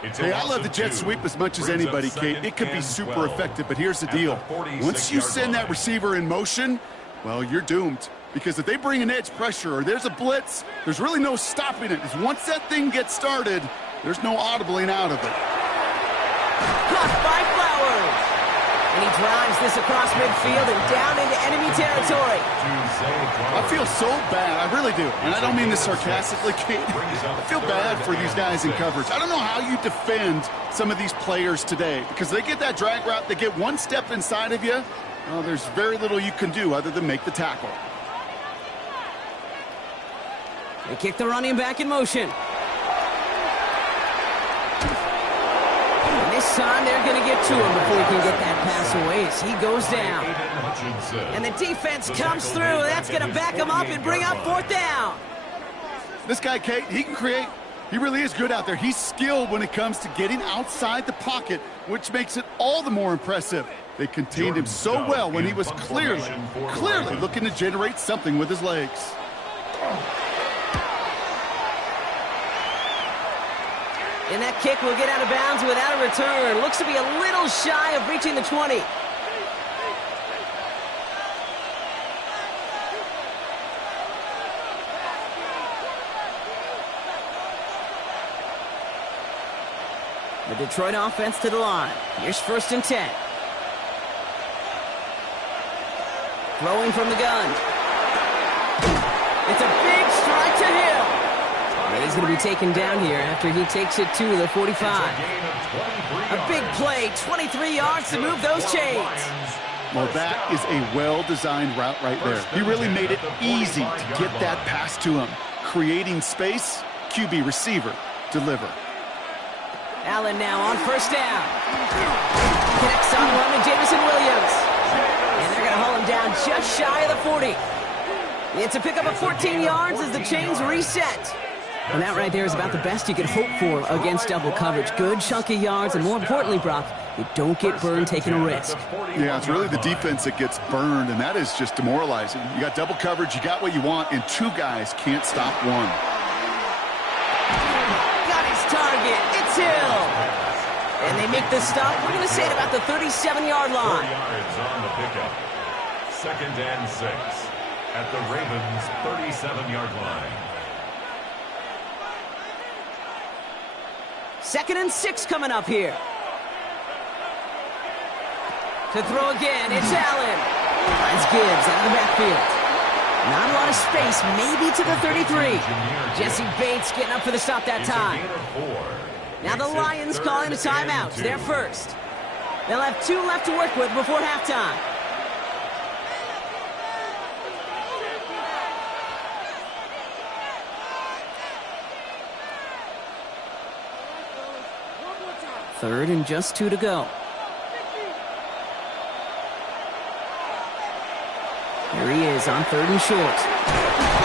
Hey, I love the jet sweep as much as anybody, Kate. It could be super effective, but here's the deal. Once you send that receiver in motion, well, you're doomed. Because if they bring an edge pressure or there's a blitz, there's really no stopping it. Once that thing gets started, there's no audibling out of it. Caught by Flowers. And he drives this across midfield and down into enemy territory. I feel so bad. I really do. And I don't mean this sarcastically, Kate. I feel bad for these guys in coverage. I don't know how you defend some of these players today. Because they get that drag route, they get one step inside of you. Well, there's very little you can do other than make the tackle. They kick the running back in motion. This time they're going to get to him before he can get that pass away as he goes down. And the defense comes through. That's going to back him up and bring up 4th down. This guy, Kate, he can create. He really is good out there. He's skilled when it comes to getting outside the pocket, which makes it all the more impressive. They contained him so well when he was clearly looking to generate something with his legs. And that kick will get out of bounds without a return. Looks to be a little shy of reaching the 20. The Detroit offense to the line. Here's 1st and 10. Throwing from the gun. It's a big strike to him. going to be taken down here after he takes it to the 45. A big play, 23 yards to move those chains. Well, that is a well-designed route right there. He really made it easy to get that pass to him. Creating space, QB receiver, deliver. Allen now on first down. Connects on one to Jameson Williams. And they're going to haul him down just shy of the 40. It's a pickup of 14 yards as the chains reset. And that right there is about the best you could hope for against double coverage. Good chunky yards, and more importantly, Brock, you don't get burned taking a risk. Yeah, it's really the defense that gets burned, and that is just demoralizing. You got double coverage, you got what you want, and two guys can't stop one. Got his target. It's Hill. And they make the stop. We're going to say it about the 37-yard line. 4 yards on the pickup. 2nd and 6 at the Ravens' 37-yard line. 2nd and 6 coming up here. To throw again, it's Allen. Finds Gibbs out of the backfield. Not a lot of space, maybe to the 33. Jesse Bates getting up for the stop that time. Now the Lions calling a timeout. They're first. They'll have 2 left to work with before halftime. Third and just 2 to go. Here he is on 3rd and short.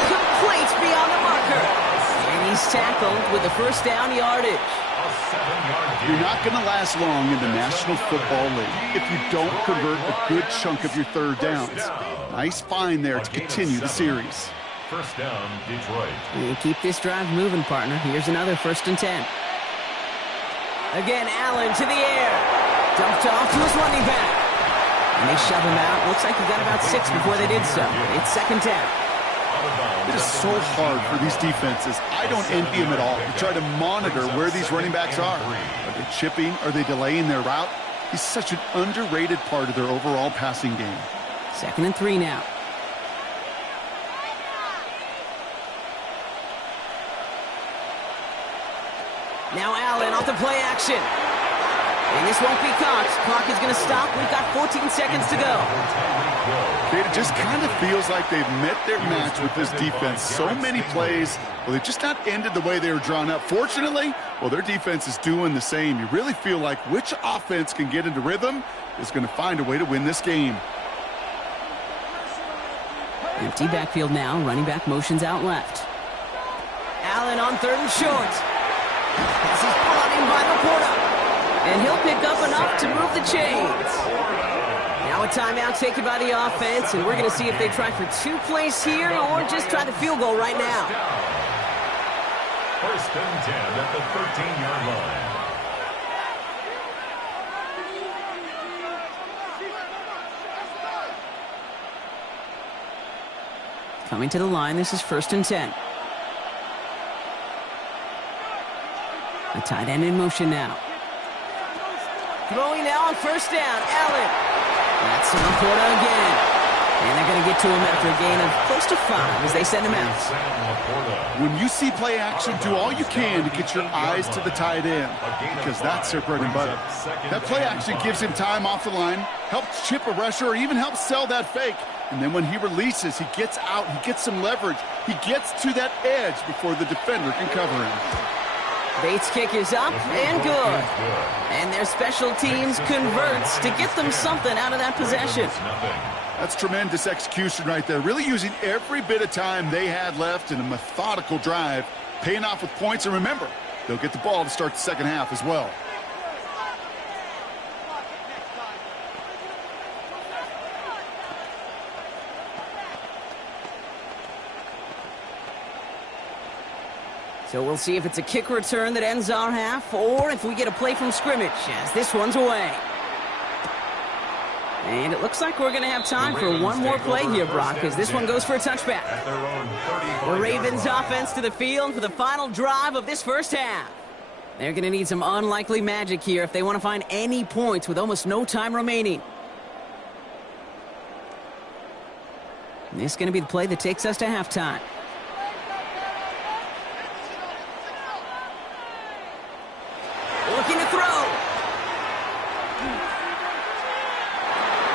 Complete beyond the marker. And he's tackled with the first down yardage. You're not going to last long in the National Football League if you don't convert a good chunk of your third downs. Nice find there to continue the series. First down, Detroit. And keep this drive moving, partner. Here's another 1st and 10. Again, Allen to the air. Dumped off to his running back. And they shove him out. Looks like he got about 6 before they did so. It's 2nd down. It is so hard for these defenses. I don't envy them at all. You try to monitor where these running backs are. Are they chipping? Are they delaying their route? He's such an underrated part of their overall passing game. 2nd and 3 now. Now Allen off the play action. And this won't be caught. Clock is going to stop. We've got 14 seconds to go. It just kind of feels like they've met their match with this defense. So many plays, well, they just not ended the way they were drawn up. Fortunately, well, their defense is doing the same. You really feel like which offense can get into rhythm is going to find a way to win this game. Empty backfield now. Running back motions out left. Allen on 3rd and short. Pass is brought in by Laporta. And he'll pick up enough to move the chains. Now a timeout taken by the offense, and we're going to see if they try for 2 plays here or just try the field goal right now. 1st and 10 at the 13-yard line. Coming to the line, this is 1st and 10. A tight end in motion now. Throwing now on 1st down, Allen. That's Laporta again. And they're going to get to him after a gain of close to 5 as they send him out. When you see play action, do all you can to get your eyes to the tight end, because that's their bread and butter. That play action gives him time off the line, helps chip a rusher, or even helps sell that fake. And then when he releases, he gets out, he gets some leverage. He gets to that edge before the defender can cover him. Bates' kick is up and good. And their special teams converts to get them something out of that possession. That's tremendous execution right there. Really using every bit of time they had left in a methodical drive, paying off with points. And remember, they'll get the ball to start the second half as well. So we'll see if it's a kick return that ends our half or if we get a play from scrimmage as this one's away. And it looks like we're going to have time for one more play here, Brock, as this one goes for a touchback. The Ravens offense to the field for the final drive of this first half. They're going to need some unlikely magic here if they want to find any points with almost no time remaining. And this is going to be the play that takes us to halftime. throw.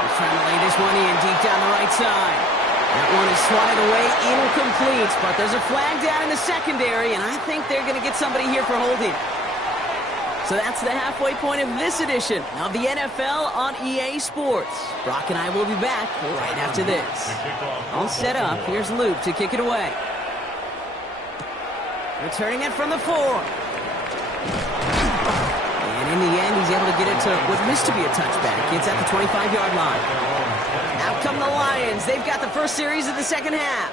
He's trying to lay this one in deep down the right side. That one is swatted away, incomplete, but there's a flag down in the secondary, and I think they're going to get somebody here for holding. So that's the halfway point of this edition of the NFL on EA Sports. Brock and I will be back right after this. All set up. Here's Luke to kick it away. Returning it from the 4. And in the end, he's able to get it to what missed to be a touchback. It's at the 25-yard line. Out come the Lions. They've got the first series of the second half.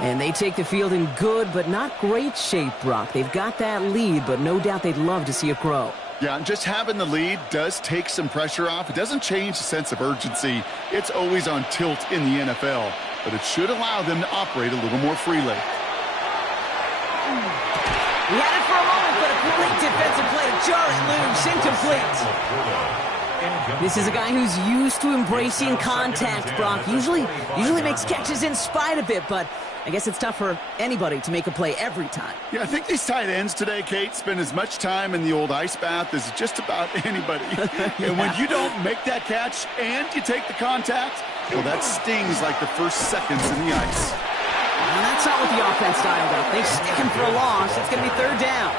And they take the field in good but not great shape, Brock. They've got that lead, but no doubt they'd love to see it grow. Yeah, and just having the lead does take some pressure off. It doesn't change the sense of urgency. It's always on tilt in the NFL, but it should allow them to operate a little more freely. He had it for a moment, but a great defensive play to jar it loose. Incomplete. This is a guy who's used to embracing contact, Brock. Usually makes catches in spite of it, but I guess it's tough for anybody to make a play every time. Yeah, I think these tight ends today, Kate, spend as much time in the old ice bath as just about anybody. Yeah. And when you don't make that catch and you take the contact, well, that stings like the first seconds in the ice. Well, that's not what the offense dialed up. They stick him for a loss. It's going to be third down.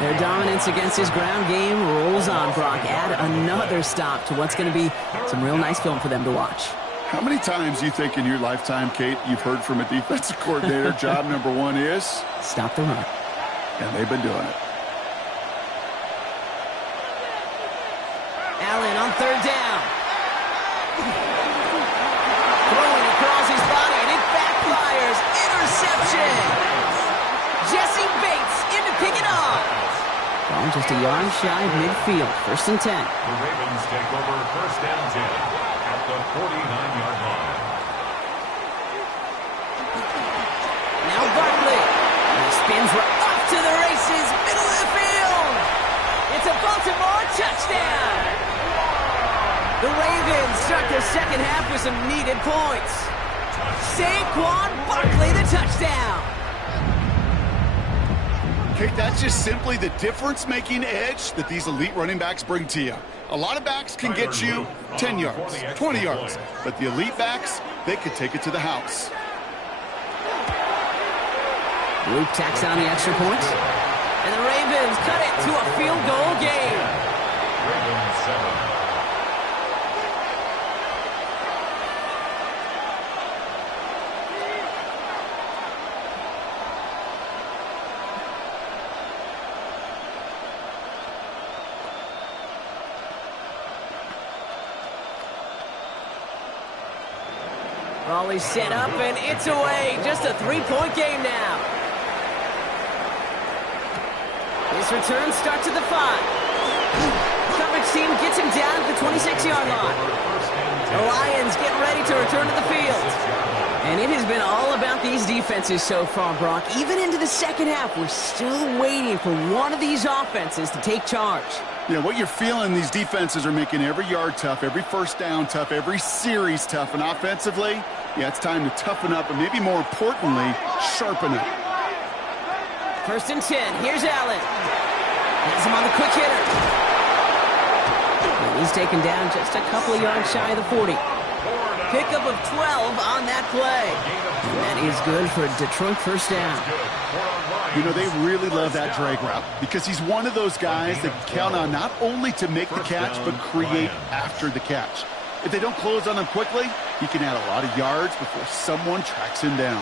Their dominance against his ground game rolls on, Brock. Add another stop to what's going to be some real nice film for them to watch. How many times do you think in your lifetime, Kate, you've heard from a defensive coordinator, job number one is? Stop the run. And they've been doing it. Allen on third down. Throwing across his body, and it backfires. Interception. Jesse Bates in to pick it off. Ball just a yard shy of midfield. First and 10. The Ravens take over first and 10 at the 49-yard line. Now Barkley. He spins right off to the races. Middle of the field. It's a Baltimore touchdown. The Ravens start the second half with some needed points. Saquon Barkley, the touchdown. Kate, that's just simply the difference-making edge that these elite running backs bring to you. A lot of backs can get you 10 yards, 20 yards, but the elite backs, they could take it to the house. Luke tacks on the extra point. And the Ravens cut it to a field goal game. Ravens 7. Raleigh set up, and it's away. Just a three-point game now. This return starts at the 5. Coverage team gets him down at the 26-yard line. The Lions get ready to return to the field. And it has been all about these defenses so far, Brock. Even into the second half, we're still waiting for one of these offenses to take charge. Yeah, what you're feeling, these defenses are making every yard tough, every first down tough, every series tough. And offensively, yeah, it's time to toughen up, and maybe more importantly, sharpen up. First and 10. Here's Allen. Has him on the quick hitter. And he's taken down just a couple of yards shy of the 40. Pickup of 12 on that play. And that is good for Detroit first down. You know, they really love that drag route because he's one of those guys that count on not only to make the catch, but create after the catch. If they don't close on him quickly, he can add a lot of yards before someone tracks him down.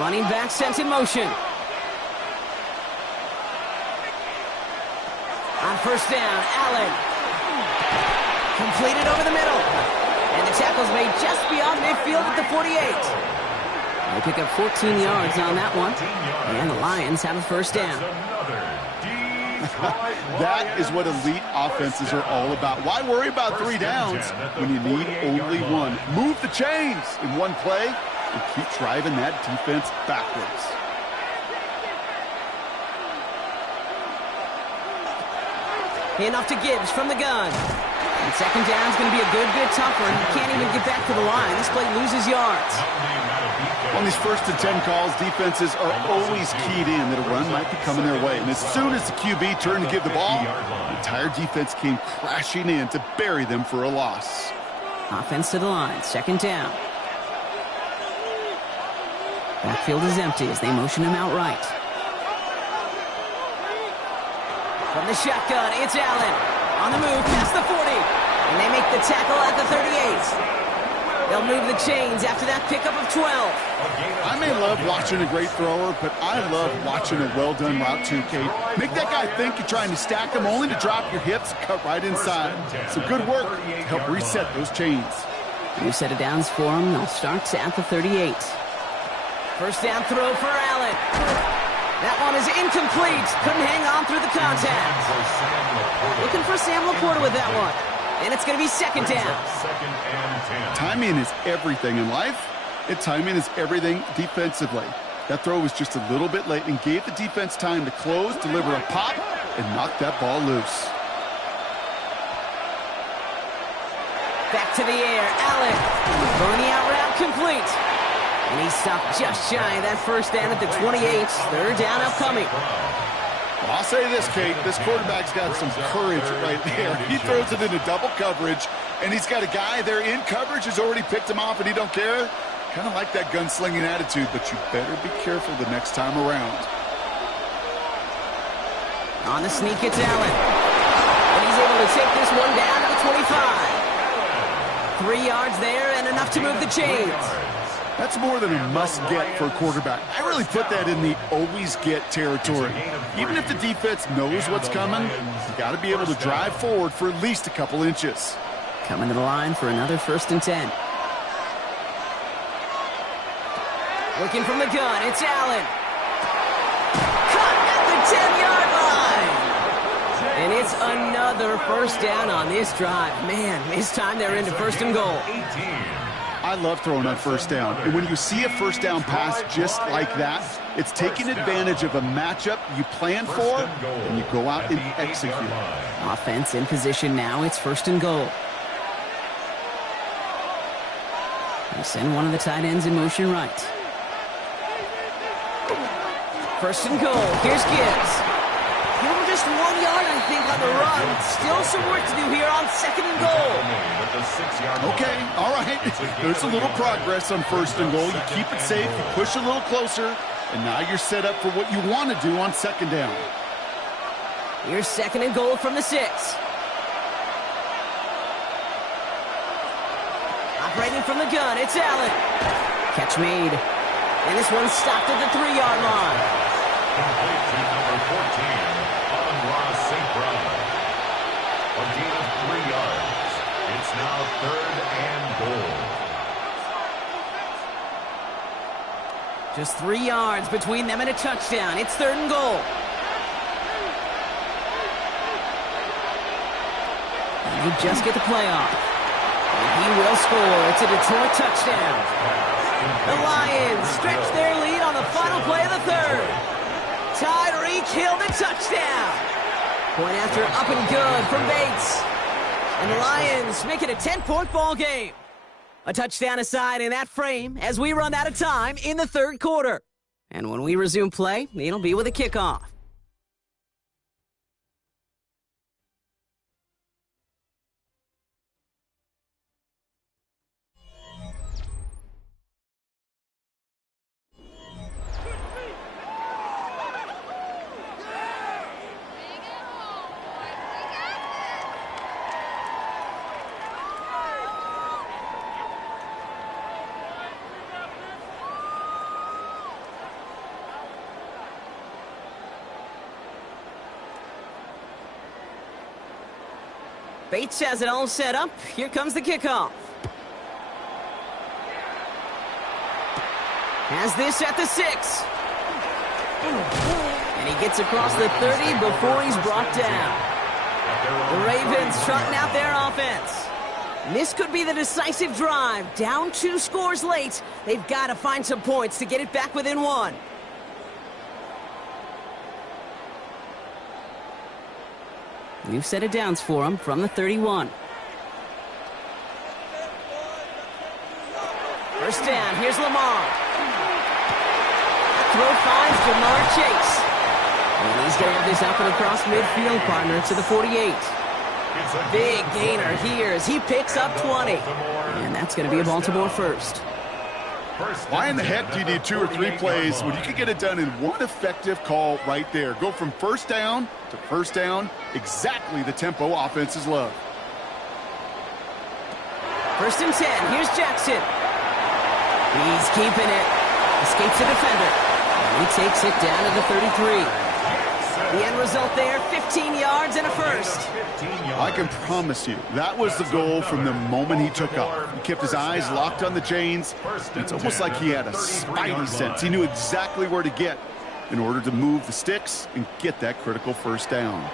Running back sent in motion. On first down, Allen. Completed over the middle. And the tackle's made just beyond midfield at the 48. They pick up 14 yards on that one. And the Lions have a first down. That is what elite offenses are all about. Why worry about 3 downs when you need only one? Move the chains in one play and keep driving that defense backwards. Handoff to Gibbs from the gun. And second down's going to be a good bit tougher. He can't even get back to the line. This play loses yards. On these 1st and 10 calls, defenses are always keyed in that a run might be coming their way. And as soon as the QB turned to give the ball, the entire defense came crashing in to bury them for a loss. Offense to the line, second down. Backfield is empty as they motion him out right. From the shotgun, it's Allen. On the move, past the 40. And they make the tackle at the 38. They'll move the chains after that pickup of 12. I may love watching a great thrower, but I love watching a well-done route too, Kate. Make that guy think you're trying to stack him only to drop your hips and cut right inside. Some good work to help reset those chains. New set of downs for him. They'll start at the 38. First down throw for Allen. That one is incomplete. Couldn't hang on through the contact. Looking for Sam Laporta with that one. And it's going to be second down. Timing is everything in life, and timing is everything defensively. That throw was just a little bit late and gave the defense time to close, deliver a pop, and knock that ball loose. Back to the air, Allen. Throwing the out route complete. And he stopped just shy of that first down at the 28. Third down upcoming. Well, I'll say this, Kate. This quarterback's got some courage right there. He throws it into double coverage, and he's got a guy there in coverage who's already picked him off, and he don't care. Kind of like that gunslinging attitude, but you better be careful the next time around. On the sneak, it's Allen. And he's able to take this one down to the 25. 3 yards there and enough to move the chains. That's more than a must-get for a quarterback. I really put that in the always-get territory. Even if the defense knows what's coming, you got to be able to drive forward for at least a couple inches. Coming to the line for another 1st and 10. Looking from the gun, it's Allen. Cut at the 10-yard line. And it's another first down on this drive. Man, this time they're into 1st and goal. I love throwing on first down. And when you see a first down pass just like that, it's taking advantage of a matchup you plan for, and you go out and execute. Offense in position now. It's 1st and goal. They send one of the tight ends in motion right. 1st and goal. Here's Gibbs. Give him just 1 yard, I think, on the run. Still some work to do here on 2nd and goal. Okay, all right. There's a little progress on 1st and goal. You keep it safe, you push a little closer, and now you're set up for what you want to do on 2nd down. Here's 2nd and goal from the 6. Operating from the gun, it's Allen. Catch made. And this one's stopped at the 3-yard line. Complete to number 14, Amon-Ra St. Brown. A gain of 3 yards. It's now 3rd and goal. Just 3 yards between them and a touchdown. It's 3rd and goal. And they just get the play off. And he will score. It's a Detroit touchdown. The Lions stretch their lead on the final play of the 3rd. Tyreek Hill, the touchdown. Point after up and good from Bates. And the Lions make it a 10-point ball game. A touchdown aside in that frame as we run out of time in the 3rd quarter. And when we resume play, it'll be with a kickoff. Bates has it all set up. Here comes the kickoff. Has this at the 6. And he gets across the 30 before he's brought down. The Ravens trotting out their offense. This could be the decisive drive. Down 2 scores late. They've got to find some points to get it back within 1. New set of downs for him from the 31. first down. Here's Lamar. Throw finds Jamar Chase. And he's going to have this up and across midfield, partner, to the 48. Big gainer here as he picks up 20. And that's going to be a Baltimore first. Why in the heck do you need 2 or 3 plays when you can get it done in one effective call right there? Go from first down to first down, exactly the tempo offenses love. First and 10, here's Jackson. He's keeping it. Escapes the defender. And he takes it down to the 33. The end result there, 15 yards and a first. I can promise you, that was the goal from the moment he took off. He kept his eyes locked on the chains. It's almost like he had a spidey sense. He knew exactly where to get in order to move the sticks and get that critical first down.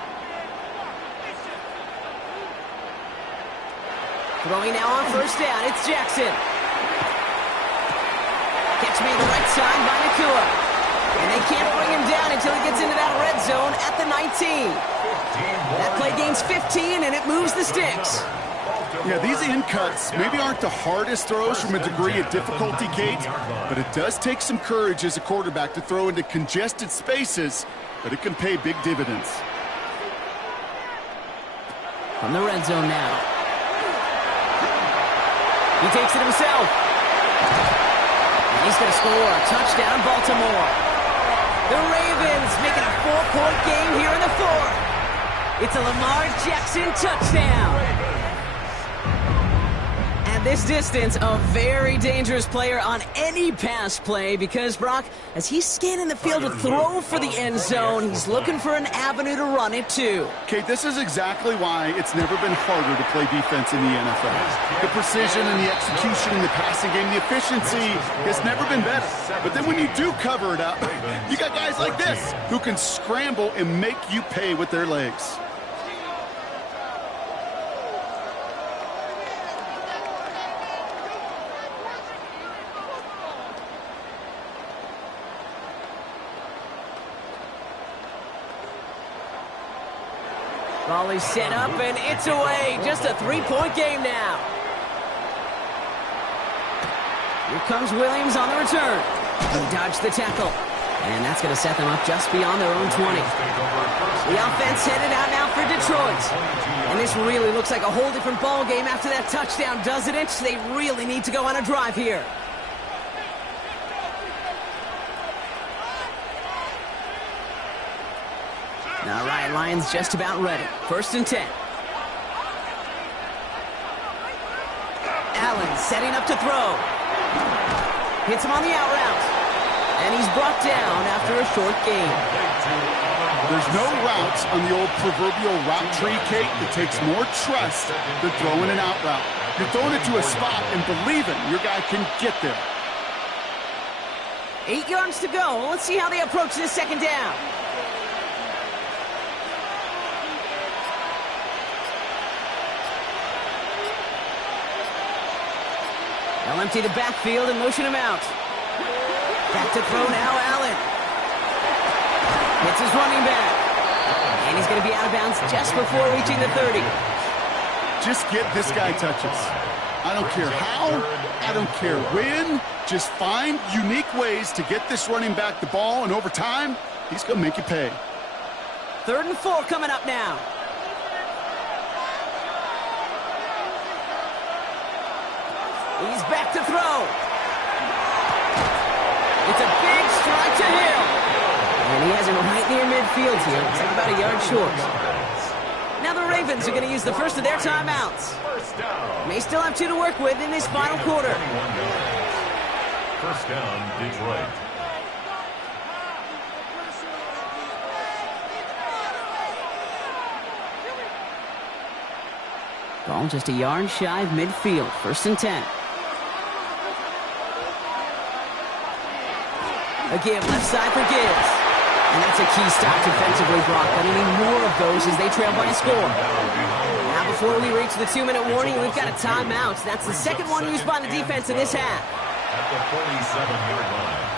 Throwing now on first down, it's Jackson. Catch made the right side by Nakua. And they can't bring him down until he gets into that red zone at the 19. That play gains 15, and it moves the sticks. Yeah, these in cuts maybe aren't the hardest throws from a degree of difficulty, Kate, but it does take some courage as a quarterback to throw into congested spaces, but it can pay big dividends. From the red zone now. He takes it himself. And he's going to score. Touchdown, Baltimore. The Ravens making a 4-point game here in the 4th. It's a Lamar Jackson touchdown. At this distance, a very dangerous player on any pass play because, Brock, as he's scanning the field to throw for the end zone, he's looking for an avenue to run it too. Kate, this is exactly why it's never been harder to play defense in the NFL. The precision and the execution in the passing game, the efficiency has never been better. But then when you do cover it up, you got guys like this who can scramble and make you pay with their legs. Ball is set up, and it's away. Just a 3-point game now. Here comes Williams on the return. He dodged the tackle. And that's going to set them up just beyond their own 20. The offense headed out now for Detroit. And this really looks like a whole different ball game after that touchdown, doesn't it? They really need to go on a drive here. All right, Lions just about ready. First and 10. Allen setting up to throw. Hits him on the out route. And he's brought down after a short gain. There's no routes on the old proverbial route tree, Kate. It takes more trust than throwing an out route. You're throwing it to a spot and believing your guy can get there. 8 yards to go. Let's see how they approach this second down. They'll empty the backfield and motion him out. Back to throw now, Allen. Hits his running back. And he's going to be out of bounds just before reaching the 30. Just get this guy touches. I don't care how, I don't care when. Just find unique ways to get this running back the ball, and over time, he's going to make you pay. 3rd and 4 coming up now. He's back to throw. It's a big strike to Hill. And he has him right near midfield here. It's like about a yard short. Now the Ravens are going to use the first of their timeouts. May still have 2 to work with in this final quarter. First down, Detroit. Ball just a yard shy of midfield. 1st and 10. A give left side for Gibbs. And that's a key stop defensively, Brock. But they need more of those as they trail by a score. Now before we reach the 2-minute warning, we've got a timeout. That's the second one used by the defense in this half. At the 47-yard line.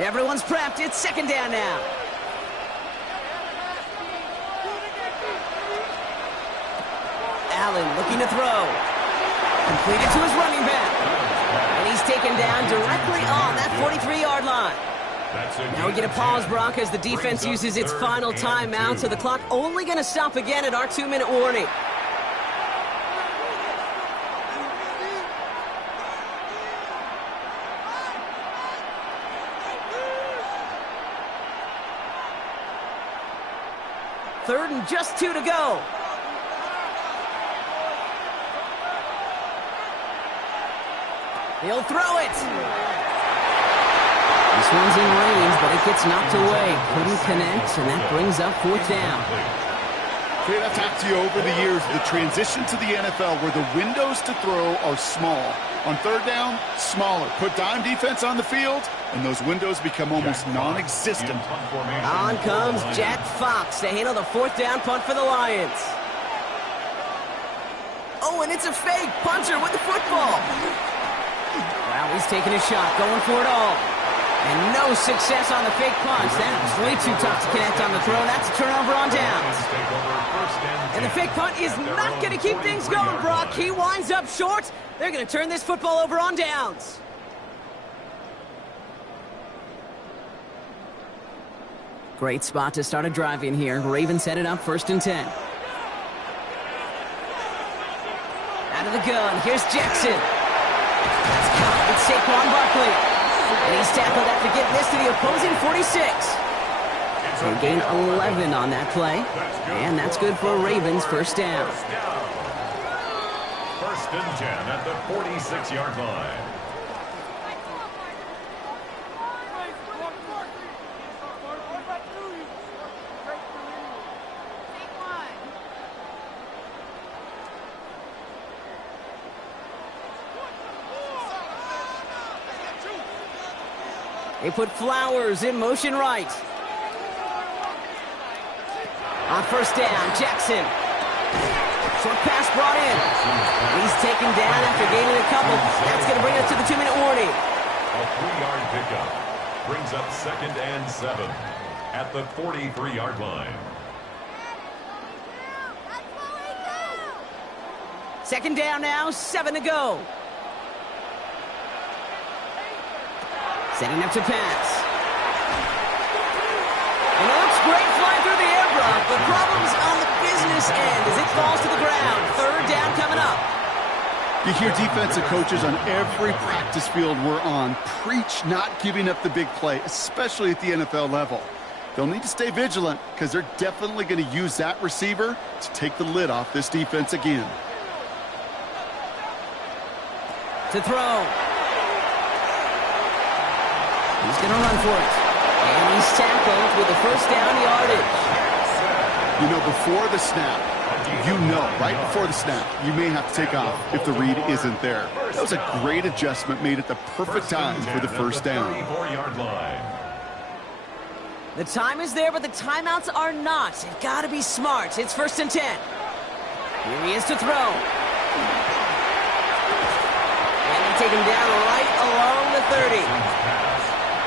Everyone's prepped. It's second down now. Allen looking to throw. Completed to his running back. And he's taken down directly on that 43-yard line. Now we get a pause, Brock, as the defense uses its final timeout, so the clock only going to stop again at our 2-minute warning. Third and just 2 to go. He'll throw it. This one's in range, but it gets knocked away. Couldn't connect, and that brings up 4th down. Kate, I've talked to you over the years, the transition to the NFL where the windows to throw are small. On 3rd down, smaller. Put dime defense on the field, and those windows become almost non-existent. On comes Jack Fox to handle the 4th down punt for the Lions. Oh, and it's a fake. Punter with the football. Wow, he's taking a shot, going for it all. And no success on the fake punch. That was way too tough to connect on the throw. That's a turnover on downs. And the fake punt is not going to keep things going, Brock. He winds up short. They're going to turn this football over on downs. Great spot to start a drive in here. Ravens set it up 1st and 10. Out of the gun, here's Jackson. That's caught with Saquon Barkley. And he's tackled after getting this to the opposing 46. So gain 11 on that play. And that's good for Ravens 1st down. 1st and 10 at the 46-yard line. They put Flowers in motion right. On 1st down, Jackson. Short pass brought in. He's taken down after gaining a couple. That's going to bring us to the 2-minute warning. A 3-yard pickup brings up 2nd and 7 at the 43-yard line. 2nd down now, 7 to go. Setting up to pass. And it looks great flying through the air, Brock, but problems on the business end as it falls to the ground. 3rd down coming up. You hear defensive coaches on every practice field we're on preach not giving up the big play, especially at the NFL level. They'll need to stay vigilant because they're definitely going to use that receiver to take the lid off this defense again. To throw. He's going to run for it. And he's tackled with the 1st down yardage. You know, before the snap, right before the snap, you may have to take off if the read isn't there. That was a great adjustment made at the perfect time for the 1st down. 34-yard line. The time is there, but the timeouts are not. You've got to be smart. It's 1st and 10. Here he is to throw. And they take him down right along the 30.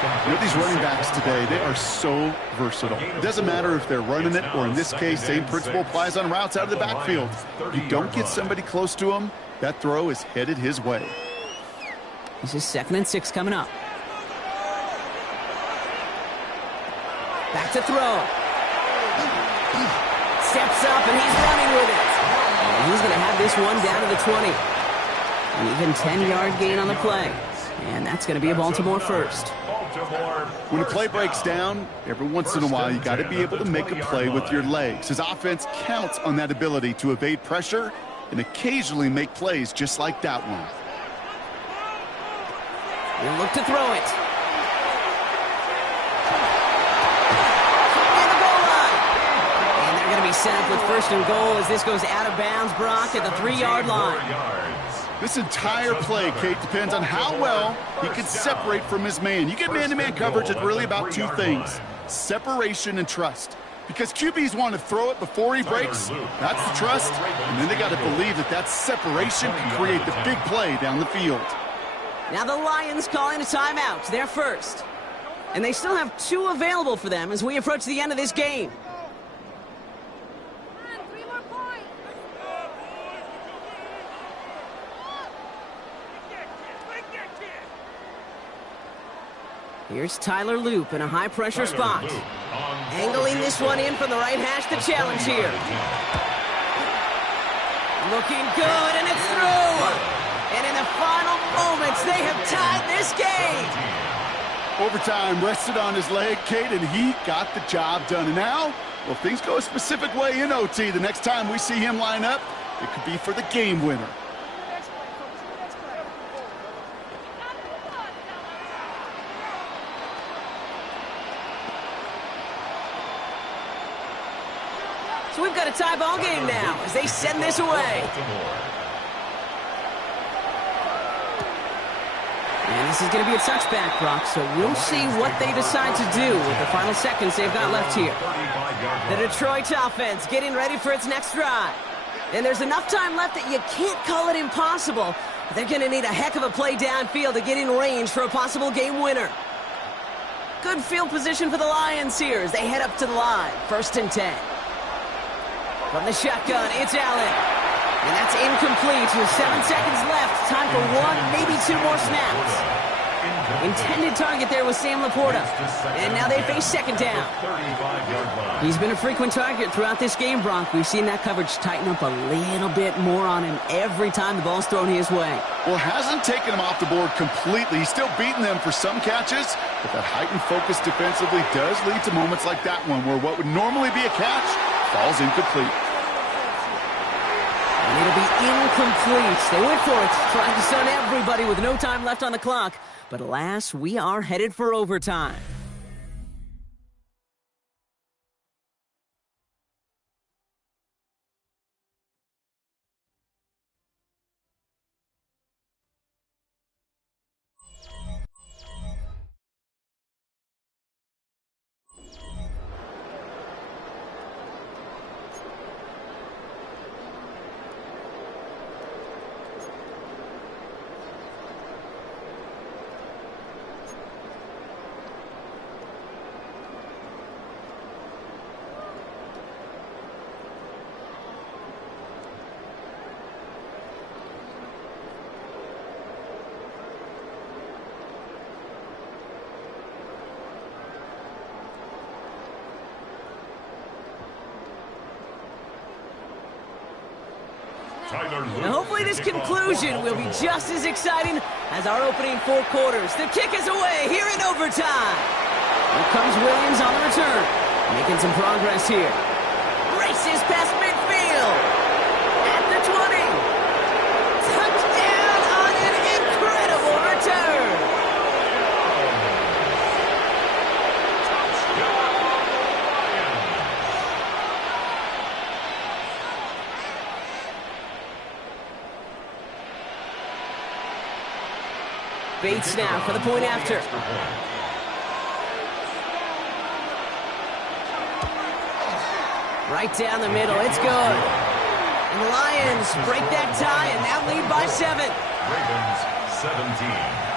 You know, these running backs today, they are so versatile. It doesn't matter if they're running it, or in this case, same principle applies on routes out of the backfield. You don't get somebody close to him, that throw is headed his way. This is 2nd and 6 coming up. Back to throw. Steps up, and he's running with it. And he's going to have this one down to the 20. An even 10-yard gain on the play. And that's going to be a Baltimore 1st. When a play breaks down, every once in a while, you got to be able to make a play with your legs. His offense counts on that ability to evade pressure and occasionally make plays just like that one. He'll look to throw it. And the goal line. And they're going to be set up with 1st and goal as this goes out of bounds, Brock, at the 3-yard line. This entire play, Kate, depends on how well he can separate from his man. You get man-to-man coverage, it's really about 2 things: separation and trust. Because QBs want to throw it before he breaks. That's the trust. And then they got to believe that that separation can create the big play down the field. Now the Lions calling a timeout. They're 1st. And they still have 2 available for them as we approach the end of this game. Here's Tyler Loop in a high-pressure spot. Angling this one in from the right hash to challenge here. Looking good, and it's through. And in the final moments, they have tied this game. Overtime rested on his leg, Kate, and he got the job done. And now, well, things go a specific way in OT. The next time we see him line up, it could be for the game winner. So we've got a tie ball game now as they send this away. And this is going to be a touchback, Brock, so we'll see what they decide to do with the final seconds they've got left here. The Detroit offense getting ready for its next drive. And there's enough time left that you can't call it impossible. They're going to need a heck of a play downfield to get in range for a possible game winner. Good field position for the Lions here as they head up to the line. 1st and 10. From the shotgun, it's Allen. And that's incomplete with 7 seconds left. Time for 1, maybe 2 more snaps. Intended target there was Sam Laporta. And now they face 2nd down. He's been a frequent target throughout this game, Brock. We've seen that coverage tighten up a little bit more on him every time the ball's thrown his way. Well, hasn't taken him off the board completely. He's still beating them for some catches, but that heightened focus defensively does lead to moments like that one where what would normally be a catch falls incomplete. And it'll be incomplete. They went for it, trying to stun everybody with no time left on the clock. But alas, we are headed for overtime. And hopefully this conclusion will be just as exciting as our opening 4 quarters. The kick is away here in overtime. Here comes Williams on the return. Making some progress here. Races past midfield. At the 20. Touchdown on an incredible return. Bates now for the point after. Right down the middle, it's good. And the Lions break that tie and now lead by 7. Ravens 17.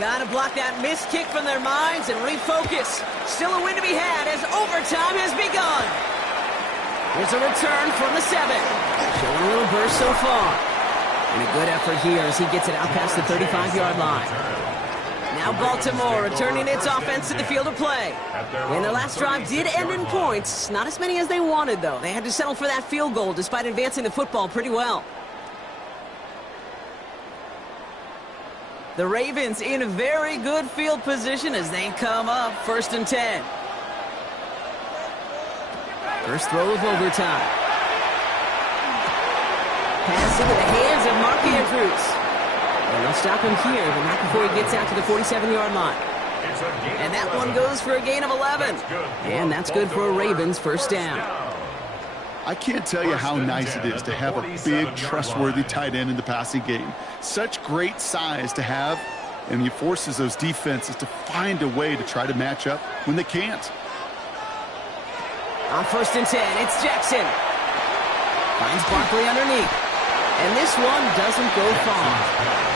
Got to block that missed kick from their minds and refocus. Still a win to be had as overtime has begun. Here's a return from the 7. Showing a little burst so far. And a good effort here as he gets it out past the 35-yard line. Now Baltimore returning its offense to the field of play. And their last drive did end in points. Not as many as they wanted, though. They had to settle for that field goal despite advancing the football pretty well. The Ravens in a very good field position as they come up 1st and 10. First throw of overtime. Pass into the hands of Mark Andrews. And they'll stop him here, but not before he gets out to the 47-yard line. And that one goes for a gain of 11. And that's good for a Ravens first down. I can't tell you how nice it is to have a big, trustworthy tight end in the passing game. Such great size to have, and he forces those defenses to find a way to try to match up when they can't. On 1st and 10, it's Jackson. Finds Barkley underneath. And this one doesn't go far.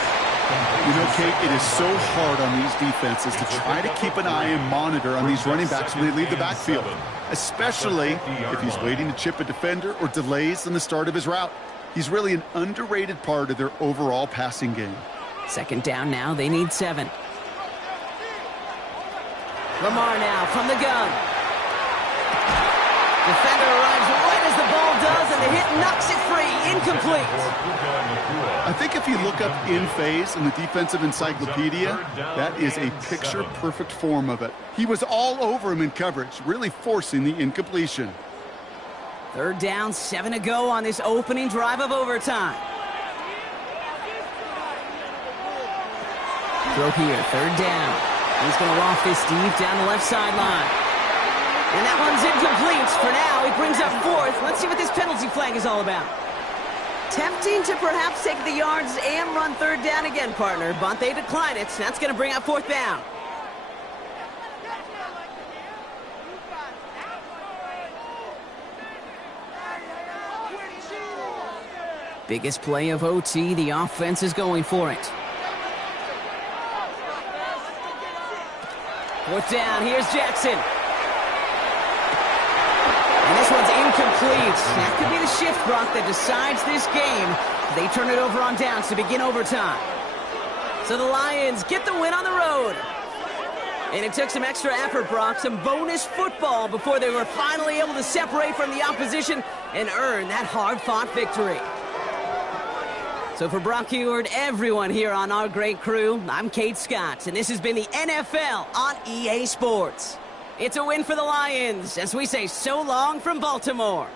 You know, Kate, it is so hard on these defenses to try to keep an eye and monitor on these running backs when they leave the backfield, especially if he's waiting to chip a defender or delays in the start of his route. He's really an underrated part of their overall passing game. 2nd down now, they need 7. Lamar now from the gun. Defender arrives right as the ball does, and the hit knocks it free. Incomplete. I think if you look up in phase in the defensive encyclopedia, that is a picture-perfect form of it. He was all over him in coverage, really forcing the incompletion. 3rd down, 7 to go on this opening drive of overtime. Throw here, 3rd down. He's going to loft this deep down the left sideline. And that one's incomplete. For now, he brings up 4th. Let's see what this penalty flag is all about. Tempting to perhaps take the yards and run 3rd down again, partner, but they decline it. That's going to bring up 4th down. Biggest play of OT, the offense is going for it. 4th down, here's Jackson. And this one's incomplete. That could be the shift, Brock, that decides this game. They turn it over on downs to begin overtime. So the Lions get the win on the road. And it took some extra effort, Brock, some bonus football before they were finally able to separate from the opposition and earn that hard-fought victory. So for Brock Huard, everyone here on our great crew, I'm Kate Scott, and this has been the NFL on EA Sports. It's a win for the Lions, as we say so long from Baltimore.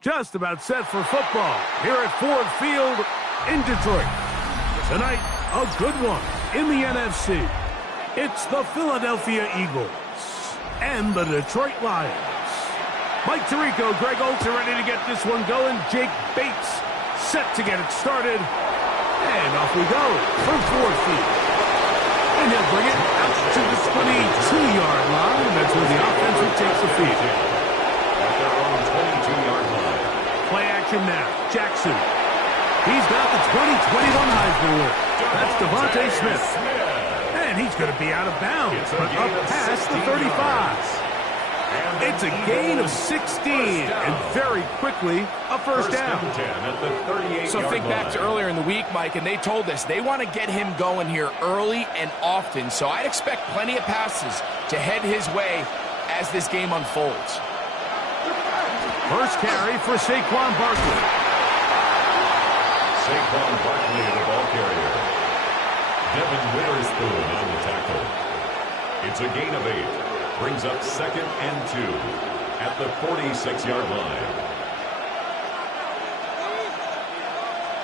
Just about set for football here at Ford Field in Detroit. Tonight, a good one in the NFC. It's the Philadelphia Eagles and the Detroit Lions. Mike Tirico, Greg Olsen ready to get this one going. Jake Bates set to get it started. And off we go from Ford Field. And he'll bring it out to the 22-yard line. That's where the offense will take the field. At their own 22-yard line. Play action now. Jackson. He's got the 2021 Heisman winner. That's Devontae Smith. And he's going to be out of bounds, but up past the 35. It's a gain of 16, and very quickly, a first down. So think back to earlier in the week, Mike, and they told us they want to get him going here early and often. So I'd expect plenty of passes to head his way as this game unfolds. First carry for Saquon Barkley. Saquon Barkley, the ball carrier. Devin Witherspoon on the tackle. It's a gain of 8. Brings up 2nd and 2 at the 46-yard line.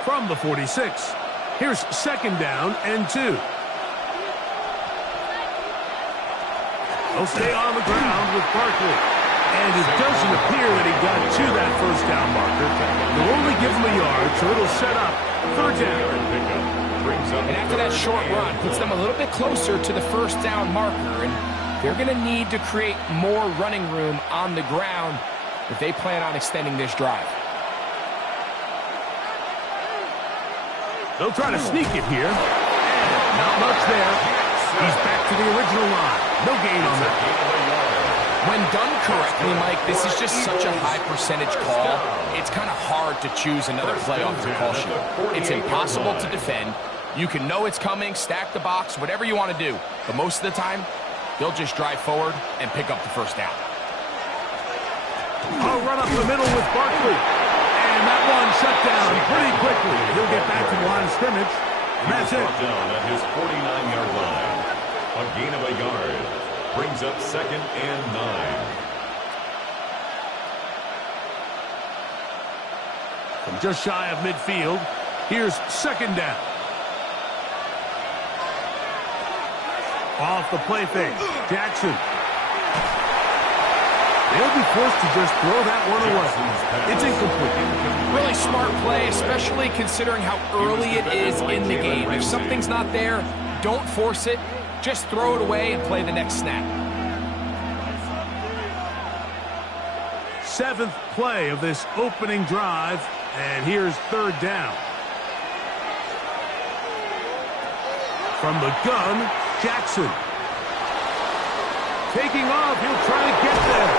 From the 46, here's 2nd down and 2. He'll stay on the ground with Barkley. And it doesn't appear that he got to that first down marker. They'll only give him a yard, so it'll set up 3rd down. And after that short run, puts them a little bit closer to the first down marker. And they're going to need to create more running room on the ground if they plan on extending this drive. They'll try to sneak it here. And not much there. He's back to the original line. No gain on that. When done correctly, Mike, this is just such a high percentage call. It's kind of hard to choose another play off the call sheet. It's impossible to defend. You can know it's coming, stack the box, whatever you want to do. But most of the time, they'll just drive forward and pick up the first down. I'll run up the middle with Barkley. And that one shut down pretty quickly. He'll get back to the line of scrimmage. And that's it. Down at his 49-yard line. A gain of a yard. Brings up 2nd and 9. From just shy of midfield, here's 2nd down. Off the play fake, Jackson. They'll be forced to just throw that one away. It's incomplete. Really smart play, especially considering how early it is in the game. If something's not there, don't force it. Just throw it away and play the next snap. 7th play of this opening drive, and here's 3rd down. From the gun, Jackson. Taking off, he'll try to get there.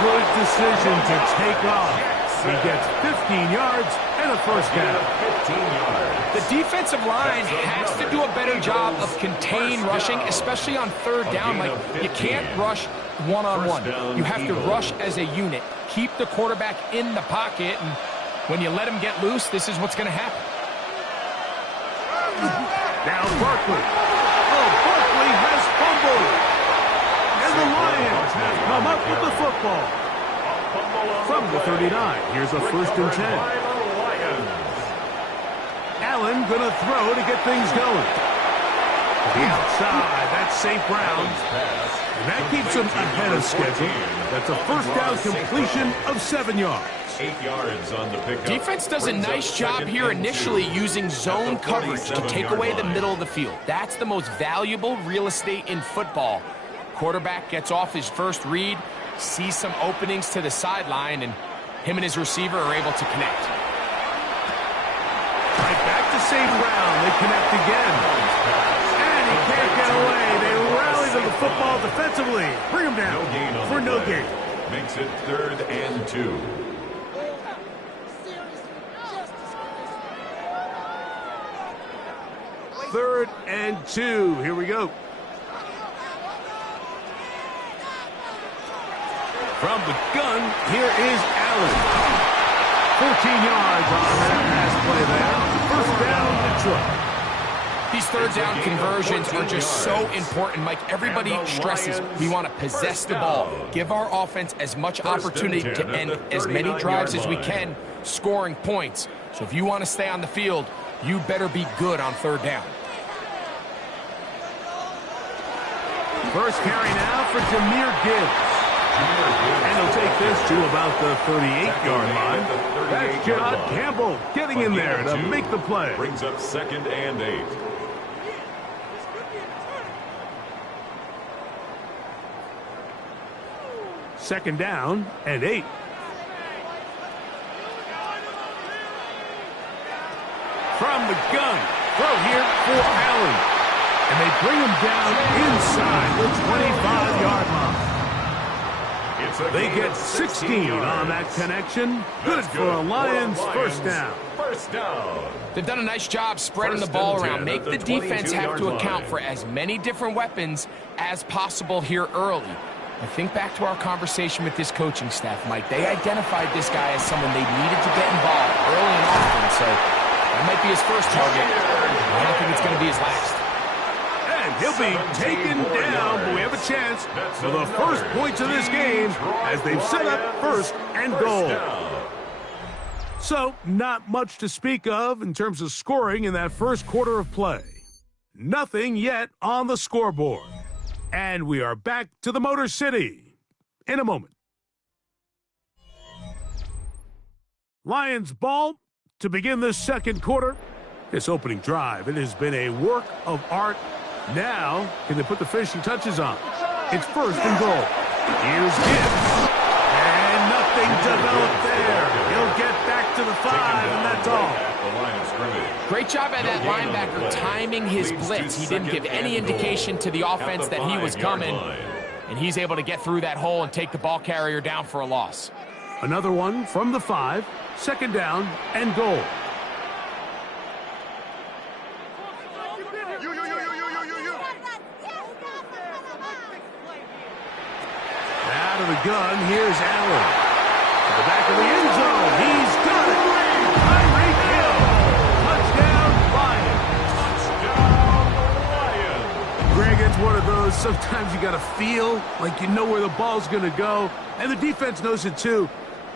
Good decision to take off. He gets 15 yards and a first down. 15 yards. The defensive line has to do a better job of contain rushing, especially on 3rd down. Like, you can't rush one-on-one. You have to rush as a unit. Keep the quarterback in the pocket, and when you let him get loose, this is what's going to happen. Now Barkley. Oh, Barkley has fumbled. And the Lions have come up with the football. From the 39, here's a 1st and 10. Allen gonna throw to get things going. To the outside, that's against St. Brown. And that keeps him ahead of schedule. That's a first down completion of 7 yards. 8 yards on the pickup. Defense does a nice job here initially using zone coverage to take away the middle of the field. That's the most valuable real estate in football. Quarterback gets off his first read, sees some openings to the sideline, and him and his receiver are able to connect. Right back to St. Brown. They connect again. And he can't get away. They rally to the football defensively. Bring him down for no gain. Makes it 3rd and 2. Third and 2. Here we go. From the gun, here is Allen. 14 yards on that pass play there. First down, Detroit. These third down conversions are just so important, Mike. Everybody stresses we want to possess the ball, give our offense as much opportunity to end as many drives as we can, scoring points. So if you want to stay on the field, you better be good on third down. First carry now for Jahmyr Gibbs. And he'll take this to about the 38-yard line. That's John Campbell getting in there to make the play. Brings up 2nd and 8. Second down and 8. From the gun, throw here for Allen. And they bring him down inside the 25-yard line. They get 16 on that connection. Good for a Lions first down. First down. They've done a nice job spreading the ball around. Make the defense have to account for as many different weapons as possible here early. I think back to our conversation with this coaching staff, Mike. They identified this guy as someone they needed to get involved early and often, so that might be his first target. I don't think it's going to be his last. And he'll be taken down, but we have a chance for the first points of this game as they've set up first and goal. So, not much to speak of in terms of scoring in that first quarter of play. Nothing yet on the scoreboard. And we are back to the Motor City in a moment. Lions ball to begin this second quarter. This opening drive, it has been a work of art. Now, can they put the finishing touches on? It's first and goal. Here's Gibbs. And nothing developed there. He'll get back to the 5, and that's all. Great job by that linebacker timing his blitz. He didn't give any indication to the offense that he was coming. And he's able to get through that hole and take the ball carrier down for a loss. Another one from the 5. Second down and goal. Out of the gun, here's Allen. To the back of the end zone. He's got it. Tyreek Hill. Touchdown, Lions. Greg, it's one of those, sometimes you got to feel like you know where the ball's going to go. And the defense knows it too.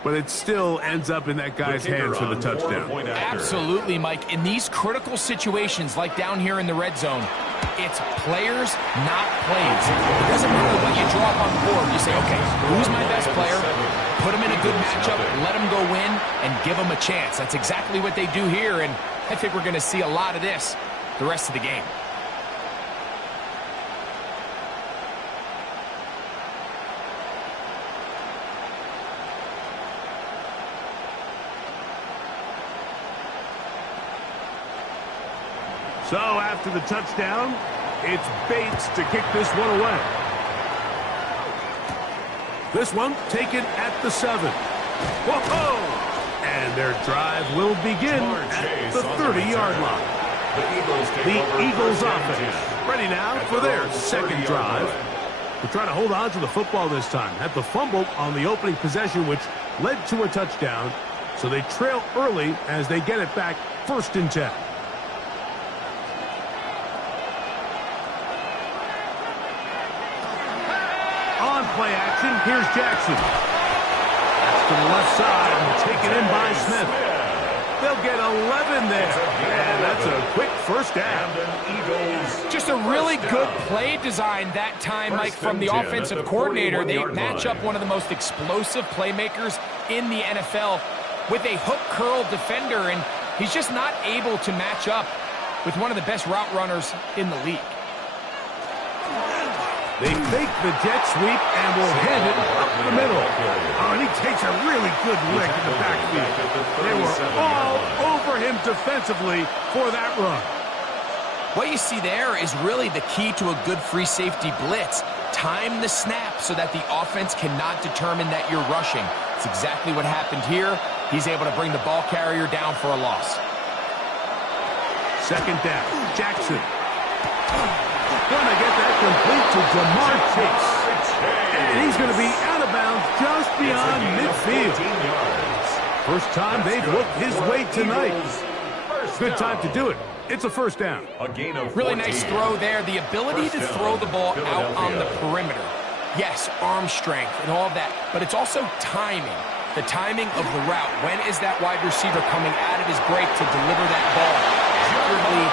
But it still ends up in that guy's hands for the touchdown. Absolutely, Mike. In these critical situations, like down here in the red zone, it's players, not plays. It doesn't matter what you draw up on the board. You say, okay, who's my best player? Put him in a good matchup, let him go win, and give him a chance. That's exactly what they do here, and I think we're going to see a lot of this the rest of the game. So after the touchdown, it's Bates to kick this one away. This one taken at the 7. Whoa! And their drive will begin at the 30-yard line. The Eagles offense ready now for their second drive. They're trying to hold on to the football this time. Had the fumble on the opening possession, which led to a touchdown. So they trail early as they get it back first and 10. Play action. Here's Jackson. That's to the left side and taken in by Smith. They'll get 11 there. And that's a quick first down. Just a really good play design that time, Mike, from the offensive coordinator. They match up one of the most explosive playmakers in the NFL with a hook curl defender, and he's just not able to match up with one of the best route runners in the league. They fake the jet sweep and will hand it up the middle. Oh, and he takes a really good lick in the backfield. They were all over him defensively for that run. What you see there is really the key to a good free safety blitz. Time the snap so that the offense cannot determine that you're rushing. It's exactly what happened here. He's able to bring the ball carrier down for a loss. Second down, Jackson. Gonna get that complete to Jamar Chase. And he's gonna be out of bounds just beyond midfield. First time they've looked his way tonight. Good time to do it. It's a first down. Really nice throw there. The ability to throw the ball out on the perimeter. Yes, arm strength and all of that, but it's also timing. The timing of the route. When is that wide receiver coming out of his break to deliver that ball accurately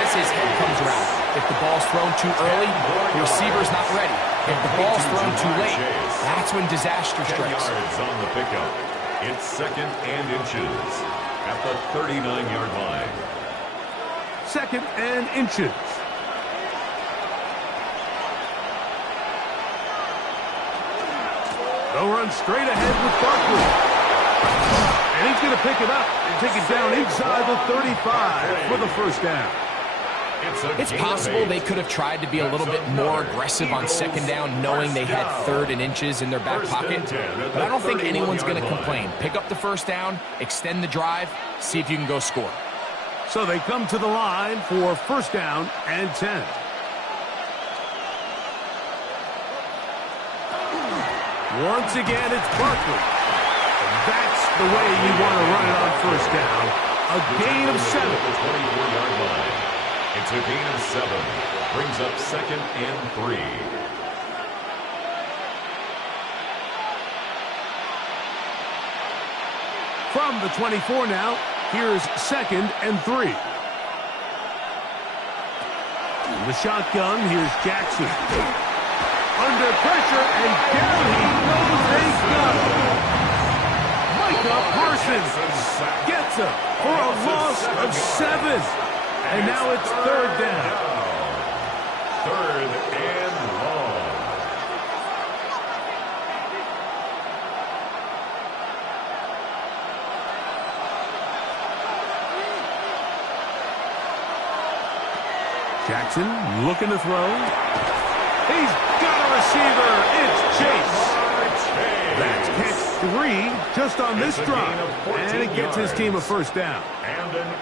as his head comes around? If the ball's thrown too early, the receiver's not ready. If the ball's thrown too late, that's when disaster strikes. On the pickup. It's second and inches at the 39-yard line. Second and inches. They'll run straight ahead with Barkley. And he's going to pick it up and take it down inside the 35 for the first down. It's possible they could have tried to be a little bit more aggressive on second down, knowing they had third and inches in their back pocket. But I don't think anyone's going to complain. Pick up the first down, extend the drive, see if you can go score. So they come to the line for first down and 10. Once again, it's Barkley. And that's the way you want to run it on first down. A gain of 7. It's a gain of 7. Brings up second and 3. From the 24 now, here's second and 3. In the shotgun, here's Jackson. Under pressure, and down he goes. They got him. Micah Parsons gets him for a loss of 7. And now it's third down. Third and long. Jackson looking to throw. He's got a receiver. It's Chase. That's catch 3 just on this drive. And it gets his team a first down.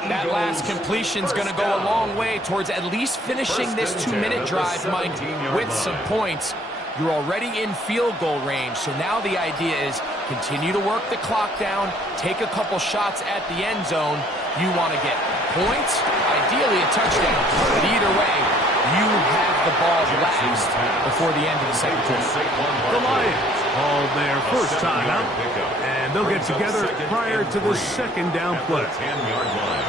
That last completion's going to go a long way towards at least finishing this 2-minute drive, Mike, with some points. You're already in field goal range, so now the idea is continue to work the clock down, take a couple shots at the end zone. You want to get points, ideally a touchdown, but either way, you have the ball last before the end of the second quarter. The Lions call their first time out, and they'll get together prior to the second down play. 10-yard line.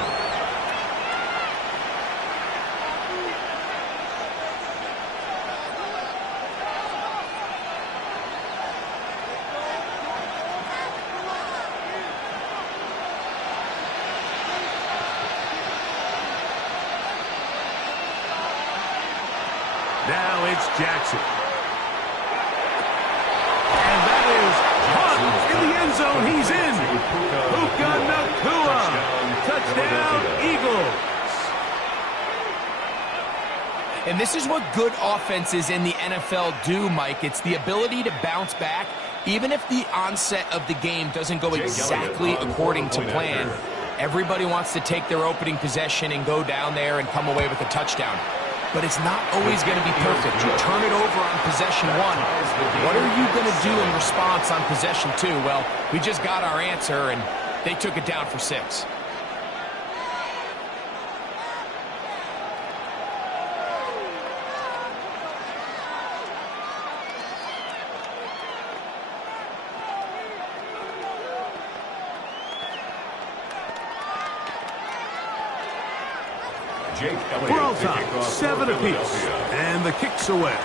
Now it's Jackson. And that is caught in the end zone. He's in. Puka Nacua. Touchdown, Eagles. And this is what good offenses in the NFL do, Mike. It's the ability to bounce back, even if the onset of the game doesn't go exactly according to plan. Everybody wants to take their opening possession and go down there and come away with a touchdown. But it's not always going to be perfect. You turn it over on possession 1. What are you going to do in response on possession 2? Well, we just got our answer, and they took it down for 6. Jake For Elliott all to kick time, off 7 for apiece. Philadelphia. And the kick's away.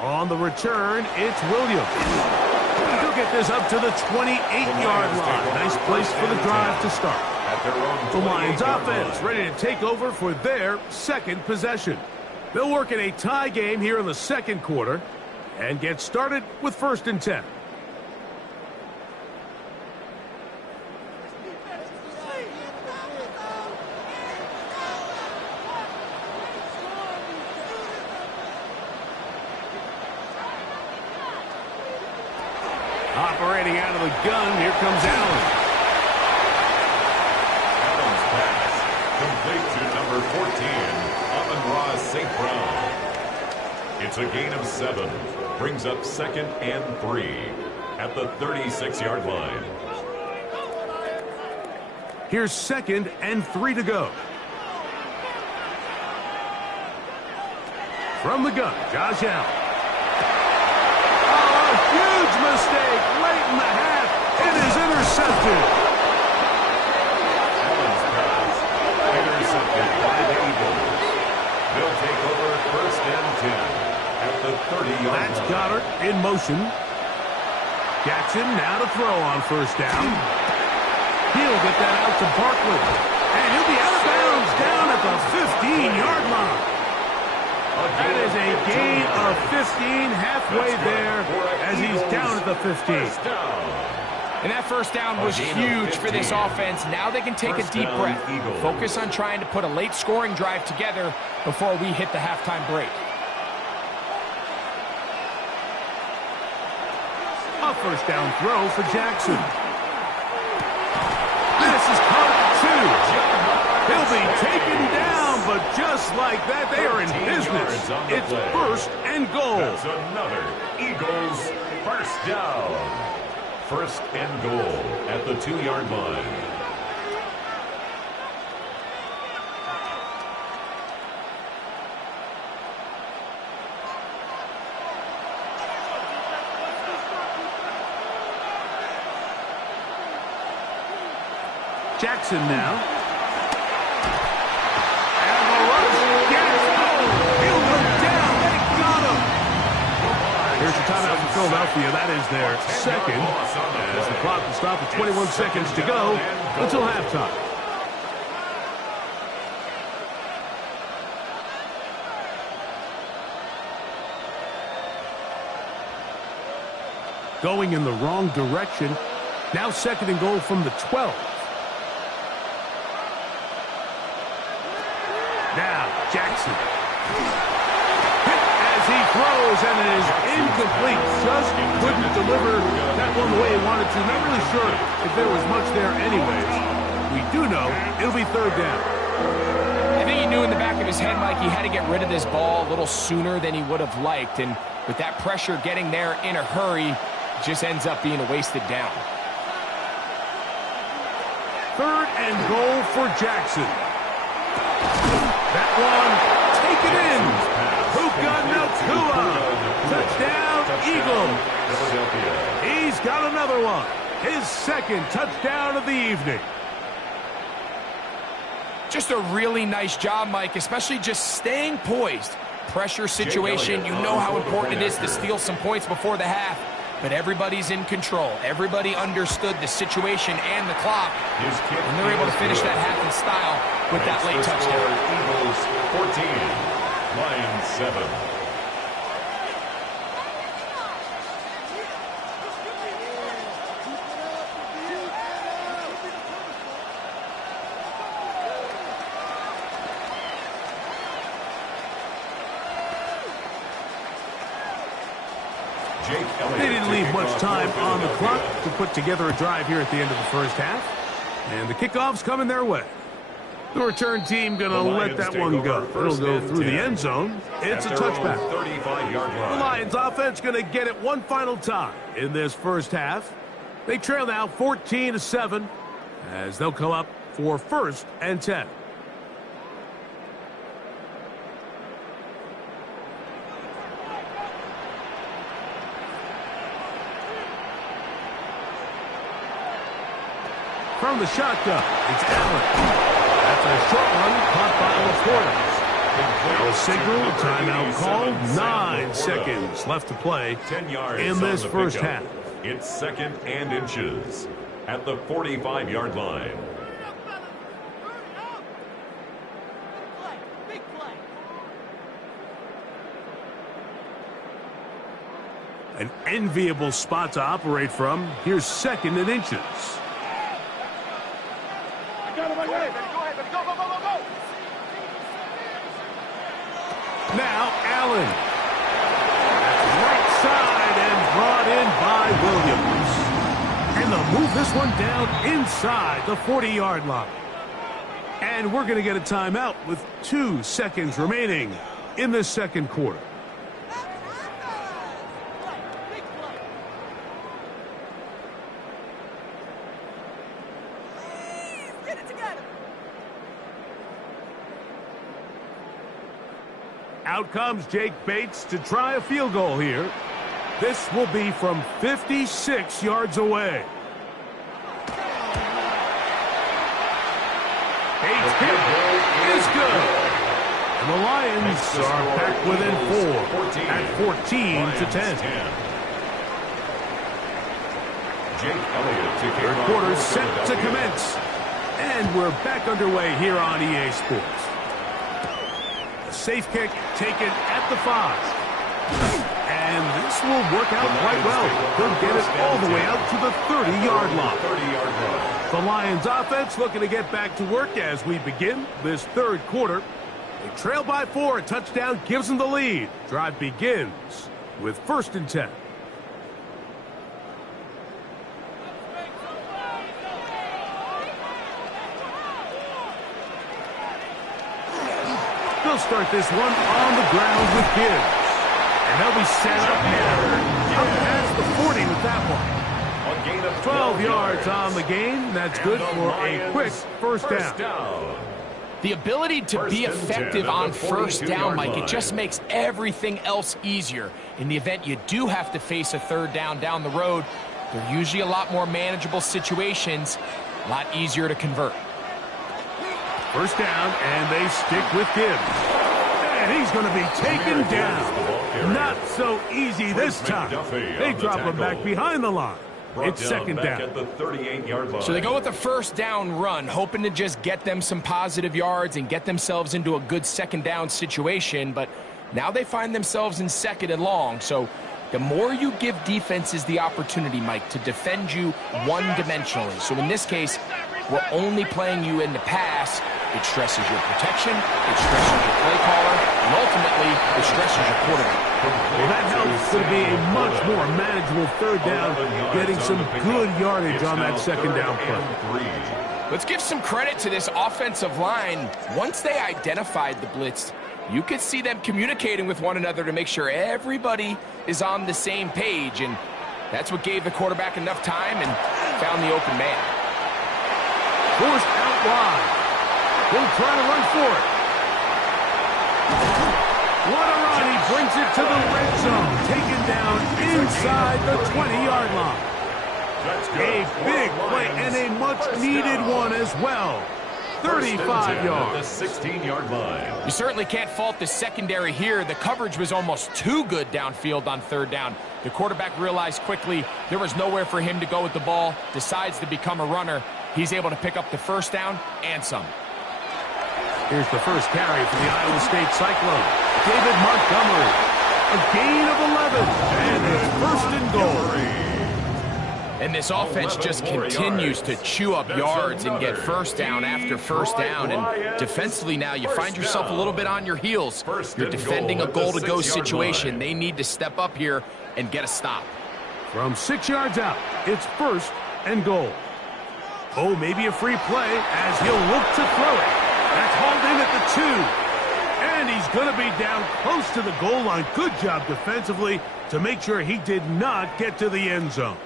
On the return, it's Williams. He'll get this up to the 28-yard line. Nice place for the drive to start. At their own The Lions 28-yard offense line. ready to take over for their second possession. They'll work in a tie game here in the second quarter and get started with 1st and 10. Operating out of the gun, here comes Allen. Allen's pass complete to number 14, Amon-Ra St. Brown. It's a gain of 7. Brings up 2nd and 3 at the 36-yard line. Here's 2nd and 3 to go. From the gun, Josh Allen. Oh, a huge mistake late in the half. It is intercepted. Allen's pass intercepted by the Eagles. They'll take over 1st and 10 at the 30-yard That's line. Goddard in motion. Jackson now to throw on 1st down. He'll get that out to Barkley. And he'll be out of bounds down at the 15-yard line. That is a gain of 15 halfway there as he's down at the 15. First down. And that 1st down was A gain of huge for this 15. offense. Now they can take a First deep down, breath. Eagles. Focus on trying to put a late scoring drive together before we hit the halftime break. A 1st down throw for Jackson. This is caught at 2. He'll be taken down, but just like that, they are in 13 business. yards on the It's play. 1st and goal. That's another Eagles first down. 1st and goal at the 2-yard line. Jackson now. And the rush. Yes. He'll go down. They got him. Here's the timeout for Philadelphia. That is their 2nd. As the clock will stop with 21 seconds to go until halftime. Going in the wrong direction. Now 2nd and goal from the 12. Now, Jackson. Hit as he throws, and it is incomplete. Just couldn't deliver that one the way he wanted to. Not really sure if there was much there anyways. We do know it'll be 3rd down. I think he knew in the back of his head, Mike, he had to get rid of this ball a little sooner than he would have liked. And with that pressure getting there in a hurry, it just ends up being a wasted down. 3rd and goal for Jackson. That one taken in. Puka Nacua. Touchdown, Eagles. Philadelphia. He's got another one. His 2nd touchdown of the evening. Just a really nice job, Mike, especially just staying poised. Pressure situation, you know how important it is to steal some points before the half, but everybody's in control. Everybody understood the situation and the clock, and they're able to finish that half in style with that late touchdown. Eagles 14, Lions 7. They didn't leave much time on the clock to put together a drive here at the end of the 1st half. And the kickoff's coming their way. The return team going to let that one go. It'll go through the end zone. It's a touchback. 35-yard line. The Lions offense going to get it one final time in this 1st half. They trail now 14-7 as they'll come up for 1st and 10. From the shotgun, it's Allen. That's a short one caught by LaPorta. No signal, timeout called. 9 seconds left to play 10 yards in this on the first pickup. half. It's 2nd and inches at the 45-yard line. An enviable spot to operate from. Here's 2nd and inches. Now Allen. Right side and brought in by Williams. And they'll move this one down inside the 40-yard line. And we're going to get a timeout with 2 seconds remaining in the second quarter. Out comes Jake Bates to try a field goal here. This will be from 56 yards away. Bates' kick is good. And the Lions are back within 4 at 14-10. Third quarter set to commence. And we're back underway here on EA Sports. A safe kick taken at the 5. And this will work out quite well. They'll get it all the way out to the 30-yard line. The Lions offense looking to get back to work as we begin this third quarter. They trail by 4. A touchdown gives them the lead. Drive begins with 1st and 10. They'll start this one on the ground with Gibbs. And they'll be set up now. Up past the 40 with that one. 12 yards on the gain. That's good for a quick first down. The ability to be effective on first down, Mike, it just makes everything else easier. In the event you do have to face a third down the road, they're usually a lot more manageable situations, a lot easier to convert. First down, and they stick with Gibbs. And he's going to be taken down. Not so easy this time. They drop him back behind the line. It's second down. At the 38-yard line. So they go with the first down run, hoping to just get them some positive yards and get themselves into a good second down situation. But now they find themselves in 2nd and long. So the more you give defenses the opportunity, Mike, to defend you one-dimensionally. So in this case, we're only playing you in the pass. It stresses your protection, it stresses your play caller, and ultimately, it stresses your quarterback. Well, that helps to be a much more manageable third down, getting some good yardage on that second down play. Let's give some credit to this offensive line. Once they identified the blitz, you could see them communicating with one another to make sure everybody is on the same page, and that's what gave the quarterback enough time and found the open man. Forced out wide. He'll try to run for it. What a run. He brings it to the red zone. Taken down inside the 20-yard line. A big play and a much-needed one as well. 35 yards. The 16-yard line. You certainly can't fault the secondary here. The coverage was almost too good downfield on third down. The quarterback realized quickly there was nowhere for him to go with the ball, decides to become a runner. He's able to pick up the first down and some. Here's the first carry for the Iowa State Cyclone. David Montgomery. A gain of 11. And it's 1st and goal. And this offense just continues to chew up yards and get first down after first down. And defensively now, you find yourself a little bit on your heels. You're defending a goal-to-go situation. They need to step up here and get a stop. From 6 yards out, it's 1st and goal. Oh, maybe a free play as he'll look to throw it. That's hauled in at the 2. And he's going to be down close to the goal line. Good job defensively to make sure he did not get to the end zone.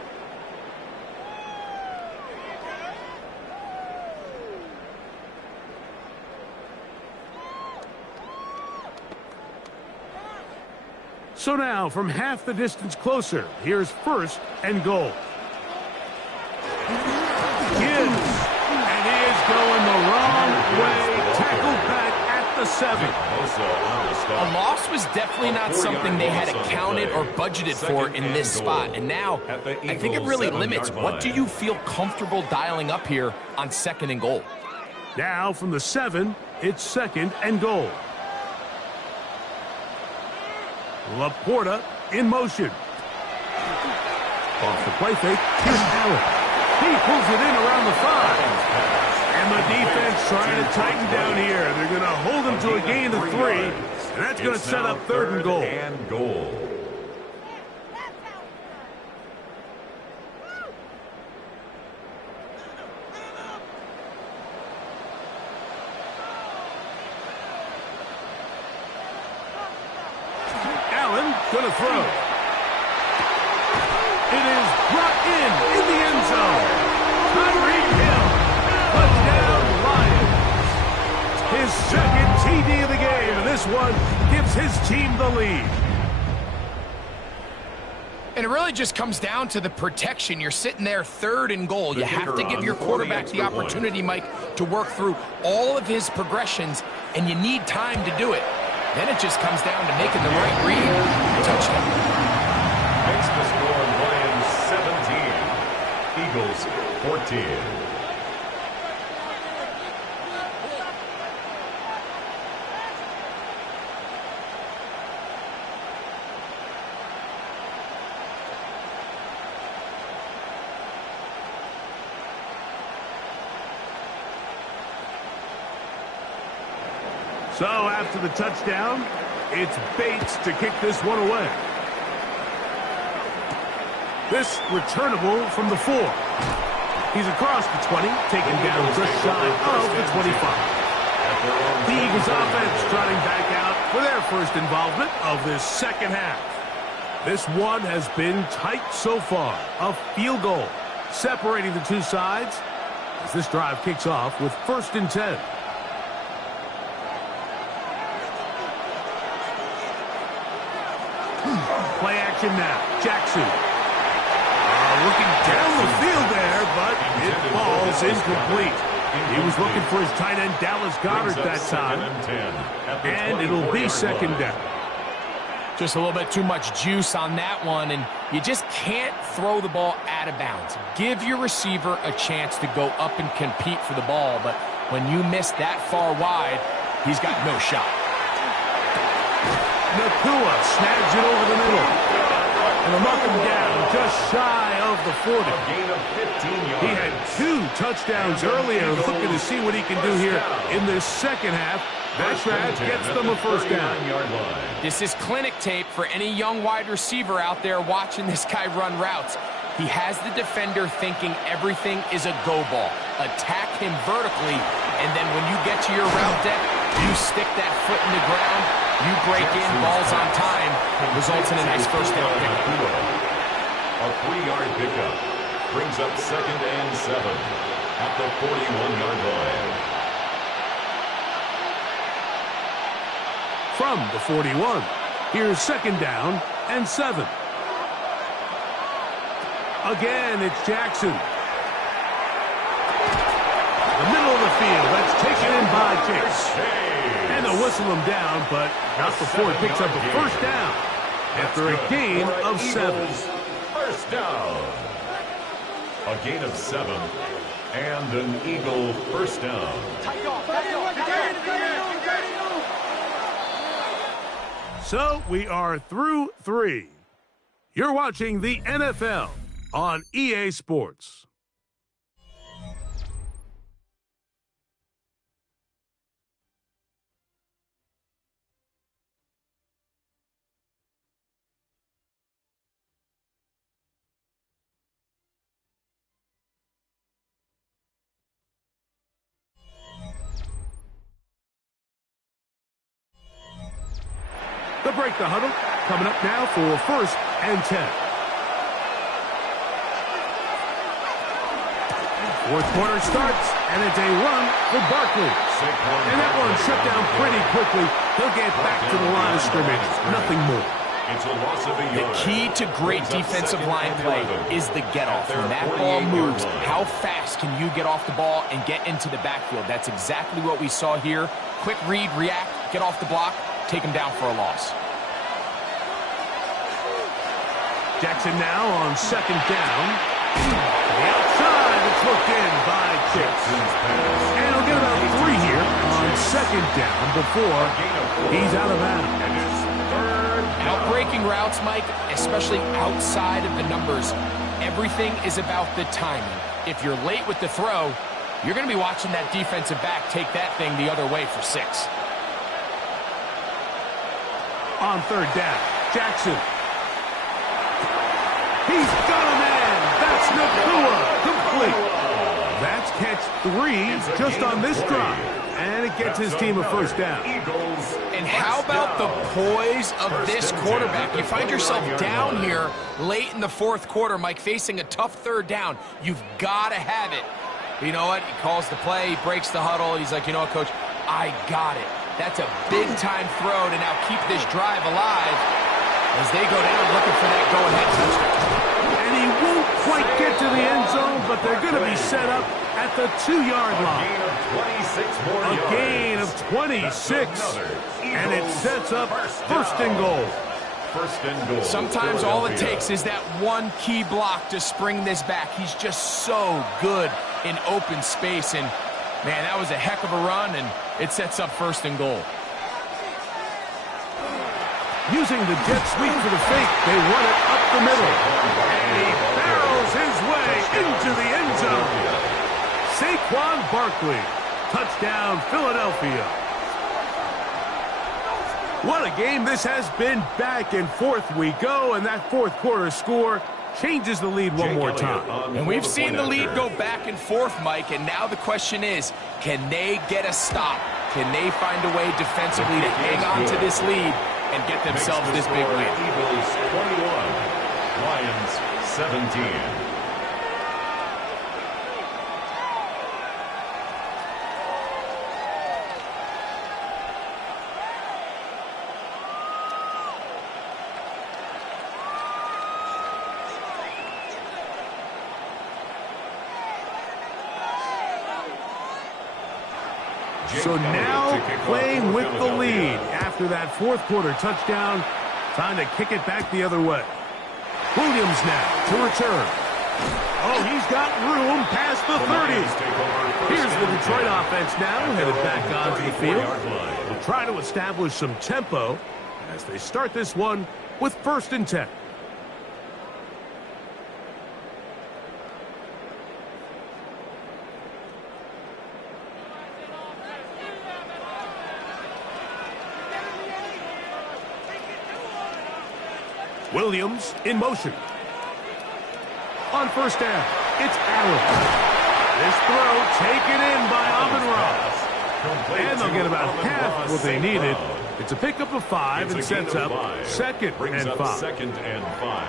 So now, from half the distance closer, here's 1st and goal. Gibbs 7. A loss was definitely not something they had accounted or budgeted for in this spot. And now, I think it really limits what do you feel comfortable dialing up here on 2nd and goal. Now from the 7, it's 2nd and goal. Laporta in motion. Off the play fake, here's Allen. He pulls it in around the 5. And the defense trying to tighten down here. They're going to hold him to a gain of 3. And that's going to set up 3rd and goal. Allen going to throw. It is brought in the end zone. Tyreek Hill, touchdown Lions. His 2nd TD of the game, and this one gives his team the lead. And it really just comes down to the protection. You're sitting there 3rd and goal. You have to give your quarterback the opportunity, Mike, to work through all of his progressions, and you need time to do it. Then it just comes down to making the right read. Touchdown. Makes the score Lions 17, Eagles 14. So after the touchdown, it's Bates to kick this one away. This returnable from the 4. He's across the 20, taken down just shy of the 25. The Eagles offense trotting back out for their first involvement of this 2nd half. This one has been tight so far. A field goal separating the two sides as this drive kicks off with 1st and 10. Play action now. Jackson. Looking down the field there, but it falls incomplete. He was looking for his tight end, Dallas Goedert, that time. And it'll be 2nd down. Just a little bit too much juice on that one, and you just can't throw the ball out of bounds. Give your receiver a chance to go up and compete for the ball, but when you miss that far wide, he's got no shot. Nakua snags it over the middle. And they'll knock him down just shy of the 40. Gain of 15 yards. He had 2 touchdowns earlier, looking to see what he can do here in this 2nd half. That grab gets them a 1st down. This is clinic tape for any young wide receiver out there watching this guy run routes. He has the defender thinking everything is a go ball. Attack him vertically, and then when you get to your route deck, you stick that foot in the ground, you break in, balls on time, results in a nice 1st down pickup. A 3-yard pickup brings up 2nd and 7 at the 41-yard line. From the 41, here's 2nd down and 7. Again, it's Jackson. The middle of the field, that's taken in by Chase. And they'll whistle him down, but not before he picks up a 1st down after a gain of 7. 1st down. A gain of 7 and an Eagle 1st down. So we are through 3. You're watching the NFL on EA Sports. The break the huddle coming up now for 1st and 10. 4th quarter starts, and it's a run for Barkley. And that one shut down pretty quickly. He'll get back to the line of scrimmage. Nothing more. It's a loss of a yard. The key to great defensive line play is the get-off. When that ball moves, how fast can you get off the ball and get into the backfield? That's exactly what we saw here. Quick read, react, get off the block, take him down for a loss. Jackson now on second down. To the outside, it's looked in by Chase. And he'll get about 3 here on second down before he's out of bounds. Outbreaking routes, Mike, especially outside of the numbers, everything is about the timing. If you're late with the throw, you're going to be watching that defensive back take that thing the other way for 6. On third down, Jackson. He's got a man. That's Nacua. Complete. That's catch 3 just on this drive. And it gets his team a first down. And how about the poise of this quarterback? You find yourself down here late in the fourth quarter, Mike, facing a tough third down. You've got to have it. You know what? He calls the play. He breaks the huddle. He's like, you know what, Coach? I got it. That's a big-time throw to now keep this drive alive as they go down looking for that go-ahead touchdown. And he won't quite get to the end zone, but they're going to be set up at the 2-yard line. A gain of 26. And it sets up first and goal. Sometimes all it takes is that one key block to spring this back. He's just so good in open space. And, man, that was a heck of a run, and it sets up first and goal. Using the jet sweep for the fake, they run it up the middle. And he barrels his way into the end zone. Saquon Barkley. Touchdown, Philadelphia. What a game this has been. Back and forth we go, and that fourth quarter score changes the lead one more time. And we've seen the lead go back and forth, Mike, and now the question is, can they get a stop? Can they find a way defensively to hang on to this lead and get themselves this big win? Eagles 21, Lions 17. So now playing with the lead after that fourth quarter touchdown. Time to kick it back the other way. Williams now to return. Oh, he's got room past the 30. Here's the Detroit offense now headed back onto the field. They'll try to establish some tempo as they start this one with 1st and 10. Williams in motion. On first down, it's Allen. This throw taken in by Amon-Ra. And they'll get about half what they needed. It's a pickup of 5 and sets up second and 5. Second and 5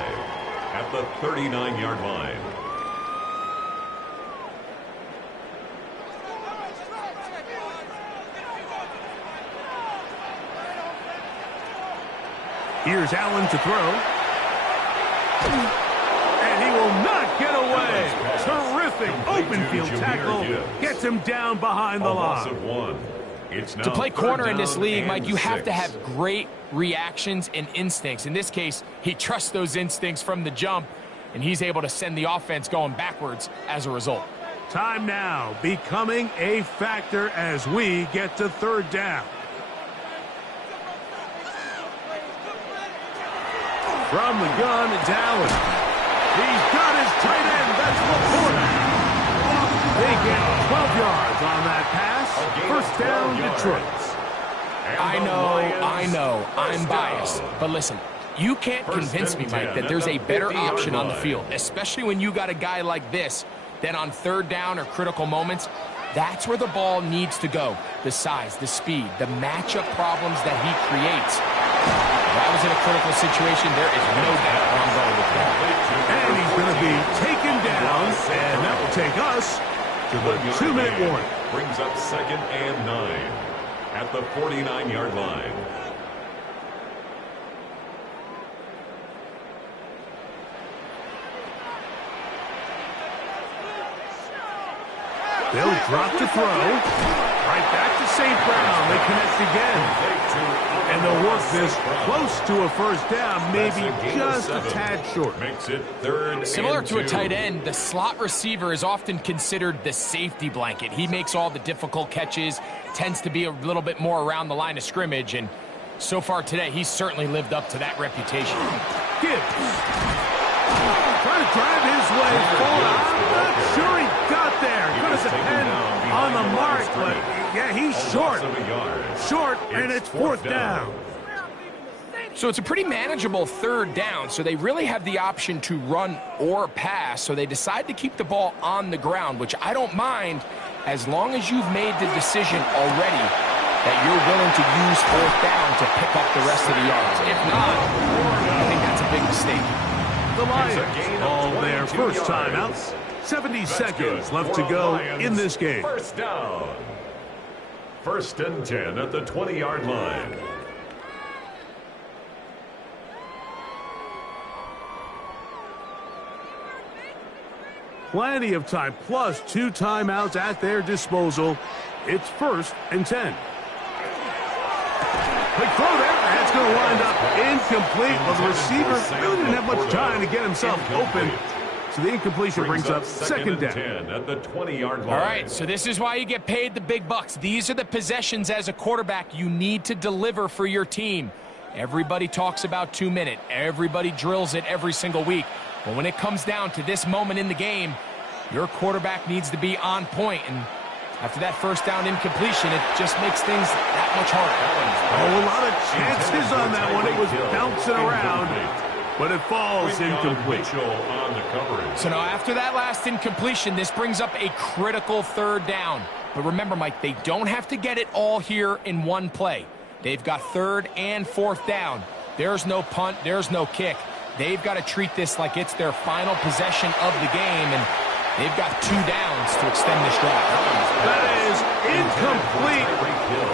at the 39-yard line. Here's Allen to throw. And he will not get away. Terrific open field tackle. Gets him down behind the line. To play corner in this league, Mike, you have to have great reactions and instincts. In this case, he trusts those instincts from the jump, and he's able to send the offense going backwards as a result. Time now becoming a factor as we get to 3rd down. From the gun, it's Allen. He's got his tight end. That's Laporta. They get 12 yards on that pass. First down, Detroit. I know, I'm biased. But listen, you can't convince me, Mike, that there's a better option on the field, especially when you got a guy like this, that on 3rd down or critical moments, that's where the ball needs to go. The size, the speed, the matchup problems that he creates. If I was in a critical situation, there is no doubt where I'm going with that. And he's going to be taken down, and that will take us to the 2-minute warning. Brings up 2nd and 9 at the 49-yard line. They'll drop to throw. Right back to St. Brown. They connect again. this close to a first down, maybe just a tad short. Makes it 3rd Similar and to a 2. tight end, the slot receiver is often considered the safety blanket. He makes all the difficult catches, tends to be a little bit more around the line of scrimmage, and so far today, he's certainly lived up to that reputation. Gibbs trying to drive his way forward. I'm not sure he got there. Going to depend on the mark, but yeah, he's short. Short, and it's 4th down. So it's a pretty manageable 3rd down, so they really have the option to run or pass, so they decide to keep the ball on the ground, which I don't mind as long as you've made the decision already that you're willing to use 4th down to pick up the rest of the yards. If not, I think that's a big mistake. The Lions all their first timeout. 70 seconds left to go in this game. First down. 1st and 10 at the 20-yard line. Plenty of time, plus 2 timeouts at their disposal. It's 1st and 10. Quick throw there. That's going to wind up incomplete. Well, the receiver really didn't have much time to get himself open. So the incompletion brings up 2nd down. 10 at the 20-yard line. All right, so this is why you get paid the big bucks. These are the possessions as a quarterback you need to deliver for your team. Everybody talks about 2-minute. Everybody drills it every single week. But when it comes down to this moment in the game, your quarterback needs to be on point. And after that first down incompletion, it just makes things that much harder. Oh, a lot of chances on that one. It was bouncing around, but it falls incomplete. So now after that last incompletion, this brings up a critical 3rd down. But remember, Mike, they don't have to get it all here in one play. They've got 3rd and 4th down. There's no punt. There's no kick. They've got to treat this like it's their final possession of the game, and they've got 2 downs to extend this drive. That is incomplete.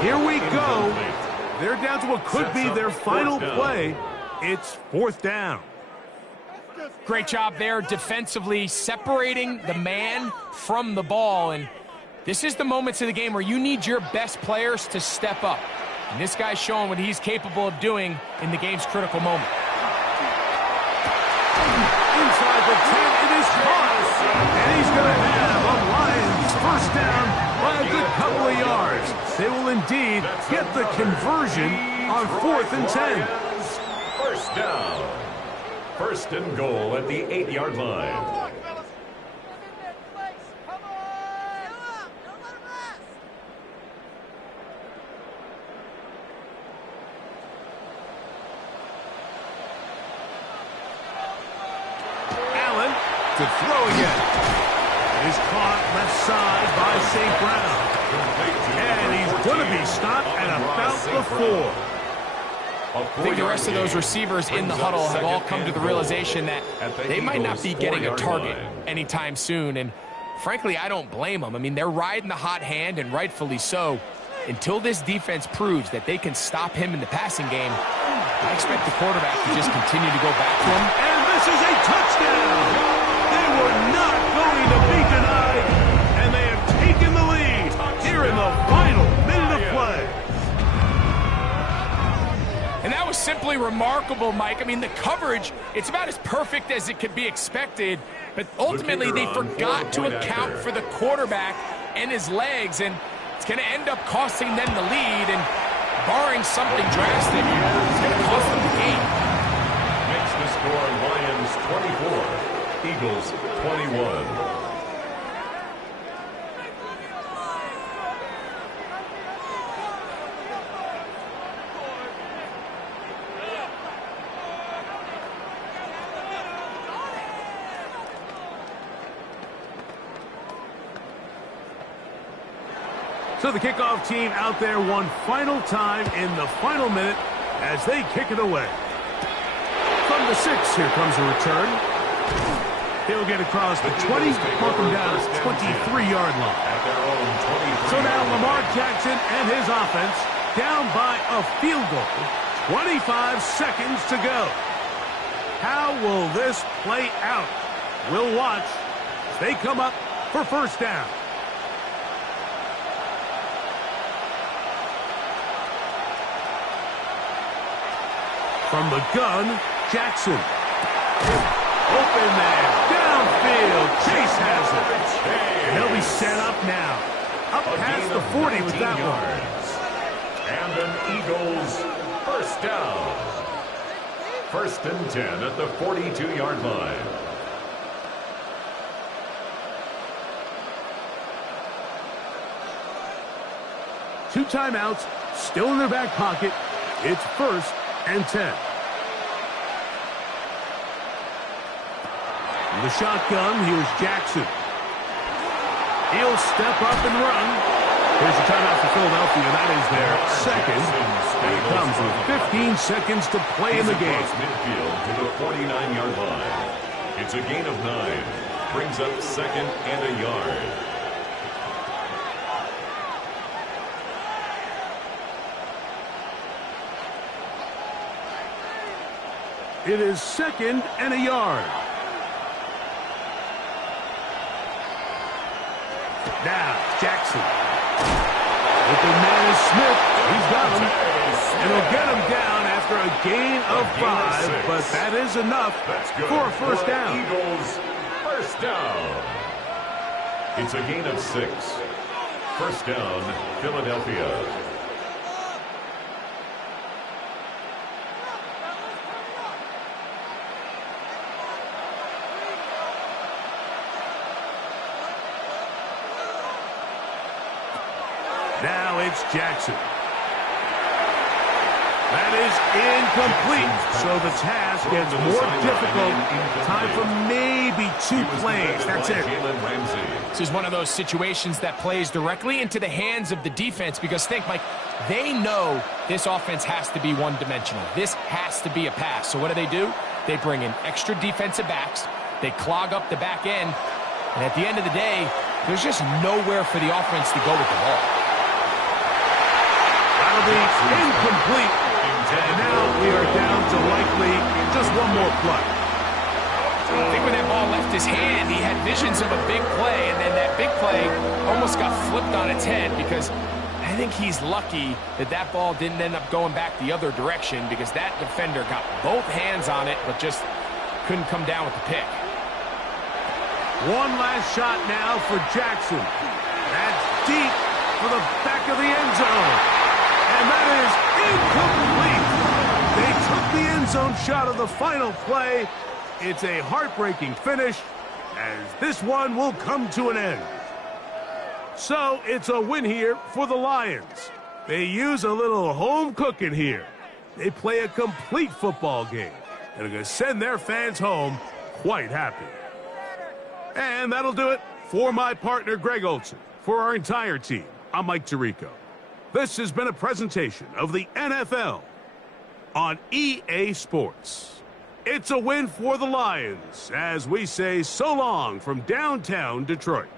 Here we go. They're down to what could be their final play. It's 4th down. Great job there defensively, separating the man from the ball. And this is the moments of the game where you need your best players to step up. And this guy's showing what he's capable of doing in the game's critical moment. Inside the 10, it is caught. And he's going to have a Lions first down by a good couple of yards. They will indeed get the conversion on 4th and 10. First down. 1st and goal at the 8-yard line. Allen to throw again. Is caught left side by St. Brown. And he's going to be stopped at about the 4. I think the rest of those receivers in the huddle have all come to the realization that they might not be getting a target anytime soon. And frankly, I don't blame them. I mean, they're riding the hot hand, and rightfully so. Until this defense proves that they can stop him in the passing game, I expect the quarterback to just continue to go back to him. And this is a touchdown. They were not going to be denied, and they have taken the lead here in the final minute of play. And that was simply remarkable, Mike. I mean, the coverage, it's about as perfect as it could be expected, but ultimately they forgot to account for the quarterback and his legs, and it's going to end up costing them the lead, and barring something drastic, it's going to cost them the game. Makes the score Lions 24, Eagles 21. So the kickoff team out there one final time in the final minute as they kick it away. From the 6, here comes a return. He'll get across the 20, mark him down at 23-yard line. So now Lamar Jackson and his offense down by a field goal. 25 seconds to go. How will this play out? We'll watch as they come up for first down. From the gun, Jackson. Open there. Downfield. Chase has it. And he'll be set up now. Up past the 40 with that one. And an Eagles first down. 1st and 10 at the 42-yard line. Two timeouts, still in their back pocket. It's 1st and 10. In the shotgun, here's Jackson. He'll step up and run. Here's a timeout for Philadelphia. That is their second. And it comes with 15 seconds to play in the game. Midfield to the 49-yard line. It's a gain of 9. Brings up 2nd and a yard. It is 2nd and a yard. Now, Jackson. Open man is Smith. He's got him. And he'll get him down after a gain of 5, but that is enough for a first down. Eagles first down. It's a gain of 6. First down, Philadelphia. Now it's Jackson. That is incomplete, so the task gets more difficult. Time for maybe 2 plays. That's it. This is one of those situations that plays directly into the hands of the defense because think, Mike, they know this offense has to be one-dimensional. This has to be a pass. So what do? They bring in extra defensive backs. They clog up the back end. And at the end of the day, there's just nowhere for the offense to go with the ball. That'll be incomplete. And now we are down to likely just one more play. I think when that ball left his hand, he had visions of a big play, and then that big play almost got flipped on its head because I think he's lucky that that ball didn't end up going back the other direction because that defender got both hands on it but just couldn't come down with the pick. One last shot now for Jackson. That's deep for the back of the end zone. And that is incomplete. They took the end zone shot of the final play. It's a heartbreaking finish as this one will come to an end. So it's a win here for the Lions. They use a little home cooking here. They play a complete football game and are going to send their fans home quite happy. And that'll do it for my partner, Greg Olson. For our entire team, I'm Mike Tirico. This has been a presentation of the NFL on EA Sports. It's a win for the Lions as we say so long from downtown Detroit.